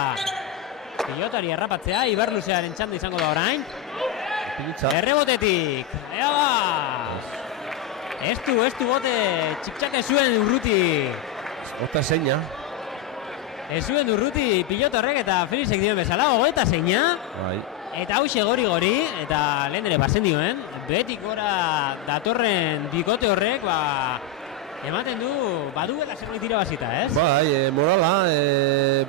Pilotari errapatzea, Ibarluzearen txanda izango da orain. Errebotetik, ea ba! Ez du bote, txiktxak ez zuen Urruti. Ota zeina. Ez zuen Urruti pilota horrek eta Felixek dioen bezala, eta zeina. Bai. Eta hauxe gori, eta lehen ere bazen dioen, betik gora datorren bikote horrek, ematen du, baduela zerbait irabazita, ez? Bai, morala,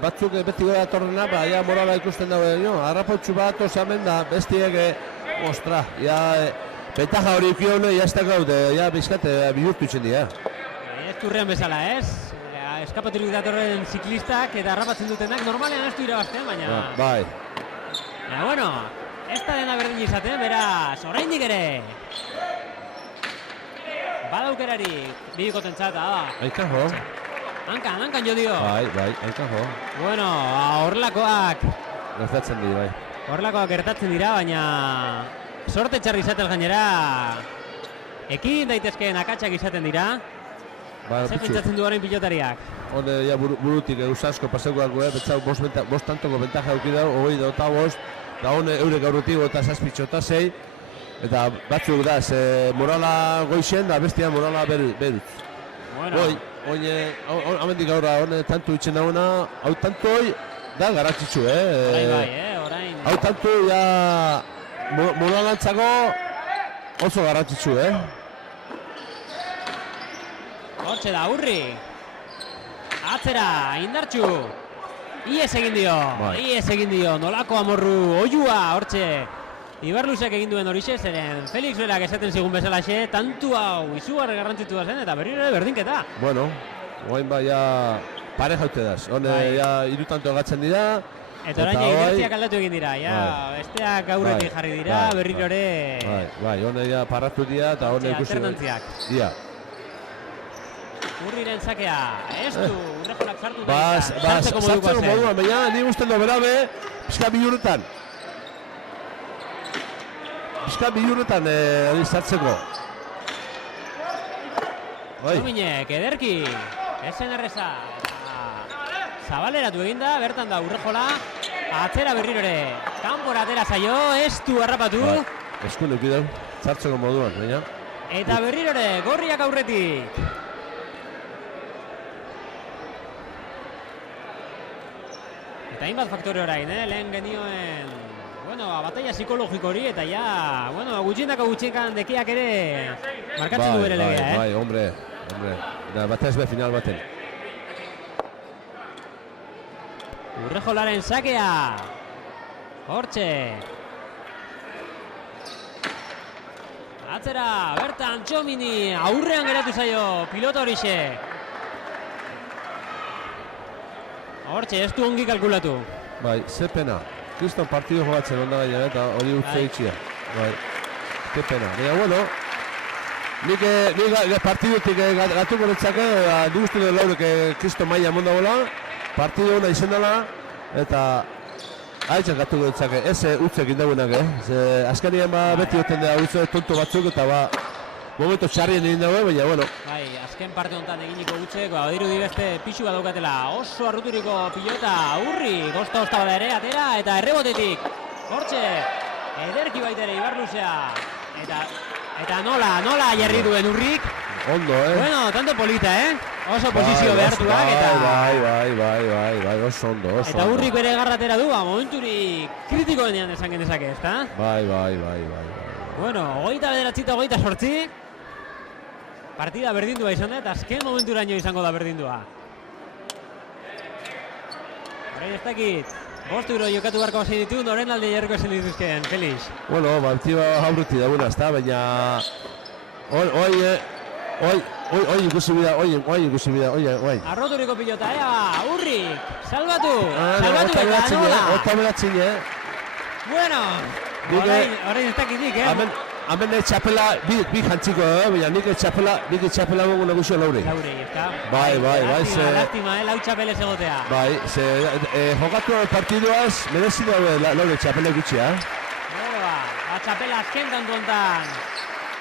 batzuk beti gora datorrena, ja morala ikusten dago, harrapotxu bat, osamen da, bestiek, ostra, betaja hori ukion, ez da gaude, bizkate, bihurtu itxen dira. Ez turrean bezala, ez? Eskapaturik datorren ziklistak eta harrapatzen dutenak, normalean ez du irabazten, baina... Bai. Bueno, ez da dena berdin izaten, beraz, oraindik ere. Badaukerarik, bikotentzat, Ainkajo. Hankan jo dio. Bai, ainkajo. Bueno, horrelakoak... Gertatzen dira, bai. Horrelakoak gertatzen dira, baina... Sorte txarri izaten gainera... Ekin daitezkeen akatsak izaten dira. Zer pentsatzen du orain pilotariak? Hone, burutik eusasko paseukoako, betzau, bost tantoko bentaja eukida, hori da, eta bost, da hone eurek aurretik, eta zazpitxo, eta zei, eta batzuk da, morala goixen, da bestia morala berut. Bueno. Hamendik aurra, hone, tantu itxen dauna, hau tantu hoi, da garantzitzu, orain. Hau tantu, ja, moralantzako oso garantzitzu, Hortxe da, Urri. Atzera, indartxu. Ies egin dio, nolako amorru, oiua, hortxe. Ibarluzek egin duen horixe, zeren Felix berak esaten zigun bezalaxe, tantu hau izugarri garrantzitua zen, eta berriro ere berdinketa. Bueno, guain ja pare jaute daz. Hone, ja iru tanto gatzen dira. Eta orain inertziak aldatu egin dira, besteak aurretik jarri dira, berriro ere... Bai, hone ja parratu dira, eta hone ikusi... Alternantziak. Ia. Urriren zakea, ez du, Urrejolak sartu da. Sartzeko moduan, baina ni guztien do berabe, Bizka biluretan. Bizka biluretan hori sartzeko. Dominek, ederki. Ezen erreza. Zabaleratu eginda, bertan da Urrejola. Atzera berriro ere. Kanpora atera zaio, ez du harrapatu. Eskun eukideu, sartzeko moduan, baina. Eta berriro ere, gorriak aurretik. Eta hainbat faktore orain, lehen genioen, batalla psikologiko hori, eta ja, gutxienkan dekiak ere markatzen du bere legea, Bai, hombre. Da batez be final baten. Urrejolaren sakea. Hortxe. Atzera, bertan Txomini, aurrean geratu zaio, pilota horixe. Hortxe, ez du ongi kalkulatu. Bai, ze pena. Kriston partidu jogatzen onda gaina eta hori utze itxia. Bai, ze pena. Baina, nik partidutik gatuko netzake, du guztu dut laurek Kriston maia monda gola, partidu hona izen dela, eta haitzak gatuko netzake, ez utzek indagunak, azkenien beti oten da utze tonto batzuk, eta momentu txarrien egin dago, baina, Bai, azken parte honetan eginiko utzek, badirudi beste pixu bat daukatela, oso arruturiko pilota, Urri, gosta bada ere, atera, eta errebotetik, hortxe, ederki baita ere, Ibarluzea, eta nola jarri duen Urrik. Ondo, Tanto polita, oso posizio behartuak, eta... Bai, oso ondo. Eta Urrik bere garratera du, momenturi kritikoenean esan genezake, ezta? Bai. 29 eta 28. Partida berdindua izan da, eta azken momenturaino izango da berdindua. Orain ez dakit, 5 euro jokatu barko hasi ditu, noren alde jarriko esan dituzken, Felix? Baltioa aurruti daguna, ezta, baina... Oi ikusi bida, oi. Arroturiko pilota, Urrik, salbatu eta nola. Ota beratzen, Bueno, orain ez dakitik, Hemen txapela, bi jantziko, baina nik txapela gongo neguzio laurei. Laurei, ezta? Bai, Lastima, lau txapelez egotea. Bai, jokatu partiduaz, merezi daue laurei txapela gutxia. Txapela azken tantu hontan.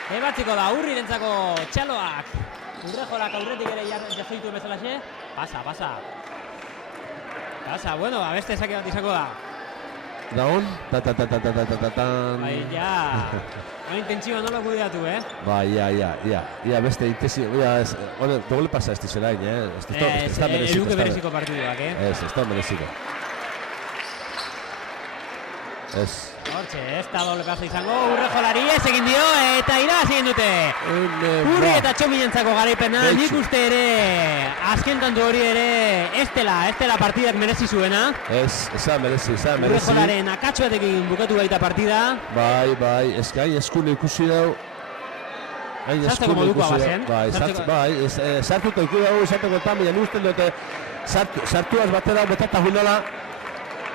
Ebatziko da, Urrirentzako txaloak. Urrejolak aurretik ere jasoitu bezalaxe. Pasa. Beste esake bat izango da. Daun, ta-ta-ta-ta-ta-ta-ta-tan. Bai, ja. Intentsioa nola kudeatu, Bai, ja, beste intensio, doble pasa ez dizelain, ez da mereziko. Eluke bereziko partiduak, Ez da mereziko. Ez. Hortxe, ez da doble pasa izango, Urrejolari ez egin dio, eta irabazi egin dute. Urri eta Txominentzako garaipena, nik uste ere, azken tantu hori ere, ez dela partidak merezi zuena. Ez da merezi. Urrejolaren akatsuetekin bukatu baita partida. Bai, ez gain eskune ikusi dau. Sartzeko modukoa bazen. Bai, sartuta ikusi dau, sartuko tan, baina usten dute, sartuaz batera betata junala,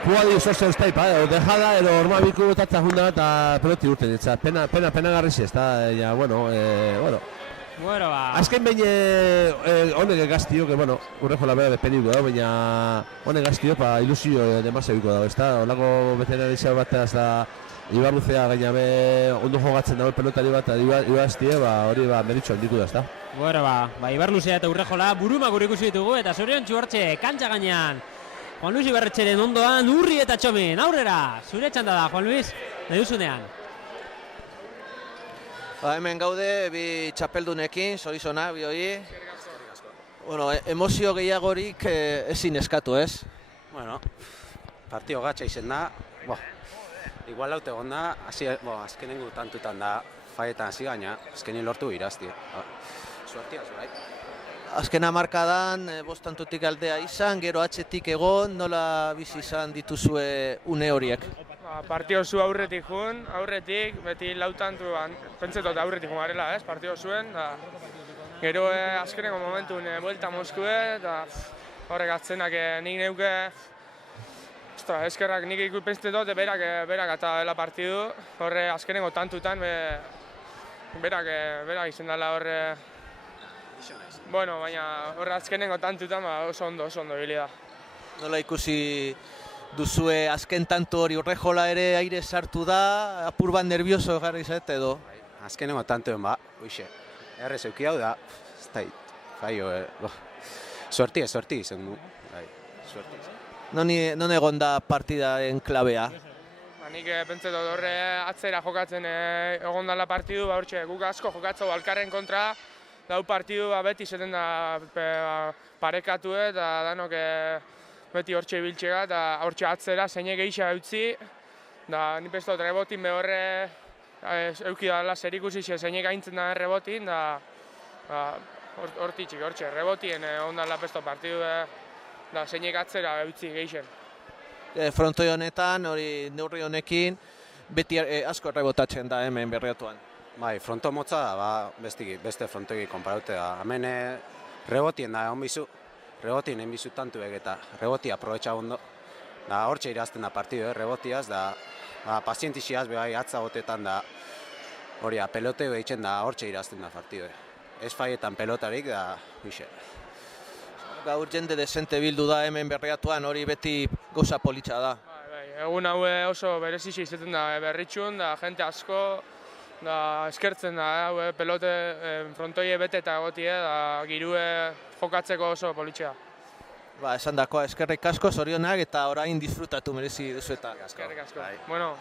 Jugadí oso ez taipa, dejada, edo ormabiku botatza junda eta peloti urten ditza. Pena garrisi ez da, bueno. Azken behin honek gaztio, Urrejola bera depenidu da, baina honek gaztio, ilusio demasiabiko dago, ez da. Olako veterinarizia bat ez da, Ibarluzea gainabe ondo jogatzen dago pelotari bat, ibaztie, hori meritxo handitu da, ez da. Ibarluzea eta Urrejola burumak ikusi ditugu, eta zorion txuartxe, kantxa gainean. Juan Luis Ibarretxeren ondoan, Urri eta Txomin, aurrera, zure txanda da, Juan Luis, nahi duzunean. Hemen gaude, bi txapeldunekin, zorizona, bi hori. Emozio gehiagorik ezin eskatu, ez? Partio gatsa izen da, igual laute egon da, azkenengo tantutan da, faietan hasi gaina, azkenin lortu irazti. Suertia, zurai. Azken hamarkadan, bostantutik aldea izan, gero atzetik egon, nola bizi izan dituzue une horiek? Partio zu aurretik jun, beti lautantu, pentsetot aurretik jun garela, partio zuen, gero azkeneko momentun buelta Moskue, eta horrek atzenak nik neuke, eskerrak nik pentsetot, berak eta dela partidu, horre azkeneko tantutan, berak izan dela horre, baina horre azkenengo tantutan oso ondo ibili da. Nola ikusi duzue azken tanto hori Urrejola ere aire sartu da, apur bat nervioso jarri zait edo? Azkenengo tantuen ba, uixe, errez euki hau da, ez da, sorti izan du, sorti. Non egon da partidaren klabea? Nik pentset dut horre atzera jokatzen egon dela partidu, hortxe guk asko jokatzeu alkarren kontra, dau partidu beti izaten da parekatu eta danok beti hortxe ibiltxega eta hortxe atzera zeinek eixa utzi, da nik ez dut rebotin behorre euki dala zer ikusi zeinek aintzen da rebotin, da hortitxik hortxe, rebotien egon dela pesto partidu da zeinek atzera utzi geixen. Frontoi honetan, hori neurri honekin, beti asko rebotatzen da hemen Berriatuan. Bai, fronto motza da, beste frontoki konparaute da. Hemen rebotien da, rebotien egin bizu tantuek eta rebotia aprobetxa ondo. Da, hortxe irazten da partidu, rebotiaz, da, pazientixiaz, behai, atza gotetan da, hori, peloteo egiten da, hortxe irazten da partidu. Ez faietan pelotarik, da, bixe. Gaur jende desente bildu da hemen Berriatuan, hori beti gauza politxa da. Egun hau oso berezixi izaten da berritxun, da jente asko, da eskertzen da, pelote frontoie bete eta egotie, da girue jokatzeko oso politxea. Esan dakoa, eskerrik asko, zorionak eta orain disfrutatu merezi duzu eta. Eskerrik asko. Bueno,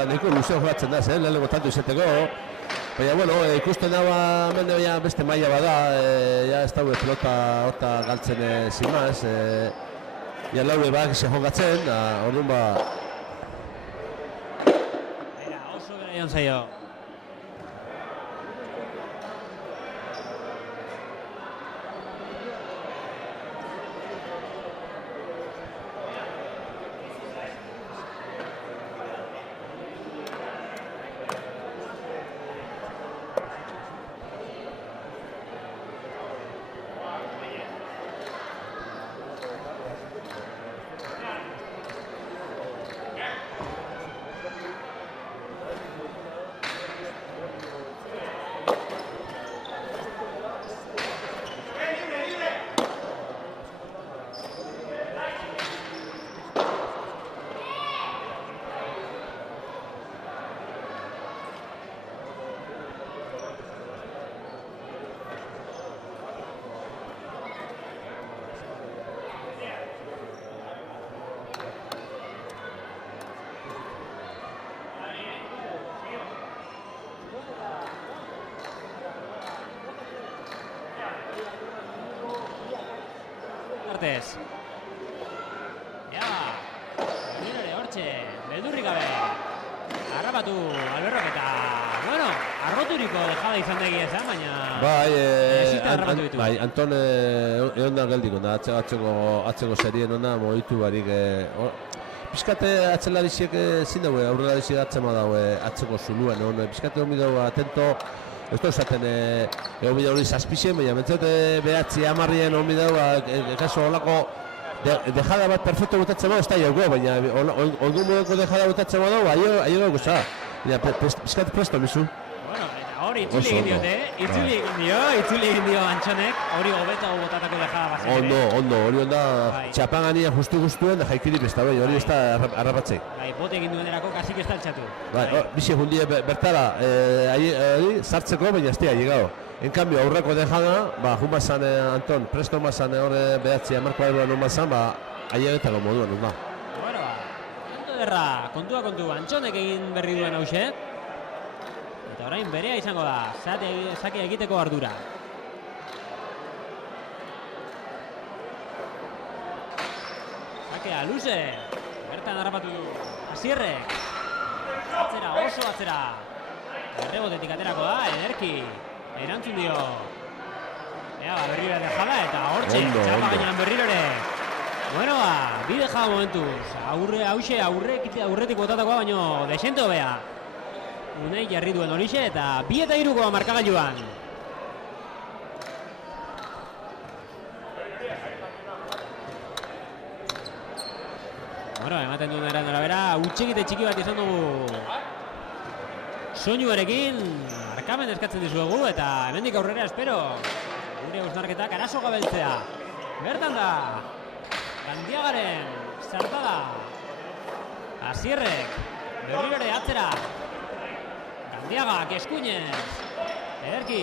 Nahiko luzea jokatzen da, lehenengo tanto izateko. Baina, bueno, ikusten dagoa hemen beste maila bada, ja ez daue pelota horta galtzen sin más. Ja laure bak se jokatzen, orduan ba... Oso bera joan zaio. Artes. Ja, ere hortxe, beldurrik gabe. Harrapatu, Alberrok eta, bueno, arroturiko dejada izan da egia esan, baina... Bai, Anton egon da geldiko, atzeko serien ona, moitu barik... Piskate atzelariziek zin daue, aurrelariziek atzema daue atzeko zuluen, piskate hori daue atento, ez da esaten egon bida hori zazpizien, baina mentzote behatzi amarrien hori daue, kaso holako dejada bat perfecto botatzen bada, ez da joko, baina ordu modeko dejada botatzen bada, aio gauza, piskate presto, mizu. Bueno, eta hori itzuli egin diote, itzuli egin dio Antxonek, hori hobetago botatako deja bazen. Ondo, hori onda txapangania justu-gustuen jaikiri besta, hori ez da harrapatzek. Bai, bote egin duen erako kasik ez da altxatu. Bai, bizi hundie bertara, sartzeko, baina ez dira llegado. En cambio, aurreko dejada, jun bazan Anton, presto bazan horre behatzea, Marko Airoa non bazan, ailegetako moduan, da. Bueno, kontu derra, kontua, Antxonek egin berri duen hause. Eta orain berea izango da, sake egiteko ardura. Sakea luze, bertan harrapatu du, Asierrek. Atzera, oso atzera. Errebotetik aterako da, ederki. Erantzun dio. Berriro dejada eta hortxe, txapa gainean berriro ere. Bueno, bi dejada momentuz. Hause aurretik botatakoa baino desente hobea. Unai jarri duen horixe eta 2 eta 3 markagailuan. Bueno, ematen duen eran arabera, utxegite txiki bat izan dugu soinuarekin, markamen eskatzen dizuegu eta hemendik aurrera espero gure hausnarketak arazo gabeltzea. Bertan da, Gandiagaren zartada, Asierrek, berriro ere atzera, Gandiagak eskuinez, ederki.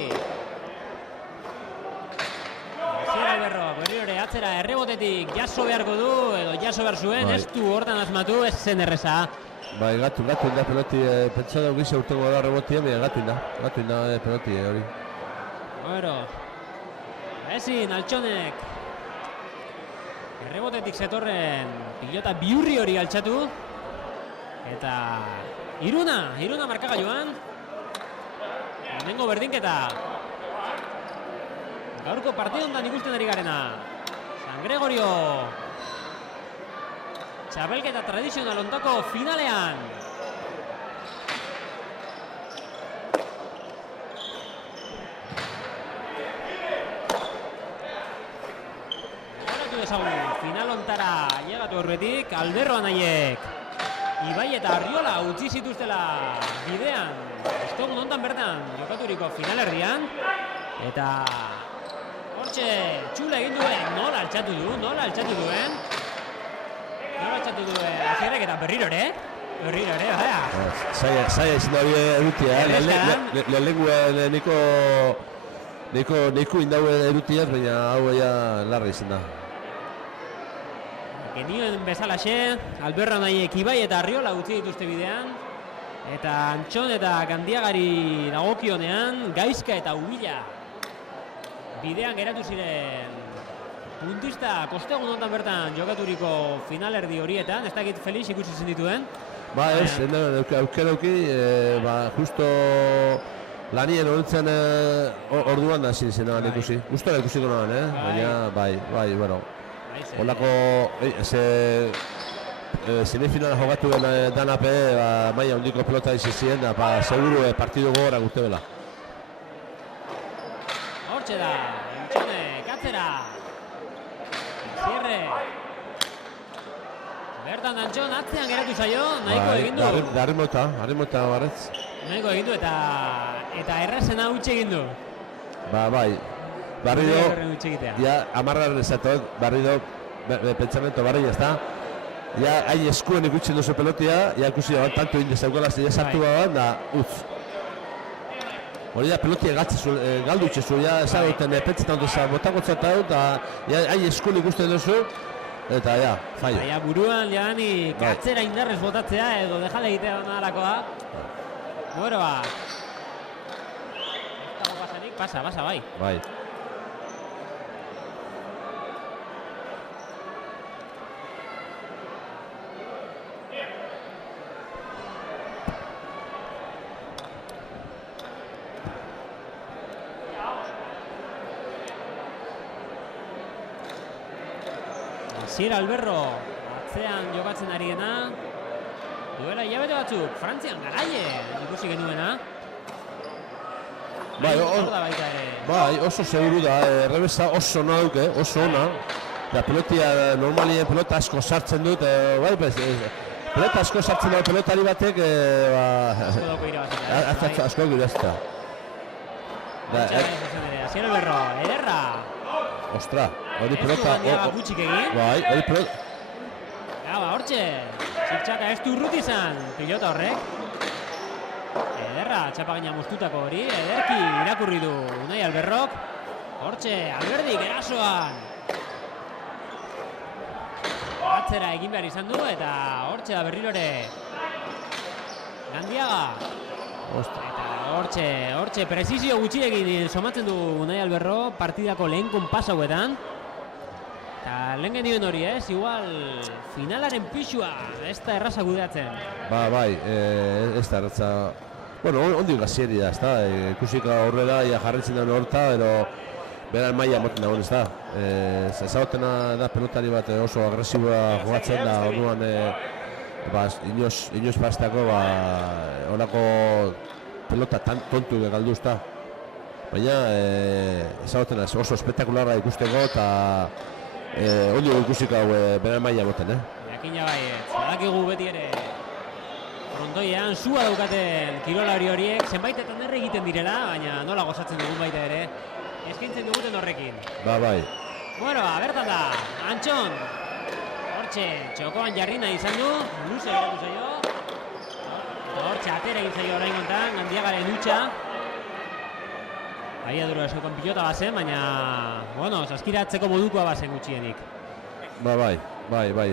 Asier Alberro, berriro ere atzera errebotetik jaso beharko du, edo jaso behar zuen, ez du hortan asmatu, ez zen erreza. Bai, gatu inda peloti, pentsa dugu gisa urtengo da rebotia, baina gatu inda peloti hori. Bueno, ezin, Altxonek. Errebotetik zetorren pilota biurri hori altxatu. Eta Iruna markagailuan. Hemengo berdinketa. Gaurko partidontan ikusten ari garena. San Gregorio. Txapelketa tradizional ontako finalean. Horatu dezagun, final ontara llegatu horretik, Alberro anaiek. Ibai eta Arriola utzi zituztela bidean. Estogun ontan bertan jokaturiko finalerdian. Eta hortxe txula egin duen, nola altxatu duen. Asierrek eta berriro ere, baya. Zaila izan da hori erutia, niko indaue erutiaz, baina hau larra izan da. Genioen bezalaxe, Alberro nahiek Ibai eta Arriola utzi dituzte bidean. Eta Antxon eta Gandiagari dagokionean, Gaizka eta Ubila bidean geratu ziren puntista kostegun ontan bertan jokaturiko finalerdi horietan, ez dakit Felix ikusi zen dituen. Ez, aukerauki, justo lanien horintzen orduan da zinean ikusi. Gustora ikusiko nahan, baina bai, bueno. Holako, semifinala jokatu danape, maia hondiko pelota izizien, seguru partidu gogora guzti bela. Hortxe da, Antxone, katzera. Asierre. Bertan Antxon atzean geratu zaio, nahiko egin du. Harrimota barretz. Nahiko egin du eta errazena utxe egin du. Bai. Barrido, amarraren ezatot, barrido, pentsamento barri jazta. Hain eskuen ikutzen duzu pelotia, ikusi da, tanto indezaukala, sartu da, utz. Hori da, pelotia galdu itxezu, ezagoten pentsetan duzu, botako txata dut, hain eskuen ikusten duzu, eta fallo. Buruan, katzera indarrez botatzea, edo dejale egitea nahalakoa. Bueno, pasa, bai. Bai. Asier Alberro atzean jokatzen ari dena. Duela hilabete batzuk, Frantzian garaie ikusi genuena. Bai, oso seguru da, errebesa oso ona duke, oso ona. Eta pelotia, normalien pelota asko sartzen dut, pelota asko sartzen dut pelotari batek, asko irabazita. Asier Alberro, ederra. Ostra, hori Ez du pelota. Gandiaga gutxik egin. Bai, hori pelota. Hortxe, txik-txaka ez du urrut izan, pilota horrek. Ederra, txapagina moztutako hori, ederki irakurri du Unai Alberrok. Hortxe, Alberdik erasoan. Atzera egin behar izan du eta hortxe da berriro ere Gandiaga. Eta hortxe, prezizio gutxirekin somatzen du Unai Alberro partidako lehen konpas hauetan. Eta lehen genioen hori igual finalaren pixua ez da erraza kudeatzen. Bai, ez da erratza. Bueno, ondik gazieri da, ez da. Ikusika horrela, jarretzen dauen horta, beran maila moten dagoen, ez da. Ezagotena da pelotari bat oso agresiboa jogatzen da, orduan inoz pastako horako pelota tontu galdu, ez da. Baina ezagotena oso espektakularra ikusteko eta ondik ikusika beran maila moten, Jakina baietz, badakigu beti ere frontoian sua daukaten kirolari horiek zenbaitetan erre egiten direla, baina nola gozatzen dugun baita ere eskaintzen duguten horrekin. Bai. Bueno, bertan da, Antxon. Hortxe, txokoan jarri nahi izan du, luze geratu zaio. Hortxe, atera egin zaio orain kontan, Gandiagaren utxa. Abiadura eskokan pilota bazen, baina, bueno, saskiratzeko modukoa bazen gutxienik. Bai,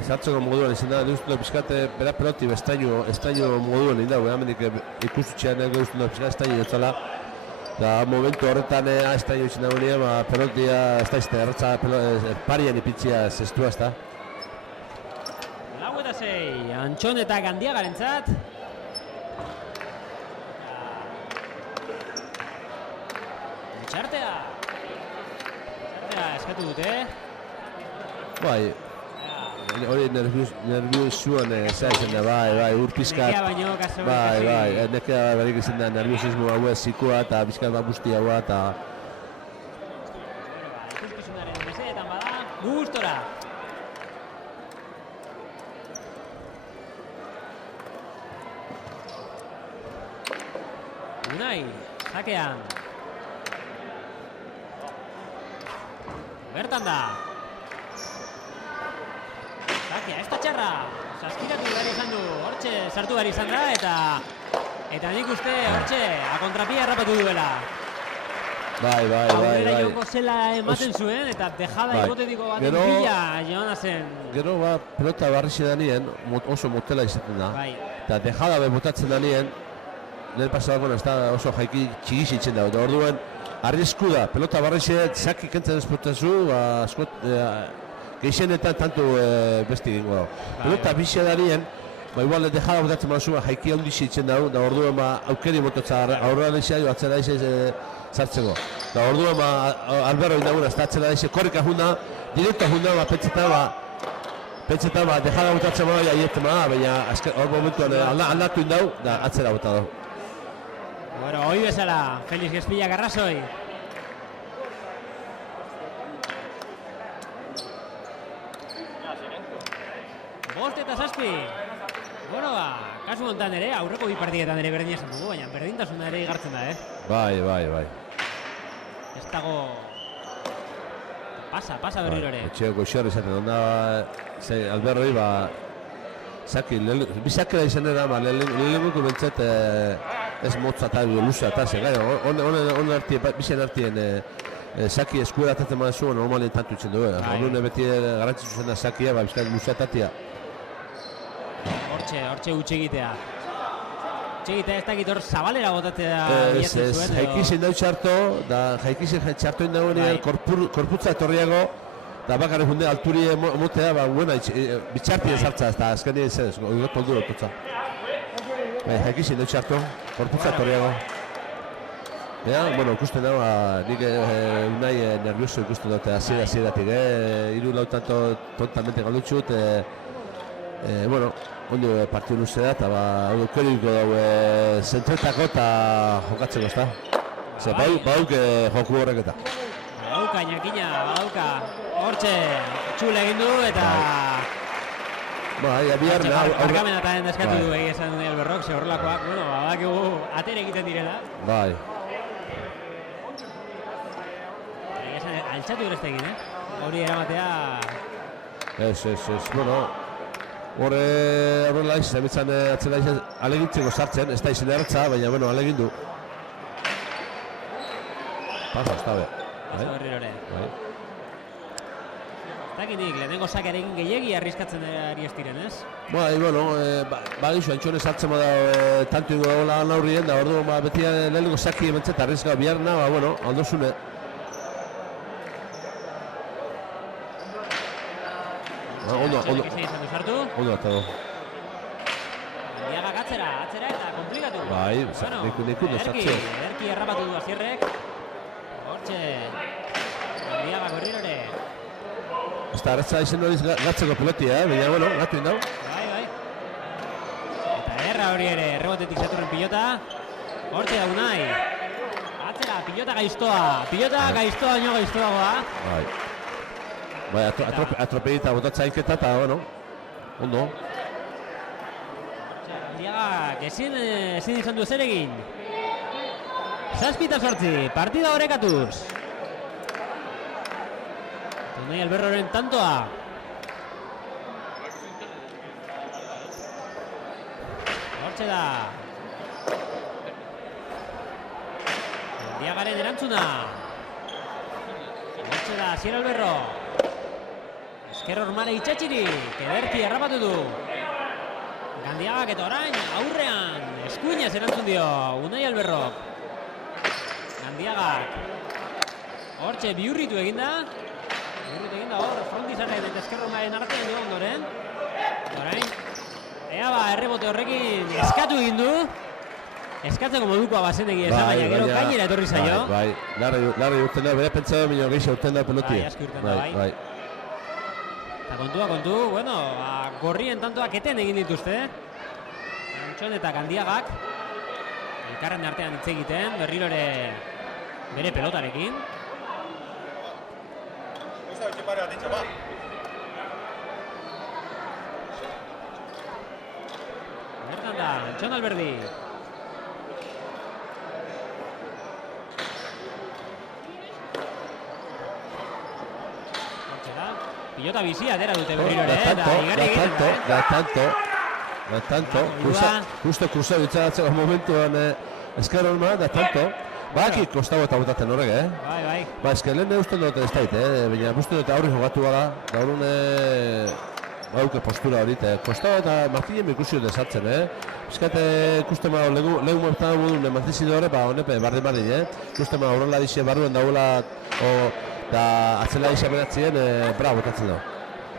zartzeko moduan izan da, duztu pizkate bera peloti estaino moduan egin dago, hemendik ikustutxean duztu pizkate estaino jotzala. Da momentu horretan estaino izan dago pelotia ez da izte erratza parian ipitzia zestua ez da. 4-6, Antxon eta Gandiagarentzat. Txartea eskatu dute. Bai, hori nerviosuan izan da, bai, urpizkat. Nekea baino, kaso Bai, nekea barik izan da, nerviosismo hau zikua eta bizkat bat busti haua eta... Ikuskizunaren mesedetan bada, gustora. Unai, zakean. Bertan da. Zakia, ez da txarra. Saskiratu behar izan du, hortxe sartu behar izan da, eta nik uste hortxe akontrapia errapatu duela. Bai. Aurrera joko zela ematen zuen, eta dejada hipotetiko baten bila joan zen. Gero pelota barrixe da nien, oso motela izaten da. Bai. Eta dejada botatzen da nien, lehen pasada oso jaiki txigisi itzen da. Orduan, arrisku da, pelota barrixe, zaki kentzen espotazu, gehienetan tanto besti egingo da. Pelota bizia da nien, igual dejada botatzen mazu, jaiki handixi itzen da, orduan aukeri mototza aurrera lehizia jo, atzera lehizia zartzeko. Da orduan Alberro indaguna, ez da atzera lehizia, korrika juna, direkta juna, pentseta dejada botatzen mazu, jaietzen mazu, baina hor momentuan aldatu indau, da atzera bota da. Bueno, hoi bezala, Felix Gespilla Garrasoi. Bost eta zazpi. Bueno, kasu hontan ere, aurreko bi partidetan ere berdin esan dugu, baina berdintasuna ere igartzen da, Bai. Ez dago... Pasa berriro ere. Etxeo goxor izaten, onda Alberroi, zaki, bizakera izan era, lehenengo bentzat ez motza eta luza eta ze, bizien artien zaki eskuera atatzen mazu, normalien tantu itzen dugu. Horren beti garantzizu zen da zakia, bizkait luza etatia. Hortxe utxegitea. Utxegitea ez dakit hor zabalera botatzea bilatzen zuen. Ez, jaikizien dau txarto, da jaikizien txarto indagoenean korputza etorriago, da bakarrik hunde alturie motea, bitxartien zartza, eta azkenien zen, oigot poldu dutotza. Jaikizien dau txarto, korputza etorriago. Bueno, ikusten dago, nik unai nervioso ikusten dute hasieratik, hiru lau tanto tontamente galdutxut, bueno, ondo partidu luze da, eta aukeriko dago zentretako eta jokatzeko, ezta? Ze, bauk joku horrek eta. Badauka, Iñakina, badauka. Hortxe, txule egin du eta... Barkamena eta den deskatu du egia esan Unai Alberrok, ze horrelakoak, bueno, badakigu atere egiten direla. Bai. altxatu bereztekin, hori eramatea... Ez, bueno, horrela zebitzan atzela alegintzeko sartzen, ez da izan erratza, baina, bueno, alegindu. Pasa, ez da be. Pasa berrirore. Zakinik, lehenengo sakearekin gehiagi arriskatzen ari ez diren, ez? Bai, bueno, bagizu, antxone sartzen bada tantu ingo dagoela naurrien, da ordu, beti lehenengo saki ementzet arriska biharna, bueno, aldozune. Ondo atago. Diagak atzera eta komplikatu. Bai, niku sartze. Erki errapatu du Azierrek. Hortxe, Diagak berrirore. Ez da, erratza izen horiz gatzeko pilotia, baina, bueno, gatu indau. Bai. Eta erra hori ere, errebotetik zeturren pilota. Hortxe da Unai. Atzera, pilota gaiztoa nio gaiztoagoa. Bai, atropedita botatza aiketa eta, bueno, ondo. Diagak ezin izan du ezer egin. 7-8, partida horrekatuz. Unai Alberroren tantoa. Hortxe da. Diagaren erantzuna. Hortxe da, Asier Alberro. Ezker Ormale itxatxirik, ederki errapatu du. Gandiagak eta orain, aurrean, eskuinaz erantzun dio, Unai Alberrok. Gandiagak. Hortxe, bihurritu eginda. Hor, frontizaren eta Ezker Ormalen artean dio ondoren. Orain, ea errebote horrekin eskatu egin du. Eskatzeko modukoa bazenegi esan, baina gero gainera etorri zaio. Bai, larri urten da, bere pentsatu minio gehiago urten da pelotia. Bai, aski urten da, bai. Eta kontu, bueno, gorrien tantoak eten egin dituzte. Antxon eta Gandiagak. Elkarren artean hitz egiten, berrirore bere pelotarekin. Bertan da, Antxon Alberdi. Pilota bizia atera dute berrirore, eta igarri egiten. Da tanto, justo kruzau itxaratzeko momentuan Ezker Orma, da tanto. Baki kostago eta botatzen horrek, Bai. Ba, ezker lehen usten dut ez dait, baina usten dut aurri jogatu bada, gaurun bauke postura hori, kostago eta Martinen ikusi dut esartzen, Bizkate ikusten ma lehun momentan modun Martizide horre, ba, honepe, bardin, Ikusten ma horrela dixe barruen dagoela, da atzela izaberatzien, bra, botatzen da.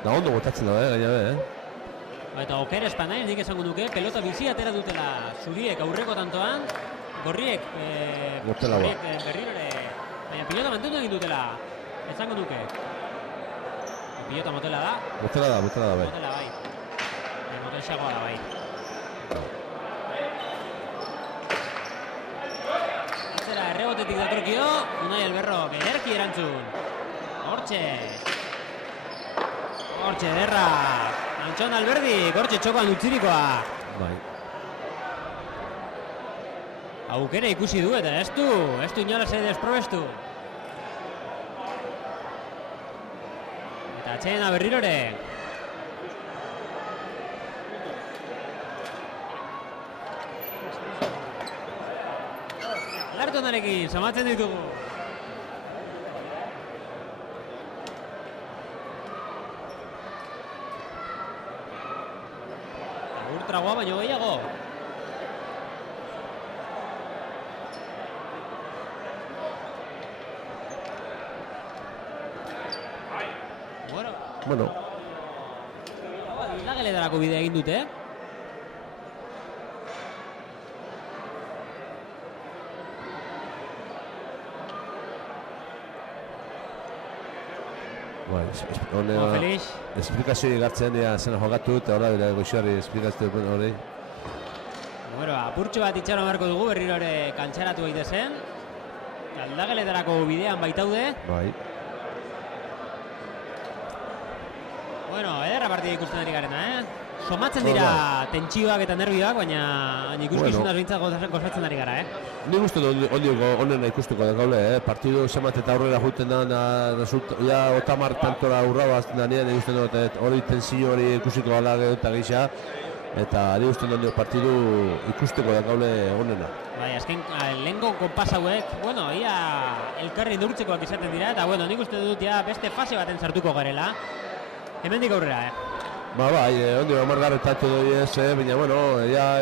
Da ondo botatzen da, gaina Eta oker espanaiz nik esango nuke, pelota bizi atera dutela zuriek aurreko tantoan, gorriek berrirore, baina pilota mantendu egin dutela, esango nuke. Pilota motela da. Motela da, bai. Motela bai. Motelxagoa da bai. Atzera, errebotetik datorkio, Unai Alberro, ederki erantzun. Hortxe, derra. Antxon Alberdi, hortxe txokoan utzirikoa. Bai. Aukera ikusi du eta ez du inolaz ere desprobestu. Eta atxeena berrirore. Lartonarekin, somatzen ditugu. Ultragoa baino gehiago. Bueno. Lageledarako bidea egin dute. Felix. Esplikazio egartzen dira zena jogatu eta horra dira goxuari esplikazio hori. Apurtxo bat itxaron beharko dugu berrirore kantxaratu egite zen. Aldageletarako bidean baitaude. Bai. Ederra partida ikusten ari garena, somatzen dira tentsioak eta nervioak, baina ikuskizunaz bintzat gozatzen ari gara, Nik uste onena ikustuko da gaule, partidu zemat eta aurrera juten da, ja otamar tantora urrabazten da nire, nik uste dut hori tensio hori ikusiko gala eta gisa, eta nik uste dut partidu ikusteko da gaule onena. Bai, azken lehenko konpas hauek, bueno, ia elkarri neurtzekoak izaten dira, eta bueno, nik uste dut ja beste fase baten sartuko garela. Hemendik aurrera, Bai, ondo amargarre tanto doi ez, baina, bueno, ja,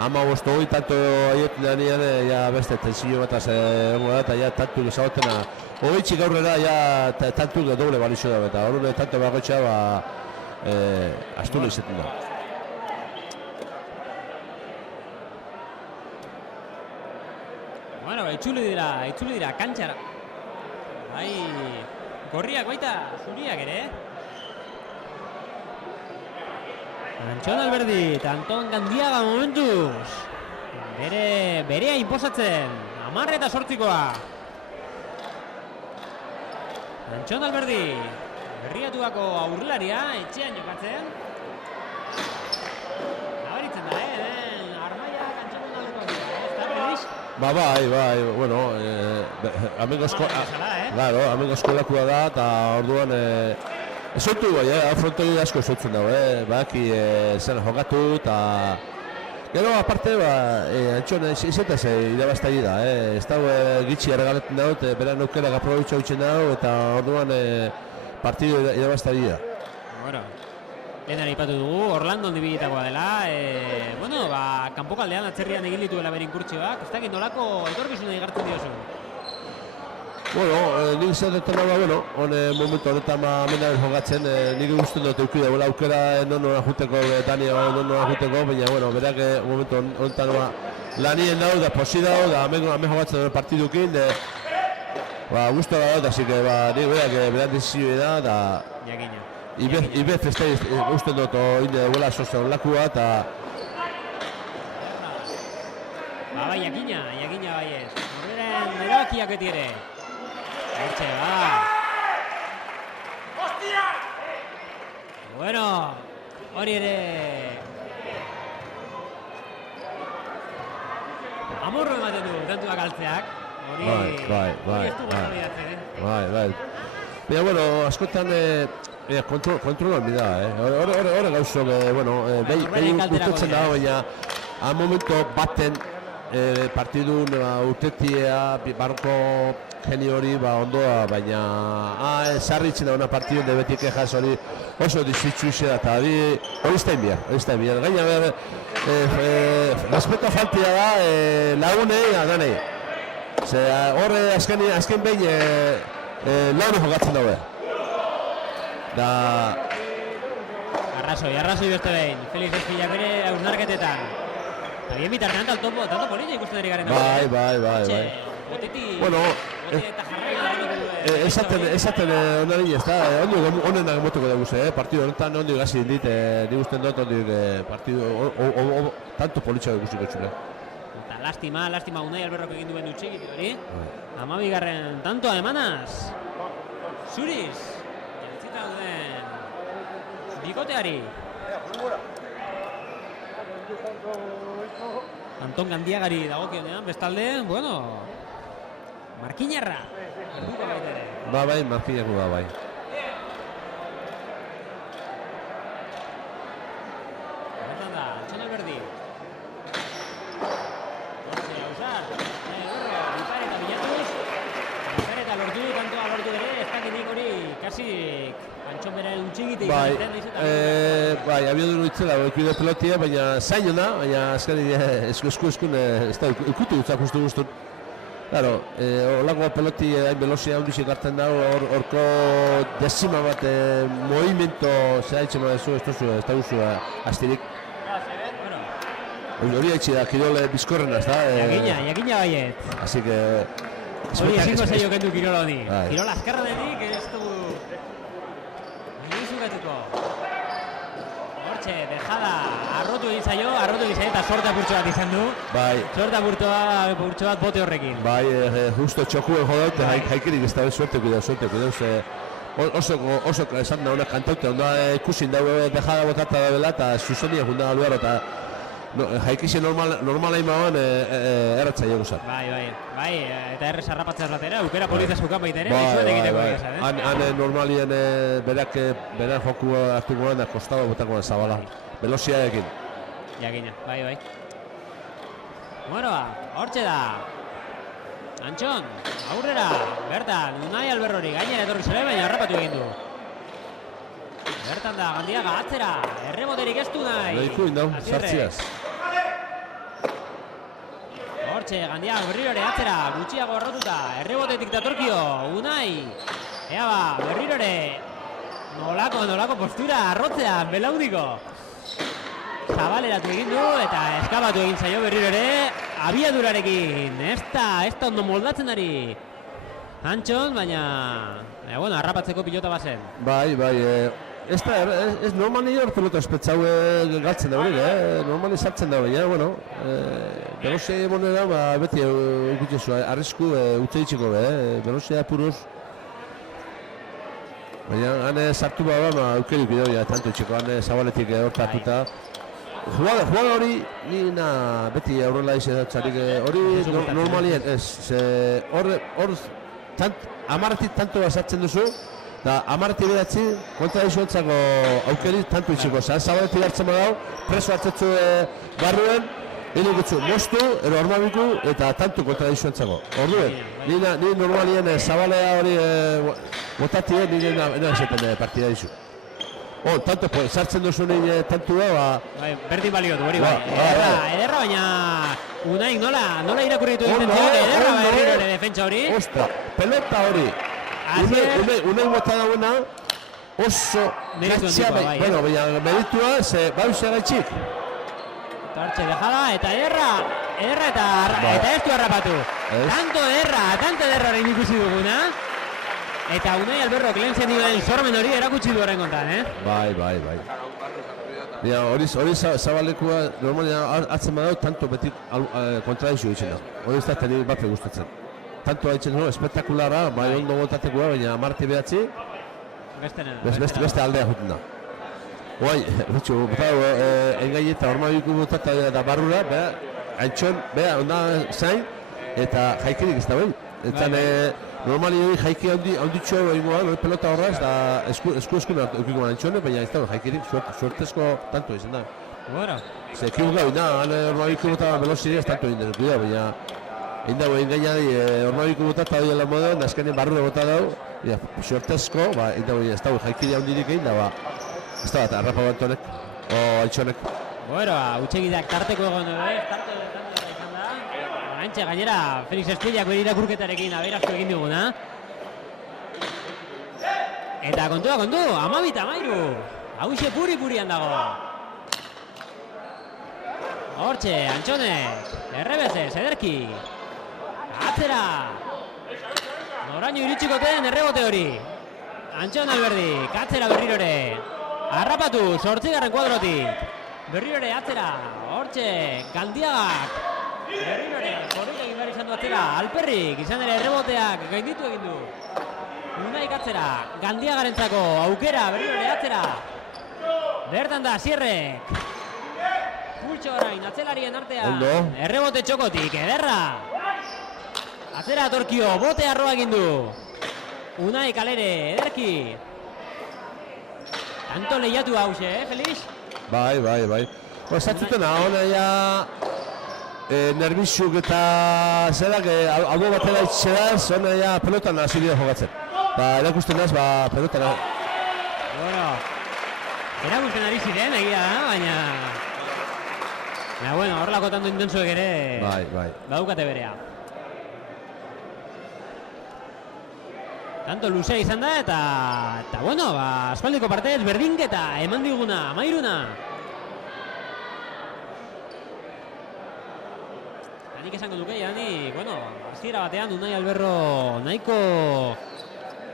amabosto hori tanto aietan da nire, ja beste tensio bat eta ja tantu gezagotena. Horitxik aurrera, ja tantu da doble balizo da, eta horre tanto bagotxa, astuna izaten da. Bueno, itzuli dira kantxara. Bai, gorriak baita, zuriak ere, Antxon Alberdi eta Anton Gandiaga momentuz. Berea inposatzen, 10 eta 8koa. Antxon Alberdi, berriatuako aurrelaria, etxean jokatzen. Nabaritzen da, armaia kantxan aldeko dira, Bai, bueno, amengo eskolakua da, eta orduan esotu bai, afrontegi asko esotzen dago, baki zena jokatu, eta gero aparte, Antxon izetaz irabaztagi da, ez dago gitxi erregaletan dago, beran aukerak aprobetxo hautzen dago, eta orduan partidu irabaztagi da. Bueno, lehen aipatu dugu, Orlandon dibilitakoa dela, bueno, kanpokaldean atzerrian egin dituela berinkurtsioak, ez dakit nolako etorkizuna igartzen diozu? Bueno, nik izatetan dago, bueno, momentu honetan amenaren jokatzen, nik usten dut eukide, aukera non juteko, Dania non juteko, baina, bueno, berak momentu honetan lanien dago, da posi dago, da amen jokatzen dut partidukin, guztu da dut, así que, nik berak dizio da, Jakina. Ibe festei usten dut inde duela sozial lakua, eta Bai, jakina bai ez. Horren erabakiak beti ere. Hortxe, ¡Hostia! Bueno, hori ere... Amorro ematen du, tantuak altzeak. Bai. Baina, bueno, askotan kontrolan bida, Hore gauzok, bueno, behin gustatzen dago, baina a momento baten partidun urtetia, barko genio hori ondoa, baina sarritzen da una partidun de beti kexas hori oso dizitzu izela, eta hori ez da enbiar. Gaina, respeto faltia da lagunei, adanei. Horre azken behin launu jokatzen dago. Arrazoi beste behin. Felix Espillak bere hausnarketetan. Bien bitartean tanto polilla ikusten ari garen. Bai. Bueno, esaten onari ez da, onenak motuko dugu, partidu honetan ondi gazi dit, nik usten dut ondi partidu, tanto politxak ikusiko txule. Eta lastima Unai Alberrok egin duen dutxik hori. 12. tantoa emanaz. Zuriz, jantzita duen bikoteari. Anton Gandiagari dagokionean, bestalde, bueno, Markinarra. Bai, Markinarra bai. Hortan da, Antxon Alberdi. Bipareta bilatuz, bipareta lortu, tantoa lortu ere, ez dakinik hori, kasik Antxon bere utxigite igualten. Bai, abiodun itzela, ikuide pelotia, baina zainona, baina azkari eskun, ez da, ikutu gutzak uste guztun. Claro, olako peloti hain velozia handizik hartzen dago, horko dezima bat movimento zehaitzen badezu, ez da duzu astirik. Hori haitzi da, kirole bizkorrena, ez da? Jakina baiet. Así que... Hori ezingo zailo kendu kirola honi. Kirola azkarra denik, ez du... Izugatuko. Hortxe, dejada, arrotu egin zaio, eta sorte apurtxo bat izan du. Bai. Sorte apurtxo bat bote horrekin. Bai, justo txokuen jodaute, haikirik ez da suerte, kuidau, oso esan da honek kantaute, onda ikusin dago dejada botata da bela eta zuzenia junda aluaro eta jaikisi normala imagoan erratza jego zan. Bai, eta errez harrapatzeaz batera, aukera polizia zeukan baita ere, izuen egiteko egizan, Han normalien berak joku hartuko da kostaba botako zabala, velozioarekin. Jakina, bai. Bueno, hortxe da. Antxon, aurrera, bertan, Unai Alberrori gainera etorri zure, baina harrapatu egin du. Bertan da, Gandiaga, atzera, erreboterik ez du nahi. Leikuin dau, sartziaz. Hortxe, Gandiaga berrirore atzera, gutxiago errotuta, errebotetik datorkio, Unai. Ea ba, berrirore, nolako postura, arrotzean, belaudiko. Zabaleratu egin du eta eskabatu egin zaio berrirore, abiadurarekin, ez da ondo moldatzen ari Antxon, baina harrapatzeko pilota bazen. Bai, ez normali hor pelota espetzau galtzen da hori, normali sartzen da baina, Belosea monera, beti ikutzezu, arrisku utze ditxiko, Belosea puruz. Baina, hane sartu bada, aukerik bidoia, tanto itxiko, hane zabaletik hortatuta. Jugada hori, nina beti aurrela izatezarik hori normalien ez, hor amarretik tanto basatzen duzu, eta amarretik bedatzi kontra dizuentzako aukeri tanto itxiko, zabaletik hartzen badau, preso hartzetzu barruen, hini gutzu moztu, ero armabiku eta tanto kontra dizuentzako. Orduen, nina normalien zabalea hori botatien, nina esaten partida dizu. Tanto, sartzen duzu nire tantua, berdin baliotu hori bai. Ederra, baina Unai nola irakurritu egiten ziak, ederra berrirore defentsa hori. Ostra, pelota hori. Unai bota dagoena oso gaitxea, baina meritua, bauze gaitxik. Hortxe dejada, eta ederra eta ez du harrapatu. Tanto ederra hori ikusi duguna. Eta Unai Alberrok lehen zenioen sormen hori erakutsi du horren kontan, Bai. Hori zabalekua normalia hartzen badau, tanto beti kontradizio ditzen da. Hori ez da teni bat gustatzen. Tanto haitzen du, espektakulara, bai ondo botatekoa, baina marti behatzi, beste aldea juten da. Guai, engai eta ormabiku botata da barrura, Antxon, onda zain, eta jaikirik ez da behin. Eta normali hori jaiki handitxo egingoan, pelota horraz, da esku-eskuna eukiko Antxone, baina ez da jaikirik suertezko tanto izan da. Bueno. Ze ekibu gabi, ormabiku bota velozidea ez tanto egin den, baina egin dago egin gainari ormabiku bota eta dira moda, azkenean barrura bota dau, suertezko, egin dago ez da jaikiri handirik egin da, ez da bat, arrapa bantonek, Antxonek. Bueno, utxegideak tarteko egon dugu, Antxe, gainera, Felix Eskuillak bere irakurketarekin aberazko egin duguna. Eta kontu, 12-13. Hauxe puri-purian dago. Hortxe, Antxonek, errebezez, ederki. Atzera. Noraino iritsikoten errebote hori. Antxon Alberdi, katzera berrirore. Harrapatu, 8. kuadrotik. Berrirore, atzera. Hortxe, Gandiagak. Berrirore, korrika egin behar izan du atzera, Alperrik, izan ere erreboteak gainditu egin du. Unai atzera, Gandiagarentzako aukera, berrirore atzera. Bertan da, Sierrek. Pultxo orain, atzelarien artean. Errebote txokotik, ederra. Atzera atorkio, bote arroa egin du. Unai kalere, ederki. Tanto lehiatu hause, Felix? Bai. Zatzuten hona ja... Nerbizuk eta zerak albo batera itxeraz, hona ja pelotan hasi dira jogatzen. Erakusten naz, pelotan... Erakusten ari ziren, egia da, baina... Horrelako tanto intensuek ere... Bai. Badukate berea. Tanto luzea izan da eta aspaldiko partez berdinketa eman diguna, amairuna. Nik esango duke, hasiera batean Unai Alberro nahiko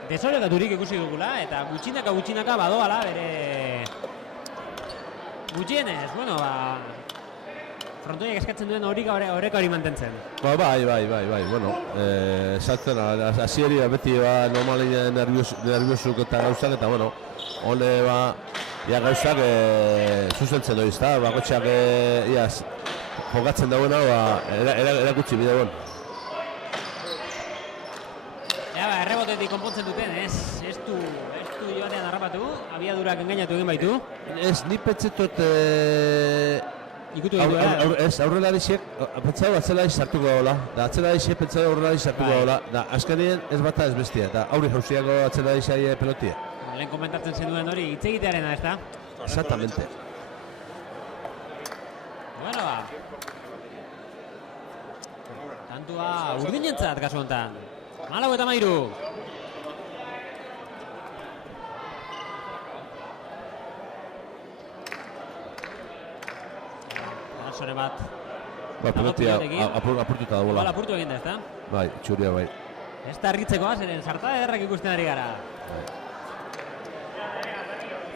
desorekaturik ikusi dugula, eta gutxinaka badoala bere... Gutxienez, frontoiak eskatzen duen oreka hori mantentzen. Bai, bueno, saltzen, hasieri beti normalin nerviosuk eta gauzak, eta bueno, hone ja gauzak zuzentzen doiz, eta bakotxeak jokatzen dagoena, erakutsi bide bon. Errebotetik konpontzen duten, ez du joanean harrapatu, abiadurak engainatu egin baitu. Ez, ni pentsetot ikutu gaitu ez, aurrelarixiek pentsatu atzelari sartuko dagoela, da atzelarixiek pentsatu aurrelari sartuko dagoela, da azkenien ez bata ez bestia, eta aurri jauziako atzelarixai pelotia. Lehen komentatzen zenuen hori, hitz egitearena, ez da? Exactamente. Bueno, tantua urdinentzat kasu honetan. 4-13. Sore bat. Pelotia apurtuta dagoela. Apurtu egin da, ez da? Bai, txuria bai. Ez da argitzekoa, zeren sartada ederrak ikusten ari gara.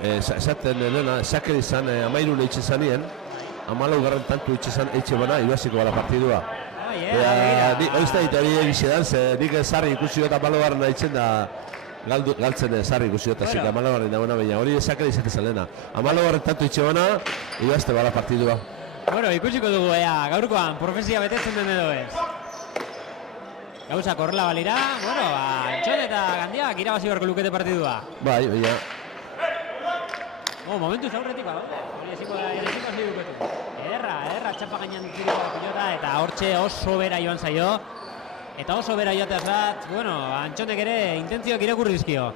Esaten nena, saker izan, 13 eitxe zanien, 14 tantu eitxe bana, ibasiko bala partidua. Oizta hori egizedan, nik sarri ikusi eta 14 eitzen da galtzen sarri ikusi eta zik, 14 dagoena baina, hori saker izate zalena. 14 tantu eitxe bana, ibazte bala partidua. Bueno, ikusiko dugu, gaurkoan profesia betetzen den edo ez. Gauza korrela balira, bueno, Antxon eta Gandiak irabazi beharko lukete partidua. Bai, baina. Momentuz aurretik badaude, hori eziko hasi duketu. Ederra txapa gainean diriko pilota eta hortxe oso bera joan zaio. Eta oso bera joateaz bat, bueno, Antxonek ere intentzioak irakurri dizkio.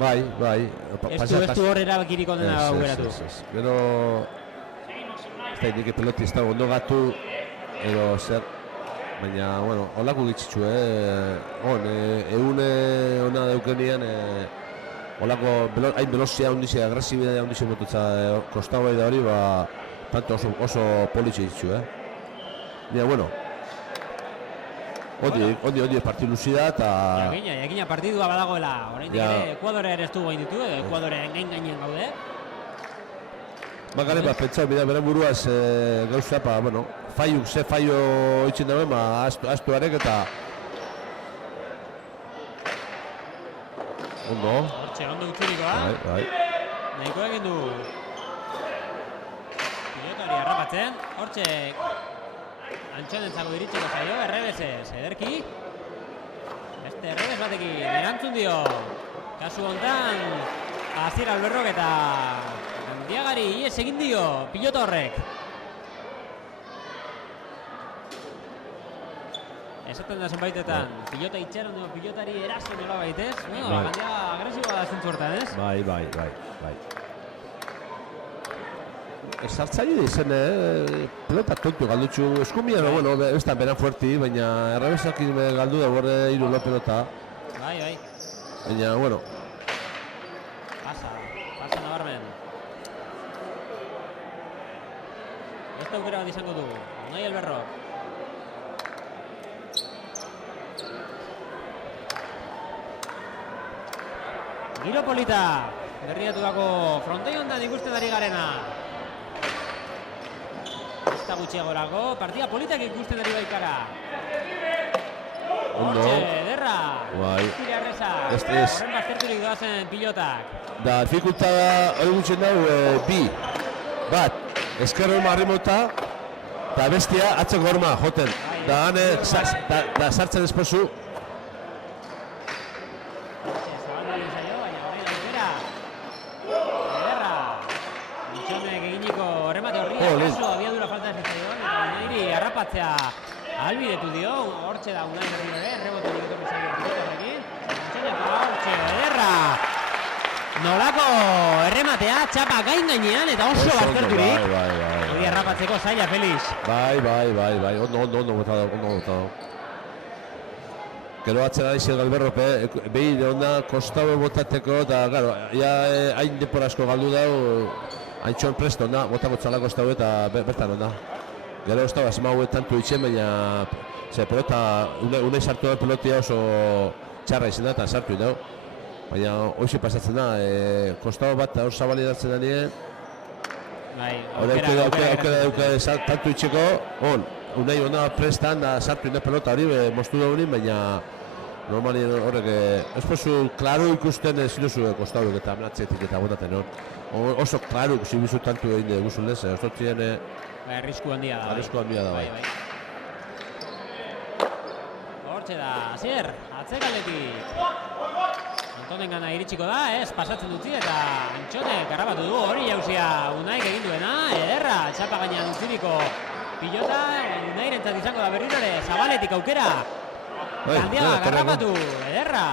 Bai. Ez du hor erabakiriko dena aukeratu. Gero... Ez da indike peloti ez da ondo gatu, edo zer... Baina, bueno, holako gitzitzu, eune ona daukenian, holako hain velozia hundizia, agresibidea hundizia motutza kostau bai da hori, tanto oso politxe ditzu, Baina, bueno, ondi partidu luzida eta... Jakina partidua badagoela, oraindik ere Ekuadore ere ez du gain ditu, Ekuadore gainean gaude. Garen bat, pentsau, beren buruaz gauza, bueno, faio itxin dagoen, astu arek eta... Ondo. Hortxe, ondo utxurikoa. Bai. Nahiko egin du... Pilotari harrapatzen. Hortxe... Antxonentzako diritsiko zaio, errebesez, ederki. Beste errebes batekin, erantzun dio. Kasu hontan, Asier Alberrok eta... Gandiagari, ies egin dio, pilota horrek. Esaten da zenbaitetan, pilota itxaron du, pilotari eraso nola baitez. Gandia agresiboa da zentzu hortan, ez? Bai. Sartzaile izen, pelota tontu galdutxu, eskumia, bueno, ez da beran fuerti, baina errebesak galdu da borre hiru pelota. Bai. Baina, bueno. Pasa nabarmen. Beste aukera bat izango dugu, Unai Alberrok. Giro polita, berriatutako frontoi hontan ikusten ari garena. Ez da gutxiagorako, partida politak ikusten ari baikara. Hortxe, ederra. Bai. Horren bazterturik doazen pilotak. Da, dificultada hori gutxen dugu, bi. Bat, eskerro marrimota, eta bestia atzeko horma, joten. Da, sartzen esposu. Abiadura falta ez zaio, eta Unairi harrapatzea ahalbidetu dio, hortxe da Unai berriro ere, rebote etorri zaio horrekin, hortxe, ederra! Nolako errematea, txapa gainean eta oso bazterturik. Hori harrapatzeko zaila, Felix. Bai, ondo botado. Gero atzera izan Galberrope, behin onda kostau botateko, eta, claro, hain depor asko galdu dau, Antxon presto onda, botako txalako ez dago eta bertan onda. Gero ez dago, azimau tantu itxen, baina... pelota, unai sartu da pelotia oso txarra izan da eta sartu dago. Baina hoxe pasatzen da, kostau bat hor zabali datzen da nire. aukera tantu itxeko, unai ona prestan da sartu ina pelota hori, moztu da hori, baina normali horrek, ez pozu klaro ikusten zinuzu kostauek eta amenatzetik eta botaten hor. Oso klaro ikusi bizu tantu egin guzulez, ez dotzien... Arrisku handia da. Arrisku handia da, bai. Hortxe da, Asier, atzekaletik. Antonen gana iritsiko da, pasatzen dutzi eta Antxone garrabatu du hori jauzia Unaik egin duena, ederra, txapa gainean utziriko pilota, Unairentzat izango da berriro ere, Zabaletik aukera. Gandiaga garrabatu, ederra.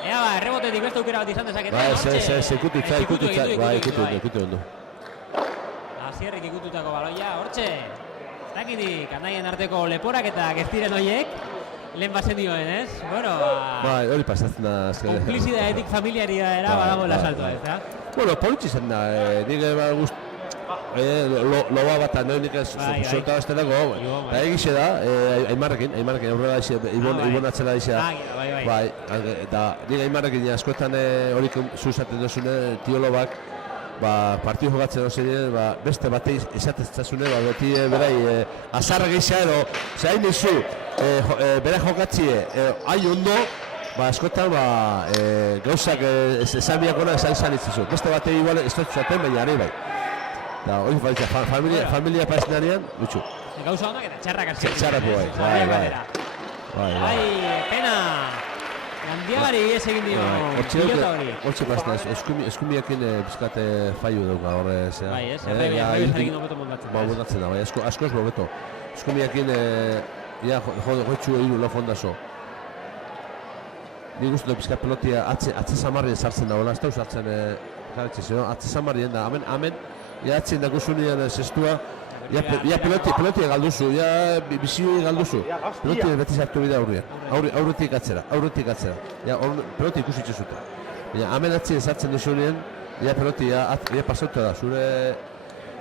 Ea ba, errebotetik beste aukera bat izan dezakete, hortxe. Ikutu ondo. Asierrik ikututako baloia, hortxe. Ez dakitik, andaien arteko leporak eta geztiren horiek, lehen bazen dioen, ez? Bueno, bai, hori pasatzen da. Konplizidadetik familiaria era badago lasaltoa, ez da? Bueno, politxi zen da, nik loba bat nik solta baztenako, eta egize da, Aimarrekin aurrera Ibon atzela dizea. Bai, eta nik Aimarrekin askotan hori zuzaten duzune, tiolobak, partidu jokatzen hori beste batei esatetzazune, beti berai azarra gehiago edo, zehain nizu, bera jokatzie, hain ondo, askotan gauzak esan biakona esan itzizu. Beste batei igual ez dut zaten, baina ari bai. Eta hori baitza, familia paezinarian, gutxu. Gauza honak eta txarrak atzen. Txarrak bai. Pena! Gandiagari ez egin dio pilota hori. Hortxe plazten, eskumiakin bizkate fallu dauka horre. Bai, ez, errebizarekin hobeto mondatzen. Mondatzen da, bai, askoz hobeto. Eskumiakin joitxu egin lo fondazo. Nik uste dut bizkat pelotia atze samarrien sartzen dagoela, ez da usartzen jarretxe, atze samarrien da, amen, atzen dako zunean zestua, pelotia galduzu, bizio galduzu, pelotia beti sartu bida aurrien, aurretik atzera, pelotia ikusitxe zuten. Amen atzien sartzen duzunean, pelotia pasauta da, zure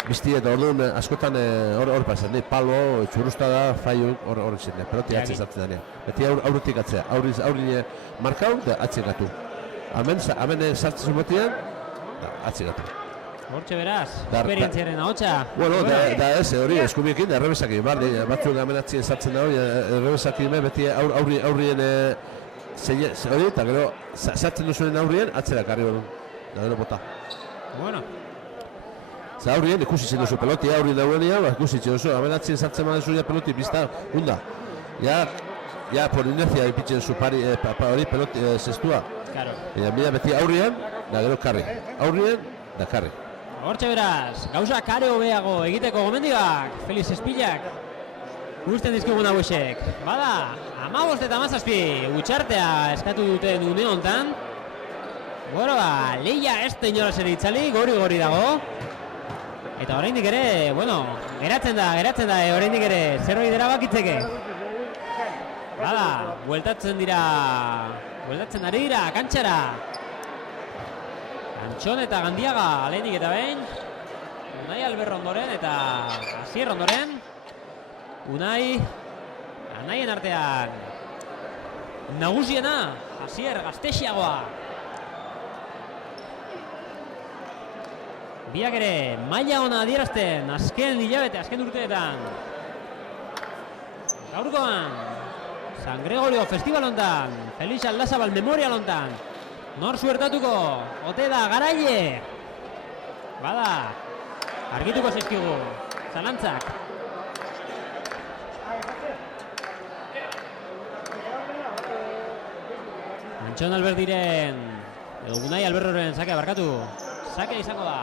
bizti eta orduan askotan hor pasen, palo, txurrusta da, faiuk, horrek zen, pelotia atzien sartzen danean. Beti aurretik atzera, aurrien markau eta atzien gatu. Amen sartzen zumotian, atzien gatu. Hortxe beraz, esperientziaren ahotsa. Bueno, da ez, hori eskumiekin, errebesakin, batzuk amenatzien sartzen da hori, errebesakin beti aurrien hori, eta gero sartzen duzuen aurrien, atzera karri hori, da gero bota. Bueno. Zer aurrien, ikusi zen duzu pelotia aurrien dauenia, ikusi zen duzu, amenatzien sartzen badezu peloti bizta, hunda. Ja, por inercia ipitzen zu hori peloti zestua. Claro. Mila beti aurrien, da gero karri. Aurrien, da karri. Hortxe beraz, gauza kare hobeago egiteko gomendioak, Felix Espillak, guztien dizkigun hauesek. Bada, 15 eta 17, utxartea eskatu duten une hontan. Bueno, lehia ez da inola zer itzali, gori dago. Eta oraindik ere, bueno, geratzen da, oraindik ere, zer hori dira bakitzeke. Bada, bueltatzen ari dira, kantxara. Antxon eta Gandiaga lehenik eta behin. Unai Alberro ondoren eta Asier ondoren. Unai, Anaien artean nagusiena, Asier gaztexiagoa. Biak ere maila ona adierazten azken hilabete, azken urteetan. Gaurkoan, San Gregorio Festival hontan, Felix Aldazabal Memorial hontan. Nor suertatuko, ote da Garaile. Bada, argituko zaizkigu, zalantzak. Antxon Alberdiren, edo Unai Alberroren sakea barkatu. Sakea izango da.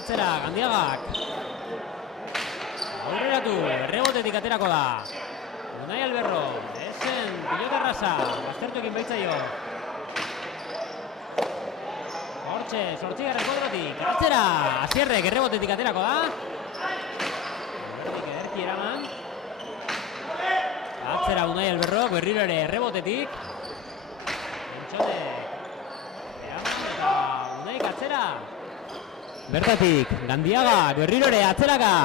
Atzera, Gandiagak. Aurreratu, errebotetik aterako da. Unai Alberro, ezen pilota erraza, baztertuekin baitzaio. Hortxe, 8. kuadrotik, atzera, Asierrek errebotetik aterako da. Ederki eraman. Atzera Unai Alberro, berriro ere errebotetik. Antxonek, eraman eta Unaik atzera. Bertatik, Gandiaga, berriro ere atzeraka.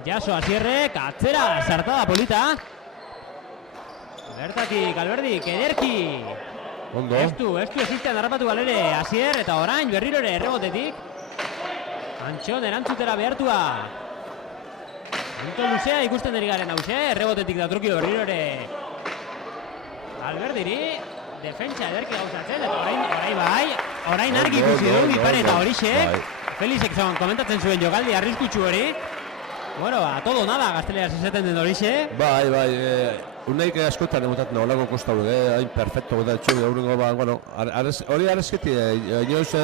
Jaso Asierrek, atzera, sartada polita. Bertatik, Alberdik, ederki. Ondo. Estu existean harrapatu galere Asier, eta orain berriro ere errebotetik. Antxon erantzutera behartua. Punto luzea ikusten deri garen hause, errebotetik datrukio berriro ere Alberdiri, defentsa ederki gauzatzen, eta orain argi ikusi du, Ipare eta Horixek. Felixek komentatzen zuen jokaldi arriskutsu hori. Bueno, a todo nada gazteleraz izaten den Horixe. Bai, unaik askotan emotatzen da, olako kosta hori, hain perfecto gota etxu, aurrengo, bueno, hori arrezketi, inoz,